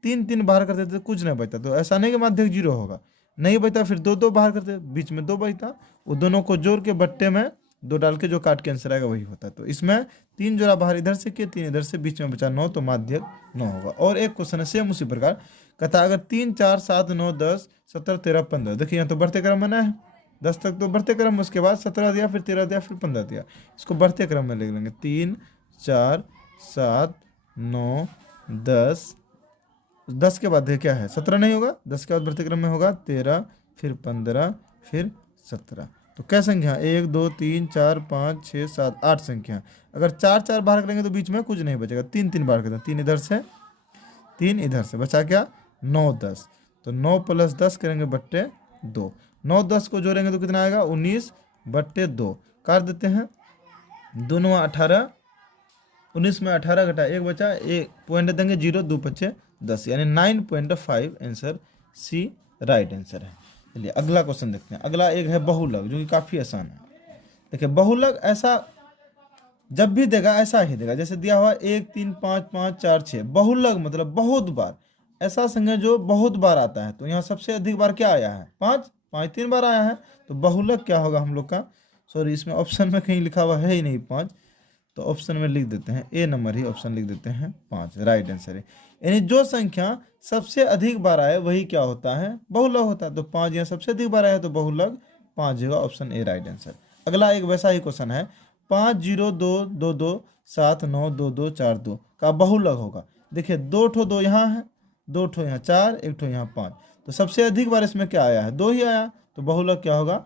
3 बाहर करते तो कुछ नहीं बचता, तो ऐसा नहीं कि माध्यक 0 होगा, नहीं बचता। फिर 2 बाहर करते, बीच में 2 बचता, वो दोनों को जोड़ के बट्टे में 2 डाल के जो काट के आंसर आएगा वही होता है। तो इसमें 3 जोड़ा बाहर इधर से किए, 3 इधर से, बीच में बचा 9, तो माध्यक 9 होगा। और एक क्वेश्चन है सेम उसी प्रकार, कहता अगर 3 4 7 9 10 17 13 15, देखिए यहाँ तो बढ़ते क्रम में ना है, 10 तक तो बढ़ते क्रम में, उसके बाद 17 दिया, फिर 13 दिया, फिर 15 दिया, इसको बढ़ते क्रम में लिख लेंगे। 3 4 7 9 10, 10 के बाद क्या है 17 नहीं होगा, 10 के बाद बढ़ते क्रम में होगा 13, फिर 15, फिर 17। तो क्या संख्या 1 2 3 4 5 6 7 8 संख्या। अगर 4 4 बाहर करेंगे तो बीच में कुछ नहीं बचेगा, 3 3 बाहर करते हैं, 3 इधर से 3 इधर से, बचा क्या 9 10। तो 9 + 10 करेंगे बट्टे 2, 9 10 को जोड़ेंगे तो कितना आएगा 19 बट्टे 2, काट देते हैं। दोनों 18, 19 में 18 घटा 1 बचा, एक पॉइंट देंगे 0, 2 पच्चे 10, यानी 9.5 आंसर सी राइट आंसर है। चलिए अगला क्वेश्चन देखते हैं। अगला एक है बहुलक, जो कि काफ़ी आसान है। देखिए बहुलक ऐसा जब भी देगा ऐसा ही देगा, जैसे दिया हुआ 1 3 5 5 4 6। बहुलक मतलब बहुत बार, ऐसा संख्या जो बहुत बार आता है। तो यहाँ सबसे अधिक बार क्या आया है? 5, 5 3 बार आया है। तो बहुलक क्या होगा हम लोग का? सॉरी, इसमें ऑप्शन में कहीं लिखा हुआ है ही नहीं 5, तो ऑप्शन में लिख देते हैं ए नंबर ही ऑप्शन लिख देते हैं 5, राइट आंसर है। यानी जो संख्या सबसे अधिक बार आए वही क्या होता है? बहुलक होता है। तो 5 यहाँ सबसे अधिक बार आया तो बहुलक 5 होगा, ऑप्शन ए राइट आंसर। अगला एक वैसा ही क्वेश्चन है, 5 0 2 2 2 7 9 2 2 4 2 का बहुलक होगा। देखिए 2 ठो 2 यहाँ है, 2 ठो यहाँ 4, 1 ठो यहाँ 5। तो सबसे अधिक बार इसमें क्या आया है? 2 ही आया, तो बहुलक क्या होगा?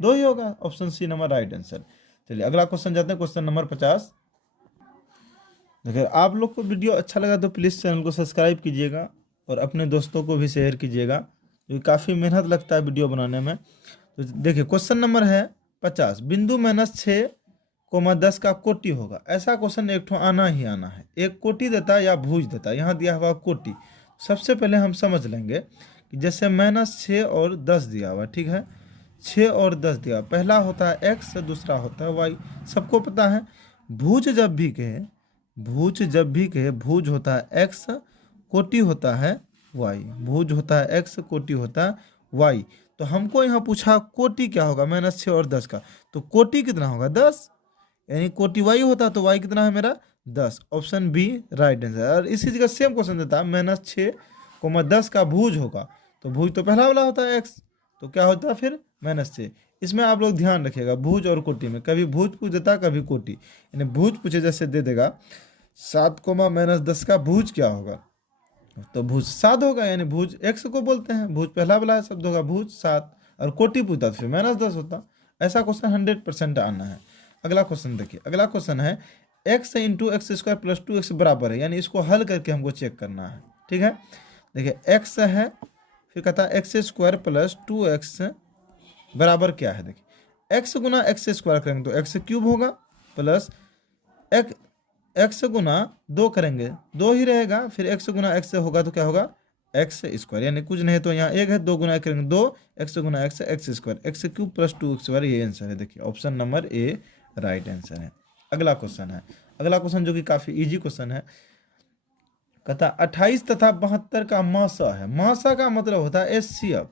2 ही होगा, option C number right answer. चलिए अगला क्वेश्चन जाते हैं, क्वेश्चन नंबर 50। देखिए आप लोग को वीडियो अच्छा लगा तो प्लीज़ चैनल को सब्सक्राइब कीजिएगा और अपने दोस्तों को भी शेयर कीजिएगा, क्योंकि काफ़ी मेहनत लगता है वीडियो बनाने में। तो देखिए क्वेश्चन नंबर है 50, बिंदु -6, 10 का कोटि होगा। ऐसा क्वेश्चन एक ठो आना ही आना है। एक कोटि देता है या भुज देता है, यहाँ दिया हुआ कोटि। सबसे पहले हम समझ लेंगे कि जैसे -6 और 10 दिया हुआ, ठीक है, 6 और 10 दिया, पहला होता है x, दूसरा होता है y, सबको पता है। भुज जब भी कहे, भुज होता है x, कोटि होता है y, भुज होता है x, कोटि होता है y। तो हमको यहाँ पूछा कोटि क्या होगा? -6 और 10 का, तो कोटि कितना होगा? 10, यानी कोटि y होता तो y कितना है मेरा? 10, ऑप्शन बी राइट आंसर। और इसी जगह सेम क्वेश्चन देता है -6, 10 का भुज होगा, तो भुज तो पहला वाला होता है x, तो क्या होता है फिर? -6। इसमें आप लोग ध्यान रखिएगा, भुज और कोटि में कभी भुज पूछ देता है कभी कोटि। यानी भुज पूछे जैसे दे देगा 7, -10 का भुज क्या होगा? तो भुज 7 होगा, यानी भुज x को बोलते हैं, भुज पहला वाला शब्द होगा भुज 7, और कोटि पूछता तो फिर -10 होता। ऐसा क्वेश्चन 100% आना है। अगला क्वेश्चन देखिए, अगला क्वेश्चन है x × x² + 2x बराबर है, यानी इसको हल करके हमको चेक करना है, ठीक है। देखिए x है, फिर कहता है x² + 2x बराबर क्या है? देखिए x गुना x² करेंगे तो x³ होगा, प्लस x गुना 2 करेंगे 2 ही रहेगा, फिर x गुना x होगा तो क्या होगा? x², यानी कुछ नहीं तो यहाँ 1 है, 2 गुना करेंगे 2, x गुना x x² x³ + 2x², ये आंसर है। देखिए option number A right answer है। अगला क्वेश्चन है, अगला क्वेश्चन जो कि काफ़ी इजी क्वेश्चन है, कहता 28 तथा 72 का मासा है। मासा का मतलब होता है HCF,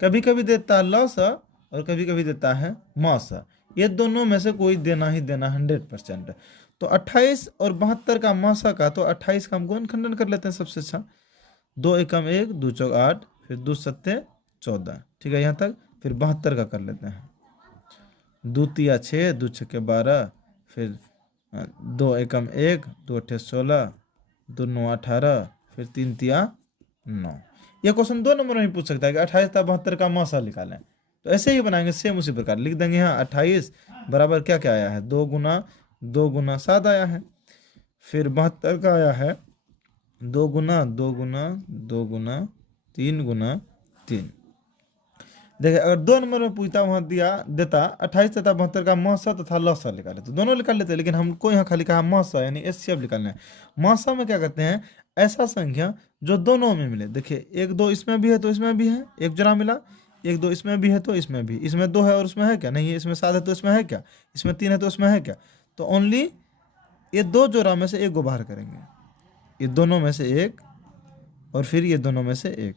कभी कभी देता है लसा और कभी कभी देता है मासा, ये दोनों में से कोई देना ही देना 100%। तो 28 और 72 का मासा का, तो 28 का हम गुणनखंडन कर लेते हैं सबसे अच्छा, 2 एकम 1, 2 चौक 8, फिर 2 सत्ते 14, ठीक है यहाँ तक। फिर 72 का कर लेते हैं, 2 तिया 6, 2 छक्के 12, फिर 2 एकम 1, 2 अट्ठे 16, 2 9 18, फिर 3 तिया 9। ये क्वेश्चन 2 नंबर में ही पूछ सकता है कि 28 तथा 72 का मासा निकालें। तो ऐसे ही बनाएंगे, सेम उसी प्रकार लिख देंगे। यहाँ 28 बराबर क्या क्या आया है? 2 गुना 7 आया है। फिर 72 का आया है 2 गुना 2 गुना 2 गुना 3 गुना 3। देखिए अगर 2 नंबर में पूछता, वहाँ दिया देता 28 तथा 72 का मासा तथा लसा निकाले, तो दोनों निकाल लेते हैं, लेकिन हमको यहाँ खाली कहा मासा, यानी HCF निकालना है। मासा में क्या कहते हैं? ऐसा संख्या जो दोनों में मिले। देखिए 1 2 इसमें भी है तो इसमें भी है, एक जोड़ा मिला, 1 2 इसमें भी है तो इसमें भी, इसमें 2 है और उसमें है क्या? नहीं है। इसमें 7 है तो इसमें है क्या? इसमें 3 है तो इसमें है क्या? तो ओनली ये 2 जोड़ा में से एक को बाहर करेंगे, ये दोनों में से एक और फिर ये दोनों में से एक,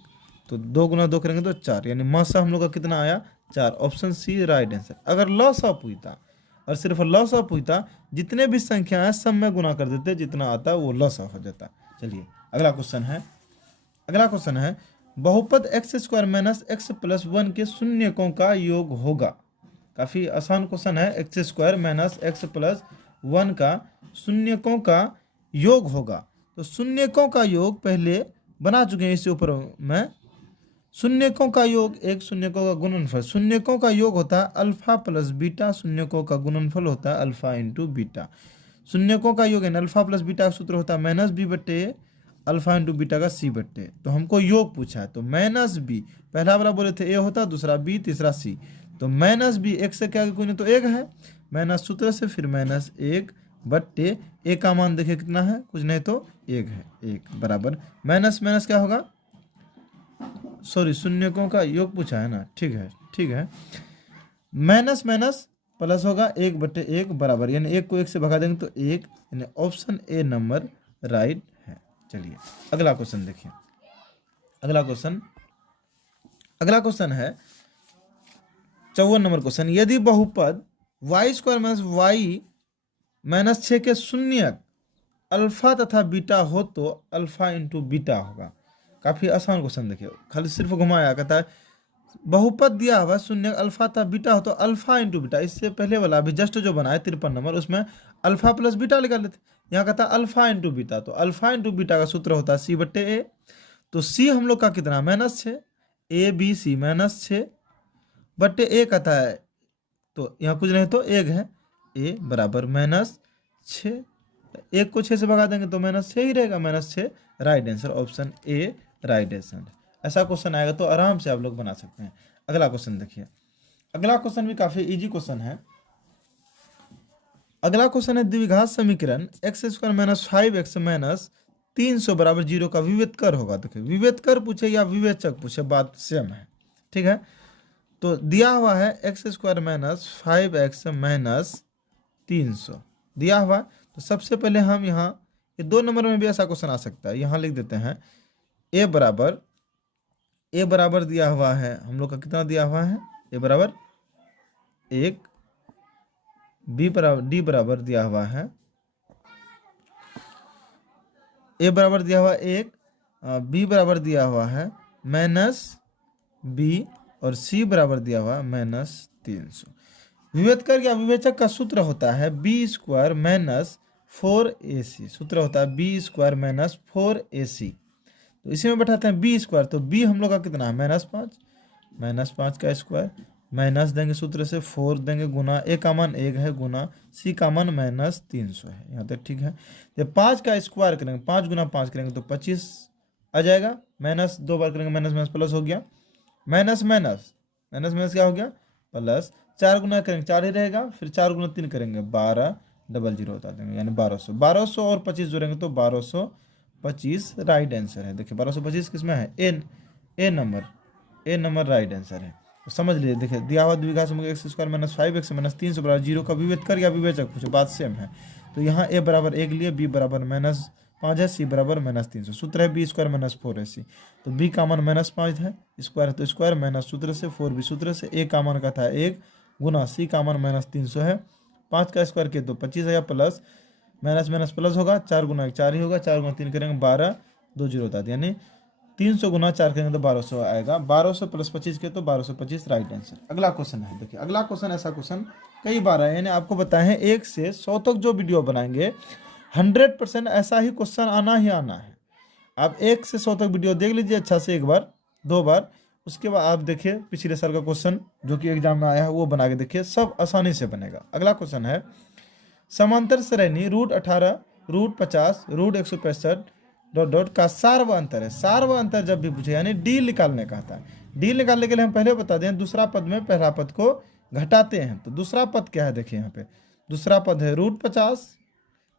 तो 2 गुना 2 करेंगे तो 4, यानी मासा हम लोग का कितना आया? 4, ऑप्शन सी राइट आंसर। अगर लसा पूछता और सिर्फ लसा पूछता, जितने भी संख्या है सब में गुना कर देते, जितना आता वो लसा हो जाता। चलिए अगला क्वेश्चन है, अगला क्वेश्चन है बहुपद x² - x + 1 के शून्यकों का योग होगा। काफ़ी आसान क्वेश्चन है, x² - x + 1 का शून्यकों का योग होगा। तो शून्यकों का योग पहले बना चुके हैं इससे ऊपर में। शून्यकों का योग, एक शून्यकों का गुणनफल, शून्यकों का योग होता है अल्फा प्लस बीटा, शून्यकों का गुणनफल होता है अल्फा इंटू बीटा। शून्यकों का योग है अल्फा प्लस बीटा का सूत्र होता है -b/, अल्फा इंटू बीटा का c/। तो हमको योग पूछा है, तो -b, पहला वाला बोले थे a होता, दूसरा b, तीसरा c। तो -b, एक से क्या गुने तो 1 है, माइनस सूत्र से फिर माइनस 1 बट्टे ए का मान देखिए कितना है, कुछ नहीं तो 1 है, 1 बराबर माइनस माइनस क्या होगा, सॉरी शून्यकों का योग पूछा है ना, ठीक है ठीक है, माइनस माइनस प्लस होगा 1 बट्टे 1 बराबर, यानी 1 को 1 से भगा देंगे तो 1, यानी ऑप्शन ए नंबर राइट है। चलिए अगला क्वेश्चन देखिए, अगला क्वेश्चन है 54 नंबर क्वेश्चन, यदि बहुपद Y square minus Y minus 6 के शून्यक अल्फा तथा बीटा हो तो अल्फा इंटू बीटा होगा। काफी आसान क्वेश्चन देखिए, खाली सिर्फ घुमाया, कहता है बहुपद दिया हुआ शून्य अल्फा तथा बीटा हो तो अल्फा इंटू बीटा, इससे पहले वाला अभी जस्ट जो बनाया 53 नंबर उसमें अल्फा प्लस बीटा निकाल लेते, यहाँ कहता है अल्फा इंटू बीटा, तो अल्फा इंटू बीटा का सूत्र होता है सी बट्टे ए, तो सी हम लोग का कितना -6, ए बी सी -6 बट्टे ए कहता है, तो यहाँ कुछ नहीं तो 1 है, ए बराबर -6, 1 को 6 से भगा देंगे तो -6 ही रहेगा, -6 right answer, option A right answer. ऐसा क्वेश्चन आएगा तो आराम से आप लोग बना सकते हैं। अगला क्वेश्चन देखिए, अगला क्वेश्चन भी काफी इजी क्वेश्चन है। अगला क्वेश्चन है द्विघात समीकरण x square minus 5x minus 300 बराबर 0 का विवेत कर होगा। देखिए विवेत कर पूछे या विवेचक पूछे बात सेम है, ठीक है। तो दिया हुआ है x square minus 5x minus 300 दिया हुआ, तो सबसे पहले हम यहाँ ये 2 नंबर में भी ऐसा क्वेश्चन आ सकता है, यहाँ लिख देते हैं a बराबर दिया हुआ है हम लोग का कितना दिया हुआ है, a बराबर 1, b बराबर d बराबर दिया हुआ है, a बराबर दिया हुआ 1, b बराबर दिया हुआ है -b और c बराबर दिया हुआ -300। विवेत कर या विवेचक का सूत्र होता है b स्क्वायर माइनस 4ac, सूत्र होता है b स्क्वायर माइनस 4ac, तो इसी में बैठाते हैं b स्क्वायर, तो b हम लोग का कितना है -5 का स्क्वायर, माइनस देंगे सूत्र से 4 देंगे गुना a का मान 1 है गुना c का मान -300 है, यहाँ तक ठीक है। जब 5 का स्क्वायर करेंगे 5 गुना 5 करेंगे तो 25 आ जाएगा, माइनस 2 बार करेंगे माइनस माइनस प्लस हो गया, माइनस माइनस क्या हो गया प्लस, 4 गुना करेंगे 4 ही रहेगा, फिर 4 गुना 3 करेंगे 12 00 बता देंगे, यानी 1200 और 25 जोड़ेंगे तो 1225 राइट आंसर है। देखिए 1225 किसमें है, ए नंबर राइट आंसर है, तो समझ लीजिए। देखिए दिया हुआ द्विघात समीकरण x square minus 5x minus 300 बराबर 0 का विवेत कर या विवेचक पूछे बात सेम है, तो यहाँ a बराबर 1 लिए, b बराबर -5 है, c बराबर -300, सूत्र है b स्क्वायर माइनस 4ac, तो b का मान -5 है, स्क्वायर है तो स्क्वायर माइनस सूत्र से 4b सूत्र से, a का मान का था 1 गुना c का मान -300 है, 5 का स्क्वायर किया तो 25 आया प्लस माइनस माइनस प्लस होगा, 4 गुना 4 ही होगा, 4 गुना 3 करेंगे 12 20 होता है, यानी 300 गुना 4 करेंगे तो 1200 आएगा, 1200 प्लस 25 के तो 1225 राइट आंसर। अगला क्वेश्चन है, देखिए अगला क्वेश्चन ऐसा क्वेश्चन कई बार है, यानी आपको बताए हैं 1 से 100 तक जो वीडियो बनाएंगे 100% ऐसा ही क्वेश्चन आना ही आना है। आप 1 से 100 तक वीडियो देख लीजिए अच्छा से, 1 बार 2 बार, उसके बाद आप देखिए पिछले साल का क्वेश्चन जो कि एग्जाम में आया है वो बना के देखिए, सब आसानी से बनेगा। अगला क्वेश्चन है समांतर श्रेणी √18 √50 √165 ... का सार व अंतर है। सार व अंतर जब भी पूछे यानी डी निकालने का आता है, डी निकालने के लिए हम पहले बता दें दूसरा पद में पहला पद को घटाते हैं, तो दूसरा पद क्या है, देखिए यहाँ पे दूसरा पद है √50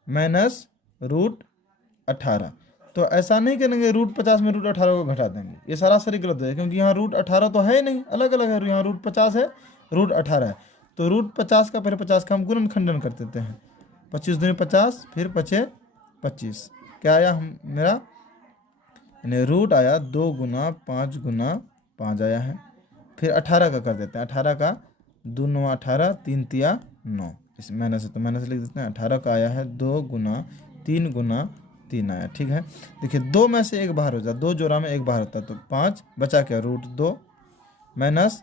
माइनस √18, तो ऐसा नहीं करेंगे √50 में √18 को घटा देंगे, ये सरासरी गलत है, क्योंकि यहाँ √18 तो है ही नहीं, अलग अलग है, यहाँ √50 है √18 है, तो √50 का पहले 50 का हम गुणनखंडन कर देते हैं, 25 दूनी 50 फिर 25 25, क्या आया मेरा, यानी रूट आया 2 गुना 5 गुना 5 आया है, फिर 18 का कर देते हैं, 18 का 2 9 18 3 तिया 9, इस माइनस है तो माइनस लिख देते हैं, 18 का आया है 2 गुना 3 गुना 3 आया, ठीक है। देखिए 2 में से 1 बाहर हो जाए, 2 जोड़ा में 1 बाहर होता है, तो 5 बचा क्या √2 माइनस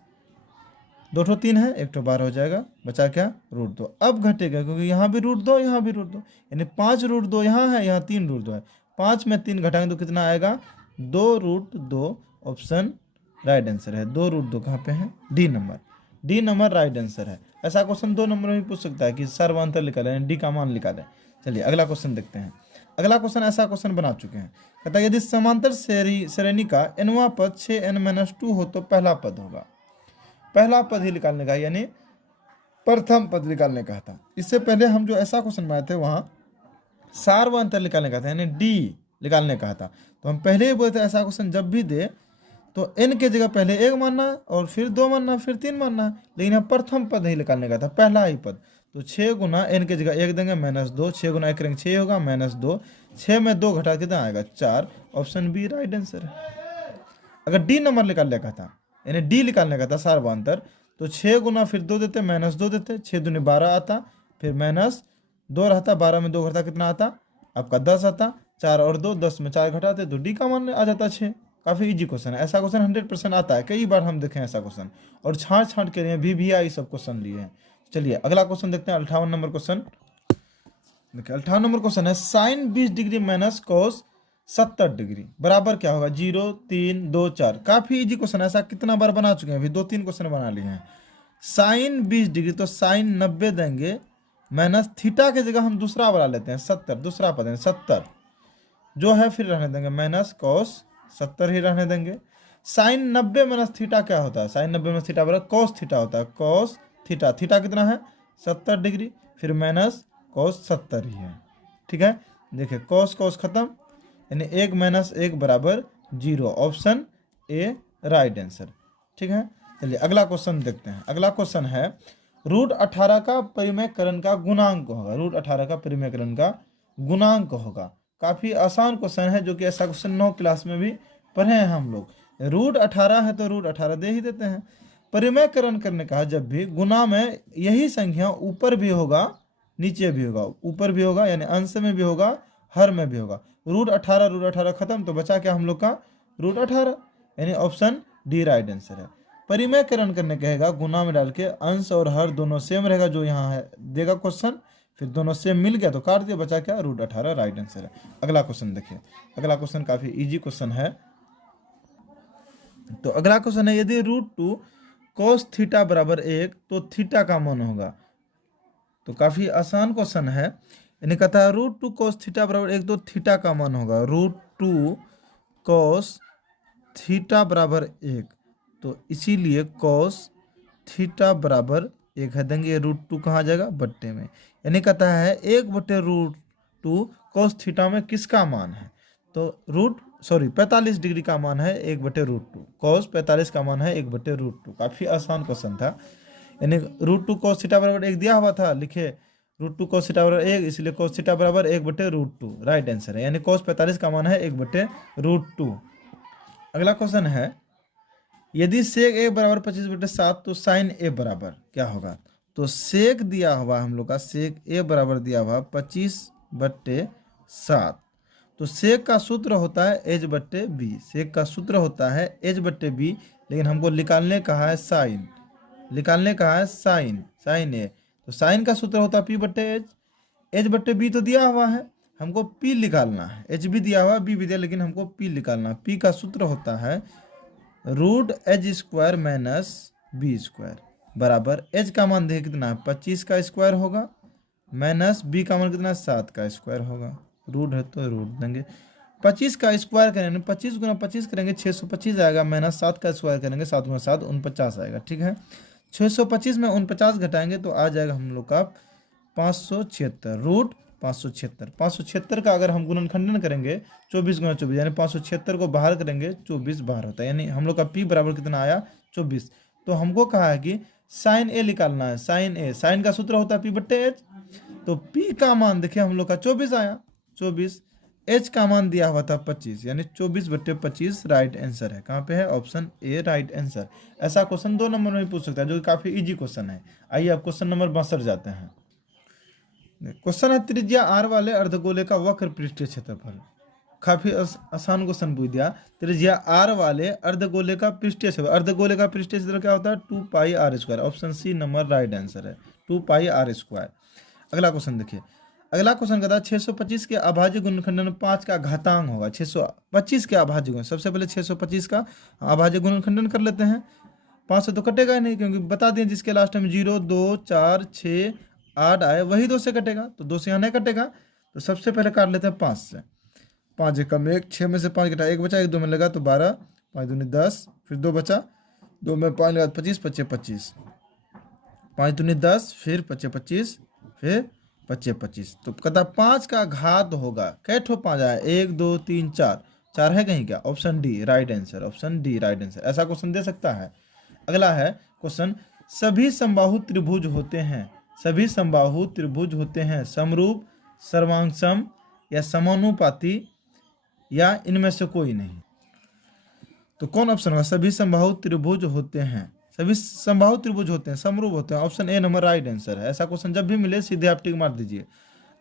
2 ठो 3 है 1 ठो बाहर हो जाएगा, बचा क्या √2, अब घटेगा क्योंकि यहाँ भी √2 यहाँ भी √2, यानी 5 √2 यहाँ है, यहाँ 3 √2 है, 5 में 3 घटाएंगे तो कितना आएगा 2 √2, ऑप्शन राइट आंसर है। 2 √2 कहाँ पे है, डी नंबर राइट आंसर है। ऐसा क्वेश्चन 2 नंबर में भी पूछ सकता है कि सर्वांतर निकालें, डी का मान निकालें। चलिए अगला क्वेश्चन देखते हैं। अगला क्वेश्चन ऐसा क्वेश्चन बना चुके हैं, कहता है यदि समांतर श्रेणी का nवां पद 6n - 2 हो तो पहला पद होगा, पहला पद ही निकालने का, यानी प्रथम पद निकालने कहा था। इससे पहले हम जो ऐसा क्वेश्चन बनाए थे वहाँ सार व अंतर निकालने कहा था, यानी डी निकालने कहा था। तो हम पहले ही बोले थे ऐसा क्वेश्चन जब भी दे तो n के जगह पहले 1 मानना और फिर 2 मानना फिर 3 मानना, लेकिन यहाँ प्रथम पद नहीं निकालने का था, पहला ही पद। तो 6 गुना n के जगह 1 देंगे -2, 6 गुना 1 करेंगे 6 होगा -2, 6 में 2 घटा कितना आएगा 4, ऑप्शन बी राइट आंसर है। अगर डी नंबर निकालने का था, यानी डी निकालने का था सार्वंतर, तो 6 गुना फिर 2 देते -2 देते, 6 दूनी 12 आता, फिर -2 रहता, 12 में 2 घटा कितना आता आपका 10 आता, 4 और 2 10 में 4 घटाते तो डी का मान आ जाता 6। काफ़ी इजी क्वेश्चन है, ऐसा क्वेश्चन 100% आता है, कई बार हम देखें ऐसा क्वेश्चन, और छाँट के लिए VVI सब क्वेश्चन लिए हैं। चलिए अगला क्वेश्चन देखते हैं, 58 नंबर क्वेश्चन। देखिए 58 नंबर क्वेश्चन है, sine 20 degree minus cos 70 degree बराबर क्या होगा 0 3 2 4। काफ़ी इजी क्वेश्चन है, ऐसा कितना बार बना चुके हैं, अभी 2-3 क्वेश्चन बना लिए हैं। साइन 20 डिग्री तो साइन 90 देंगे, माइनस थीटा के जगह हम दूसरा वाला लेते हैं 70, दूसरा पद है 70 जो है, फिर रहने देंगे माइनस कॉस 70 ही रहने देंगे। साइन 90 माइनस थीटा क्या होता है, साइन 90 माइनस थीटा बराबर कॉस थीटा होता है, कॉस थीटा, थीटा कितना है 70 डिग्री, फिर माइनस कॉस 70 ही है। ठीक है, देखिए कॉस कॉस खत्म, यानी 1 माइनस 1 बराबर 0, ऑप्शन ए राइट आंसर। ठीक है, चलिए अगला क्वेश्चन देखते हैं। अगला क्वेश्चन है, √18 का परिमेयकरण का गुणांक होगा, √18 का परिमेयकरण का गुणांक होगा। काफ़ी आसान क्वेश्चन है, जो कि ऐसा क्वेश्चन 9 क्लास में भी पढ़े हैं हम लोग। √18 है तो √18 दे ही देते हैं। परिमेयकरण करने का जब भी गुना में यही संख्या ऊपर भी होगा नीचे भी होगा, ऊपर भी होगा यानी अंश में भी होगा, हर में भी होगा। √18 खत्म, तो बचा क्या हम लोग का √18, यानी ऑप्शन डी राइट आंसर है। परिमेयकरण करने कहेगा, गुना में डाल के अंश और हर दोनों सेम रहेगा, जो यहाँ है देगा क्वेश्चन, फिर दोनों सेम मिल गया तो काट दिया, बचा क्या √18 राइट आंसर है। अगला क्वेश्चन देखिए, अगला क्वेश्चन काफ़ी इजी क्वेश्चन है। तो अगला क्वेश्चन है, यदि √2 cos थीटा बराबर 1 तो थीटा का मान होगा। तो काफ़ी आसान क्वेश्चन है, यानी कहता है √2 cos थीटा बराबर 1 तो थीटा का मान होगा √2 cos थीटा बराबर 1, तो इसीलिए cos थीटा बराबर 1 है देंगे, √2 कहाँ जाएगा बट्टे में, यानी कहता है 1/√2 cos थीटा में किसका मान है, तो 45 डिग्री का मान है 1/√2, cos 45 का मान है 1/√2। काफ़ी आसान क्वेश्चन था, यानी √2 cos थीटा बराबर 1 दिया हुआ था, लिखे √2 cos थीटा बराबर 1, इसलिए cos थीटा बराबर 1/√2 राइट आंसर है, यानी cos 45 का मान है 1/√2। अगला क्वेश्चन है, यदि सेक ए बराबर 25/7 तो साइन ए बराबर क्या होगा। तो सेक दिया हुआ हम लोग का, सेक ए बराबर दिया हुआ 25/7, तो सेक का सूत्र होता है h/b, सेक का सूत्र होता है h/b, लेकिन हमको निकालने कहा है साइन, निकालने कहा है साइन, साइन ए, तो साइन का सूत्र होता है p/h, h/b तो दिया हुआ है, हमको p निकालना है, h भी दिया हुआ b भी दिया, लेकिन हमको p निकालना है। p का सूत्र होता है √h² - b² बराबर h का मान देखिए कितना है 25 का स्क्वायर होगा, माइनस b का मान कितना 7 का स्क्वायर होगा, रूट है तो रूट देंगे। 25 का स्क्वायर करेंगे, 25 गुना 25 करेंगे 625 आएगा, माइनस 7 का स्क्वायर करेंगे 7 गुना 7 49 आएगा। ठीक है, 625 में 49 घटाएंगे तो आ जाएगा हम लोग का 576, रूट 576। 576 का अगर हम गुणनखंडन करेंगे 24 गुना 24, यानी 576 को बाहर करेंगे 24 बाहर होता है, यानी हम लोग का p बराबर कितना आया 24। तो हमको कहा है कि साइन ए निकालना है, साइन ए, साइन का सूत्र होता है p/h, तो p का मान देखिए हम लोग का 24 आया 24, h का मान दिया हुआ था 25, यानी 24/25 राइट आंसर है। कहाँ पे है, ऑप्शन ए राइट आंसर। ऐसा क्वेश्चन 2 नंबर में भी पूछ सकता है, जो कि काफ़ी इजी क्वेश्चन है। आइए आप क्वेश्चन नंबर 62 जाते हैं। क्वेश्चन है, त्रिज्या r वाले अर्धगोले का वक्र पृष्ठीय क्षेत्रफल। काफी आसान क्वेश्चन पूछ दिया, त्रिज्या r वाले अर्धगोले का पृष्ठीय क्षेत्रफल, अर्धगोले का पृष्ठीय क्षेत्रफल क्या होता है 2πr², option C number right answer है 2πr²। अगला क्वेश्चन देखिए, अगला क्वेश्चन कहता है 625 के अभाज्य गुणनखंडन 5 का घातांक होगा। 625 के अभाज्य गुण, सबसे पहले 625 का अभाज्य गुणनखंडन कर लेते हैं। 5 से तो कटेगा ही नहीं, क्योंकि बता दें जिसके लास्ट में 0 2 4 6 8 आए वही 2 से कटेगा, तो 2 से यहाँ नहीं कटेगा, तो सबसे पहले काट लेते हैं 5 से। 5 कम 1, 6 में से 5 घटा 1 बचा, 1 2 में लगा तो 12, 5 दूनी 10, फिर 2 बचा, 2 में 5 लगा 25, 25 25, 5 दूनी 10, फिर 5 25, फिर 5 25। तो कहता 5 का घात होगा, कै ठो 5 आया, 1 2 3 4, 4 है कहीं क्या, option D right answer, option D right answer. ऐसा क्वेश्चन दे सकता है। अगला है क्वेश्चन, सभी समबाहु त्रिभुज होते हैं, सभी समबाहु त्रिभुज होते हैं समरूप, सर्वांगसम या समानुपाती, या इनमें से कोई नहीं। तो कौन ऑप्शन होगा, सभी समबाहु त्रिभुज होते हैं, सभी समबाहु त्रिभुज होते हैं, समरूप होते हैं, option A number right answer है। ऐसा क्वेश्चन जब भी मिले सीधे आप टिक मार दीजिए।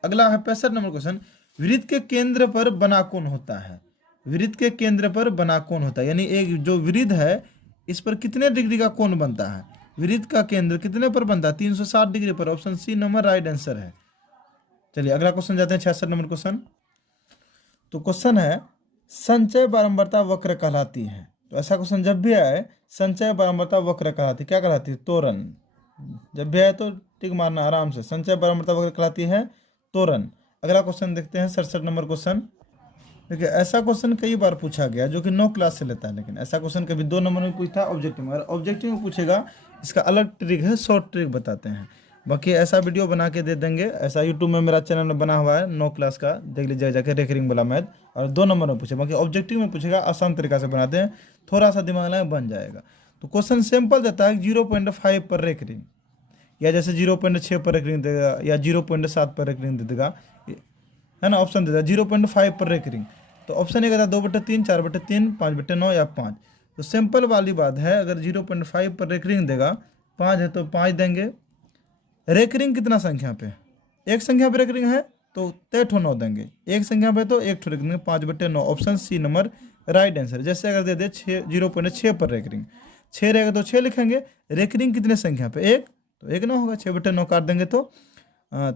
अगला है 65 नंबर क्वेश्चन, वृत्त के केंद्र पर बना कोण होता है, वृत्त के केंद्र पर बना कोण होता है, यानी एक जो वृत्त है इस पर कितने डिग्री का कोण बनता है, वृत्त का केंद्र कितने पर बनता है, 360 डिग्री पर, option C number right answer है। चलिए अगला क्वेश्चन जाते हैं 66 नंबर क्वेश्चन। तो क्वेश्चन है, संचय बारंबारता वक्र कहलाती है। तो ऐसा क्वेश्चन जब भी आए, संचय बारंबारता वक्र कहलाती है, क्या कहलाती है, तोरण। जब भी आए तो टिक मारना आराम से, संचय बारंबारता वक्र कहलाती है तोरण। अगला क्वेश्चन देखते हैं 67 नंबर क्वेश्चन। देखिए ऐसा क्वेश्चन कई बार पूछा गया जो कि 9 क्लास से लेता है, लेकिन ऐसा क्वेश्चन कभी 2 नंबर में पूछता है ऑब्जेक्टिव में। अगर ऑब्जेक्टिव में पूछेगा इसका अलग ट्रिक है, शॉर्ट ट्रिक बताते हैं। बाकी ऐसा वीडियो बना के दे देंगे, ऐसा यूट्यूब में मेरा चैनल में बना हुआ है 9 क्लास का, देख लीजिएगा जाके, रेकरिंग वाला मैथ। और 2 नंबर में पूछे, बाकी ऑब्जेक्टिव में पूछेगा आसान तरीका से बनाते हैं, थोड़ा सा दिमाग लगाए बन जाएगा। तो क्वेश्चन सिंपल देता है 0.5 पर रेकरिंग, या जैसे 0.6 पर रेकरिंग देगा, या 0.7 पर रेकरिंग दे देगा, है ना। ऑप्शन देता है 0.5 पर रेकरिंग। तो ऑप्शन ए कहता है 2/3, 4/3, 5/9 या 5। तो सिंपल वाली बात है, अगर 0.5 पर रेकरिंग देगा, 5 है तो 5 देंगे। रेकरिंग कितना संख्या पे, एक संख्या पे रेकरिंग है तो 3 ठो 9 देंगे, एक संख्या पे तो 1 ठो recurring, 5/9, option C number right answer. जैसे अगर दे दे 0.6 पर रेकरिंग, 6 रहेगा तो 6 लिखेंगे, रेकरिंग कितने संख्या पे, 1, तो 1 9 होगा, 6/9 काट देंगे तो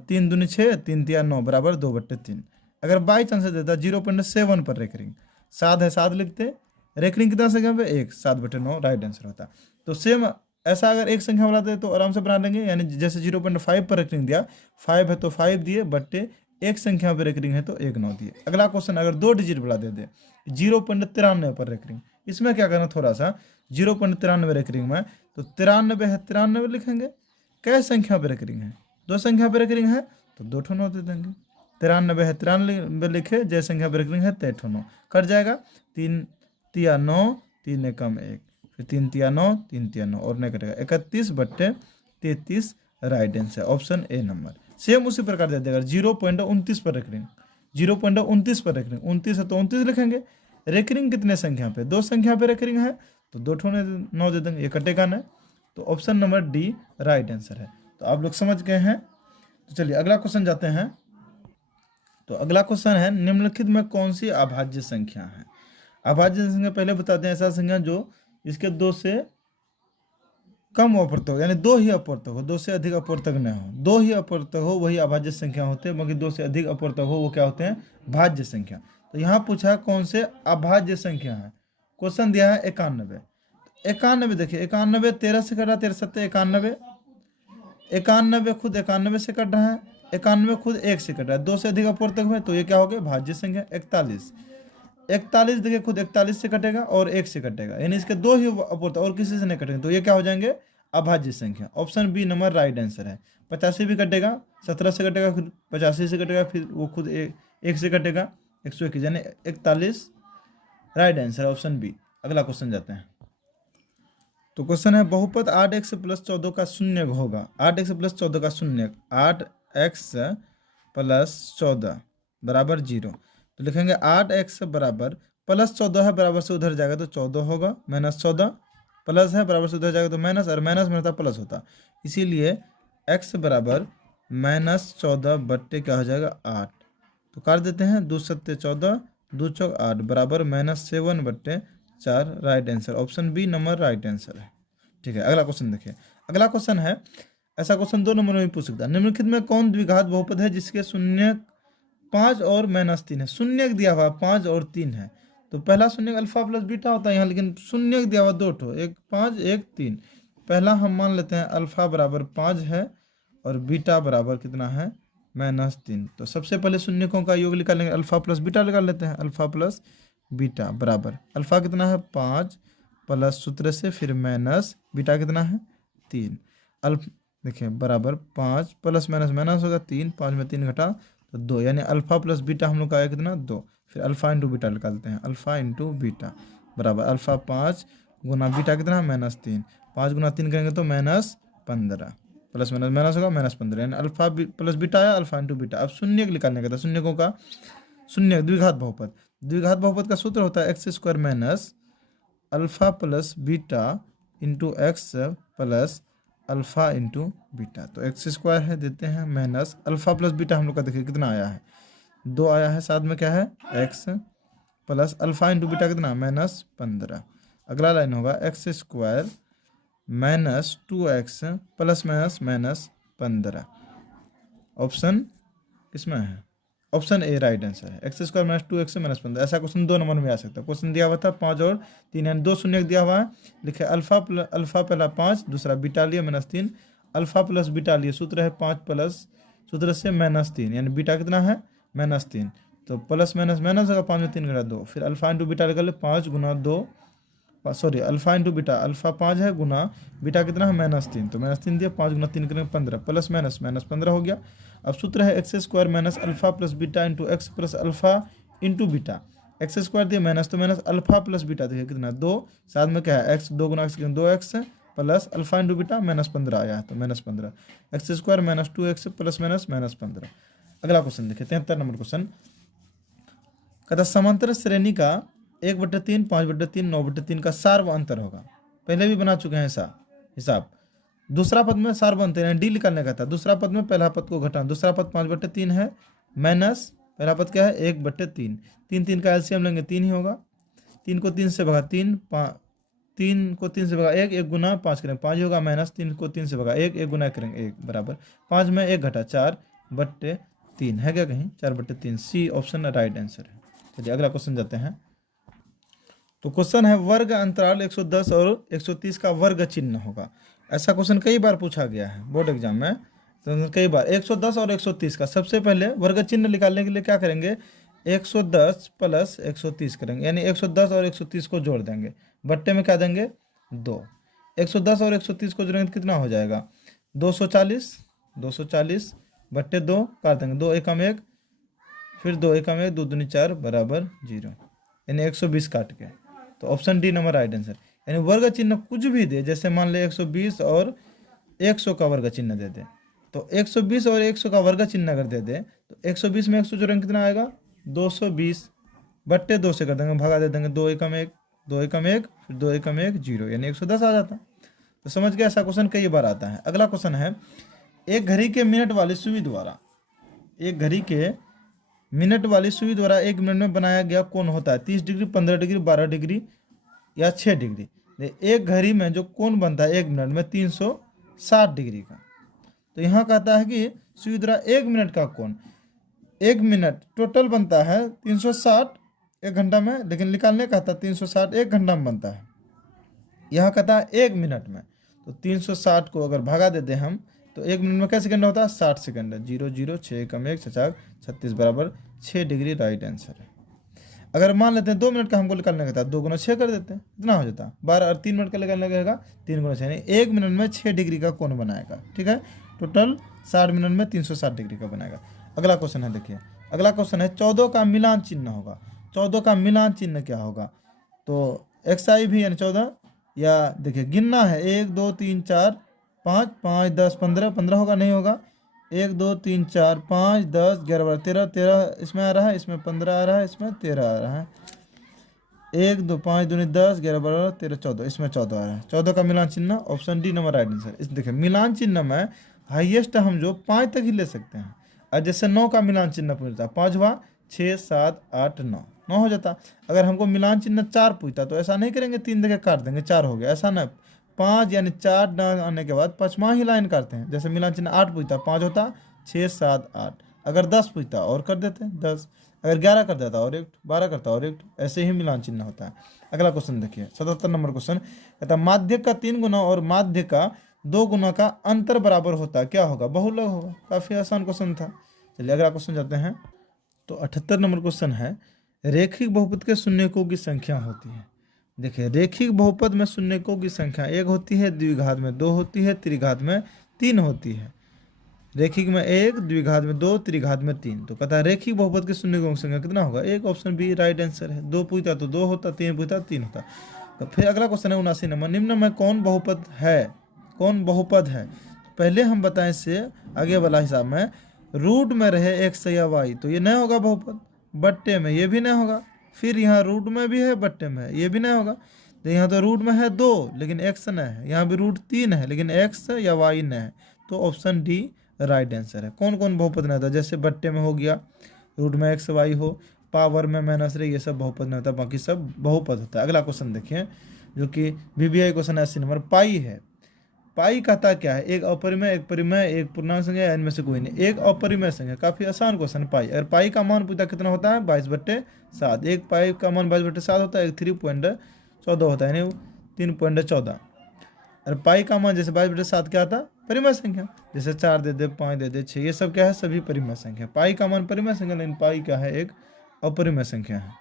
3 दूनी 6, 3 तिया 9 बराबर 2/3। अगर बाई चांस देता 0.7 पर रेकरिंग, 7 है 7 लिखते, रेकरिंग कितना संख्या पे, 1, 7/9 राइट आंसर होता। तो सेम ऐसा अगर एक संख्या वाला दे तो आराम से बना लेंगे, यानी जैसे 0.5 पर रेकरिंग दिया, 5 है तो 5 दिए, बट्टे एक संख्या पर रेकरिंग है तो 1 9 दिए। अगला क्वेश्चन अगर 2 डिजिट वाला दे दे 0.93 पर रेकरिंग, इसमें क्या करना, थोड़ा सा 0.93 रेकरिंग में, तो 93 है 93 लिखेंगे, कै संख्या पर रेकरिंग है, 2 संख्या पर रेकरिंग है तो 2 ठो 9 दे देंगे। 93 है 93 लिखे, जय संख्या पर रेकरिंग है 3 ठो 9 कट जाएगा, 3 तिया 9, 3 एकम 1, फिर 3 तिया 9, 3 तिया 9 और नहीं कटेगा, 31/33 right answer, option A number. Same उसी प्रकार दे देगा 0.29 पर रेकरिंग, 0.29 पर रेकरिंग, 29 है तो 29 लिखेंगे, रेकरिंग कितने संख्या पे, 2 संख्या पे रेकरिंग है तो 2 ठो 9 दे देंगे, ये कटेगा ना। तो option number D right answer है। तो आप लोग समझ गए हैं। तो चलिए अगला क्वेश्चन जाते हैं। तो अगला क्वेश्चन है, निम्नलिखित में कौन सी अभाज्य संख्या है। अभाज्य संख्या पहले बताते हैं, ऐसा संख्या जो इसके 2 से कम अपूर्णांक हो, यानी 2 ही अपूर्णांक हो, 2 से अधिक अपूर्णांक न हो, 2 ही अपूर्णांक हो वही अभाज्य संख्या होते हैं, बाकी 2 से अधिक अपूर्णांक हो वो क्या होते हैं, भाज्य संख्या। तो यहाँ पूछा है कौन से अभाज्य संख्या है, क्वेश्चन दिया है 91। 91 देखिए, 91 13 से कट रहा है, 13 7 91, 91 खुद 91 से कट रहा है, 91 खुद 1 से कट रहा है, 2 से अधिक अपूर्णांक हुए तो ये क्या हो गया, भाज्य संख्या। 41 देखिए खुद 41 से कटेगा और 1 से कटेगा, यानी इसके 2 ही अपूर्णांक और किसी से नहीं कटेंगे, तो ये क्या हो जाएंगे, अभाज्य संख्या। Option B number right answer है। 85 भी कटेगा, 17 से कटेगा, फिर 85 से कटेगा, फिर वो खुद 1 से कटेगा, 121, यानी 41 राइट आंसर, ऑप्शन बी। अगला क्वेश्चन जाते हैं। तो क्वेश्चन है, बहुपद 8x + 14 का शून्य होगा, 8x + 14 का शून्य, 8x + 14 बराबर 0। तो लिखेंगे 8x बराबर +14 है, बराबर से उधर जाएगा तो 14 होगा, -14, प्लस है बराबर से उधर जाएगा तो माइनस, और माइनस में रहता प्लस होता, इसीलिए x बराबर -14 बट्टे क्या हो जाएगा 8। तो काट देते हैं, 2 7 14, 2 चौक 8 बराबर -7/4 right answer, option B number right answer है। ठीक है, अगला क्वेश्चन देखिए। अगला क्वेश्चन है, ऐसा क्वेश्चन 2 नंबर में पूछ सकता है, निम्नलिखित में कौन द्विघात बहुपद है जिसके शून्य 5 और -3 है। शून्य दिया हुआ 5 और 3 है, तो पहला शून्य अल्फा प्लस बीटा होता है यहाँ, लेकिन शून्य दिया हुआ 2 ठो, एक 5 एक 3। पहला हम मान लेते हैं अल्फा बराबर 5 है और बीटा बराबर कितना है, -3। तो सबसे पहले शून्यकों का योग निकालेंगे, अल्फा प्लस बीटा निकाल लेते हैं, अल्फा प्लस बीटा बराबर अल्फा कितना है 5 प्लस सूत्र से फिर माइनस बीटा कितना है 3। देखिए बराबर 5 प्लस माइनस माइनस होगा 3, 5 में 3 घटा तो 2, यानी अल्फा प्लस बीटा हम लोग का आया कितना 2। फिर अल्फा इंटू बीटा निकालते हैं, अल्फा इंटू बीटा बराबर अल्फा 5 गुना बीटा कितना -3, 5 गुना 3 करेंगे तो -15, प्लस माइनस माइनस होगा -15, यानी अल्फा प्लस बीटा आया अल्फा इंटू बीटा। अब शून्य को निकालने का था, शून्यकों का शून्य द्विघात बहुपद, द्विघात बहुपद का सूत्र होता है X square minus alpha plus beta into X plus alpha into beta. तो एक्स स्क्वायर है देते हैं माइनस अल्फा प्लस बीटा हम लोग का देखिए कितना आया है 2 आया है, साथ में क्या है x plus alpha into beta कितना -15। अगला लाइन होगा x square minus 2x plus minus -15। Option किसमें है, ऑप्शन ए राइट आंसर है, एक्स स्क्वायर माइनस 2x -15। ऐसा क्वेश्चन 2 नंबर में आ सकता है। क्वेश्चन दिया हुआ था 5 और 3 यानी 2 शून्य दिया हुआ है, लिखे अल्फा पहला 5 दूसरा बीटा लिए -3, अल्फा प्लस बीटा लिए सूत्र है 5 प्लस सूत्र से -3 यानी बीटा कितना है -3, तो प्लस माइनस माइनस होगा 5 में 3 घटा 2, फिर अल्फा इंटू बीटा निकाल ले 5 गुना 2 sorry alpha into beta, alpha 5 है गुना बीटा कितना है -3, तो -3 दिया 5 गुना 3 करेंगे 15 प्लस माइनस -15 हो गया। अब सूत्र है X square minus alpha plus beta into X plus alpha into beta, X square दिया माइनस तो माइनस अल्फा प्लस बीटा देखिए कितना 2, साथ में क्या है एक्स 2 गुना X 2x plus alpha into beta -15 आया है तो -15, x square minus 2x plus -15। अगला क्वेश्चन देखिए 73 नंबर क्वेश्चन कहता समांतर श्रेणी का 1/3, 5/3, 9/3 का सार्व अंतर होगा। पहले भी बना चुके हैं ऐसा हिसाब। दूसरा पद में सार्व अंतर है डी निकालने का था, दूसरा पद में पहला पद को घटाना, दूसरा पद 5/3 है माइनस पहला पद क्या है 1/3, 3 का एलसीएम लेंगे 3 ही होगा, 3 को 3 से भगा 3, 3 को 3 से भगा 1, 1 गुना 5 करेंगे 5 ही होगा, माइनस 3 को 3 से भगा 1, 1 गुना करेंगे 1 बराबर 5 में 1 घटा 4/3 है क्या कहीं 4/3, सी ऑप्शन राइट आंसर है। चलिए अगला क्वेश्चन जाते हैं। तो क्वेश्चन है वर्ग अंतराल 110 और 130 का वर्ग चिन्ह होगा। ऐसा क्वेश्चन कई बार पूछा गया है बोर्ड एग्जाम में, तो कई बार 110 और 130 का। सबसे पहले वर्ग चिन्ह निकालने के लिए क्या करेंगे 110 प्लस 130 करेंगे, यानी 110 और 130 को जोड़ देंगे, बट्टे में क्या देंगे 2, 110 और 130 को जोड़ेंगे तो कितना हो जाएगा 240 बट्टे 2 काट देंगे, 2 एकम 1 फिर 2 एकम 1 2 दूनी 4 बराबर 0, यानी 120 काट के, तो option D number right answer. यानी वर्ग चिन्ह कुछ भी दे, जैसे मान ले 120 और 100 का वर्ग चिन्ह दे दे, तो 120 और 100 का वर्ग चिन्ह अगर दे दे तो 120 में 100 जोड़ेंगे कितना आएगा 220 बट्टे 2 से कर देंगे, भगा दे देंगे, 2 एकम 1 2 एकम 1 फिर 2 एकम 1 0, यानी 110 आ जाता। तो समझ गया, ऐसा क्वेश्चन कई बार आता है। अगला क्वेश्चन है एक घड़ी के मिनट वाली सुई द्वारा, एक घड़ी के मिनट वाली सुई द्वारा 1 मिनट में बनाया गया कोण होता है 30 डिग्री, 15 डिग्री, 12 डिग्री या 6 डिग्री। एक घड़ी में जो कोण बनता है 1 मिनट में 360 डिग्री का। तो यहाँ कहता है कि सुई द्वारा 1 मिनट का कोण, 1 मिनट टोटल बनता है 360 1 घंटा में, लेकिन निकालने कहता है 360 1 घंटा में बनता है। यहाँ कहता है 1 मिनट में, तो 360 को अगर भागा देते हम तो 1 मिनट में क्या सेकंड होता है 60 सेकंड है, 0 0 6 कम 1 छचाक 36 बराबर 6 डिग्री राइट आंसर है। अगर मान लेते हैं 2 मिनट का हमको निकालने का था, 2 गुना 6 कर देते हैं, कितना हो जाता है 12, और 3 मिनट का निकालने का रहेगा 3 गुना 6, यानी 1 मिनट में 6 डिग्री का कोण बनाएगा। ठीक है, टोटल 60 मिनट में 360 डिग्री का बनाएगा। अगला क्वेश्चन है देखिए, अगला क्वेश्चन है 14 का मिलान चिन्ह होगा। 14 का मिलान चिन्ह क्या होगा, तो XI भी यानी 14, या देखिए गिनना है 1 2 3 4 5 5 10 15 15 होगा नहीं होगा, 1 2 3 4 5 10 11 12 13 13 इसमें आ रहा है, इसमें 15 आ रहा है, इसमें 13 आ रहा है, 1 2 5 दूनी 10 11 12 13 14 इसमें 14 आ रहा है। 14 का मिलान चिन्ह option D number right answer. इस देखिए मिलान चिन्ह में हाईएस्ट हम जो 5 तक ही ले सकते हैं, और जैसे 9 का मिलान चिन्ह पूछता 5 हुआ 6 7 8 9 9 हो जाता। अगर हमको मिलान चिन्ह 4 पूछता तो ऐसा नहीं करेंगे 3 देके काट देंगे 4 हो गया, ऐसा ना 5 यानी 4 आने के बाद 5वां ही लाइन करते हैं। जैसे मिलान चिन्ह 8 पूछता 5 होता 6 7 8, अगर 10 पूछता और कर देते हैं 10, अगर 11 कर देता और 1, 12 करता और 1, ऐसे ही मिलान चिन्ह होता है। अगला क्वेश्चन देखिए 77 नंबर क्वेश्चन कहता है माध्यक का 3 गुना और माध्य का 2 गुना का अंतर बराबर होता है, क्या होगा बहुलक होगा। काफ़ी आसान क्वेश्चन था। चलिए अगला क्वेश्चन जाते हैं। तो 78 नंबर क्वेश्चन है रेखिक बहुपद के शून्यकों की संख्या होती है। देखिए रेखिक बहुपद में शून्यकों की संख्या 1 होती है, द्विघात में 2 होती है, त्रिघात में 3 होती है। रेखिक में 1, द्विघात में 2, त्रिघात में 3। तो कहता है रेखिक बहुपद के शून्य गुणक संख्या कितना होगा? 1। ऑप्शन बी राइट आंसर है। 2 पूछता तो 2 होता, 3 पूछता 3 होता। तो फिर अगला क्वेश्चन है 79 नंबर, निम्न में कौन बहुपद है? कौन बहुपद है? पहले हम बताएं इससे आगे वाला हिसाब में, रूट में रहे x या y तो ये नहीं होगा बहुपद, बट्टे में ये भी नहीं होगा, फिर यहाँ रूट में भी है बट्टे में है ये भी नहीं होगा। तो यहाँ तो रूट में है 2 लेकिन x नहीं है, यहाँ भी रूट 3 है लेकिन x या y नहीं है। तो ऑप्शन डी राइट आंसर है। कौन कौन बहुपद नहीं होता? जैसे बट्टे में हो गया, रूट में x y हो, पावर में माइनस रहे, ये सब बहुपद नहीं होता, बाकी सब बहुपद होता है। अगला क्वेश्चन देखिए जो कि VBI क्वेश्चन 80 नंबर, पाई है। पाई कहता क्या है? एक अपरिमेय, एक परिमेय, एक पूर्णांक संख्या या इनमें से कोई नहीं। एक अपरिमेय संख्या, काफी आसान क्वेश्चन। पाई, अगर पाई का मान पूछता कितना होता है? 22/7। एक पाई का मान 22/7 होता है, एक 3.14 होता है, यानी 3.14। और पाई का मान जैसे 22/7 क्या आता है? परिमेय संख्या, जैसे 4 दे दे, 5 दे दे, 6, ये सब क्या है? सभी परिमेय संख्या। पाई का मान परिमेय संख्या, लेकिन पाई क्या है? एक अपरिमेय संख्या है।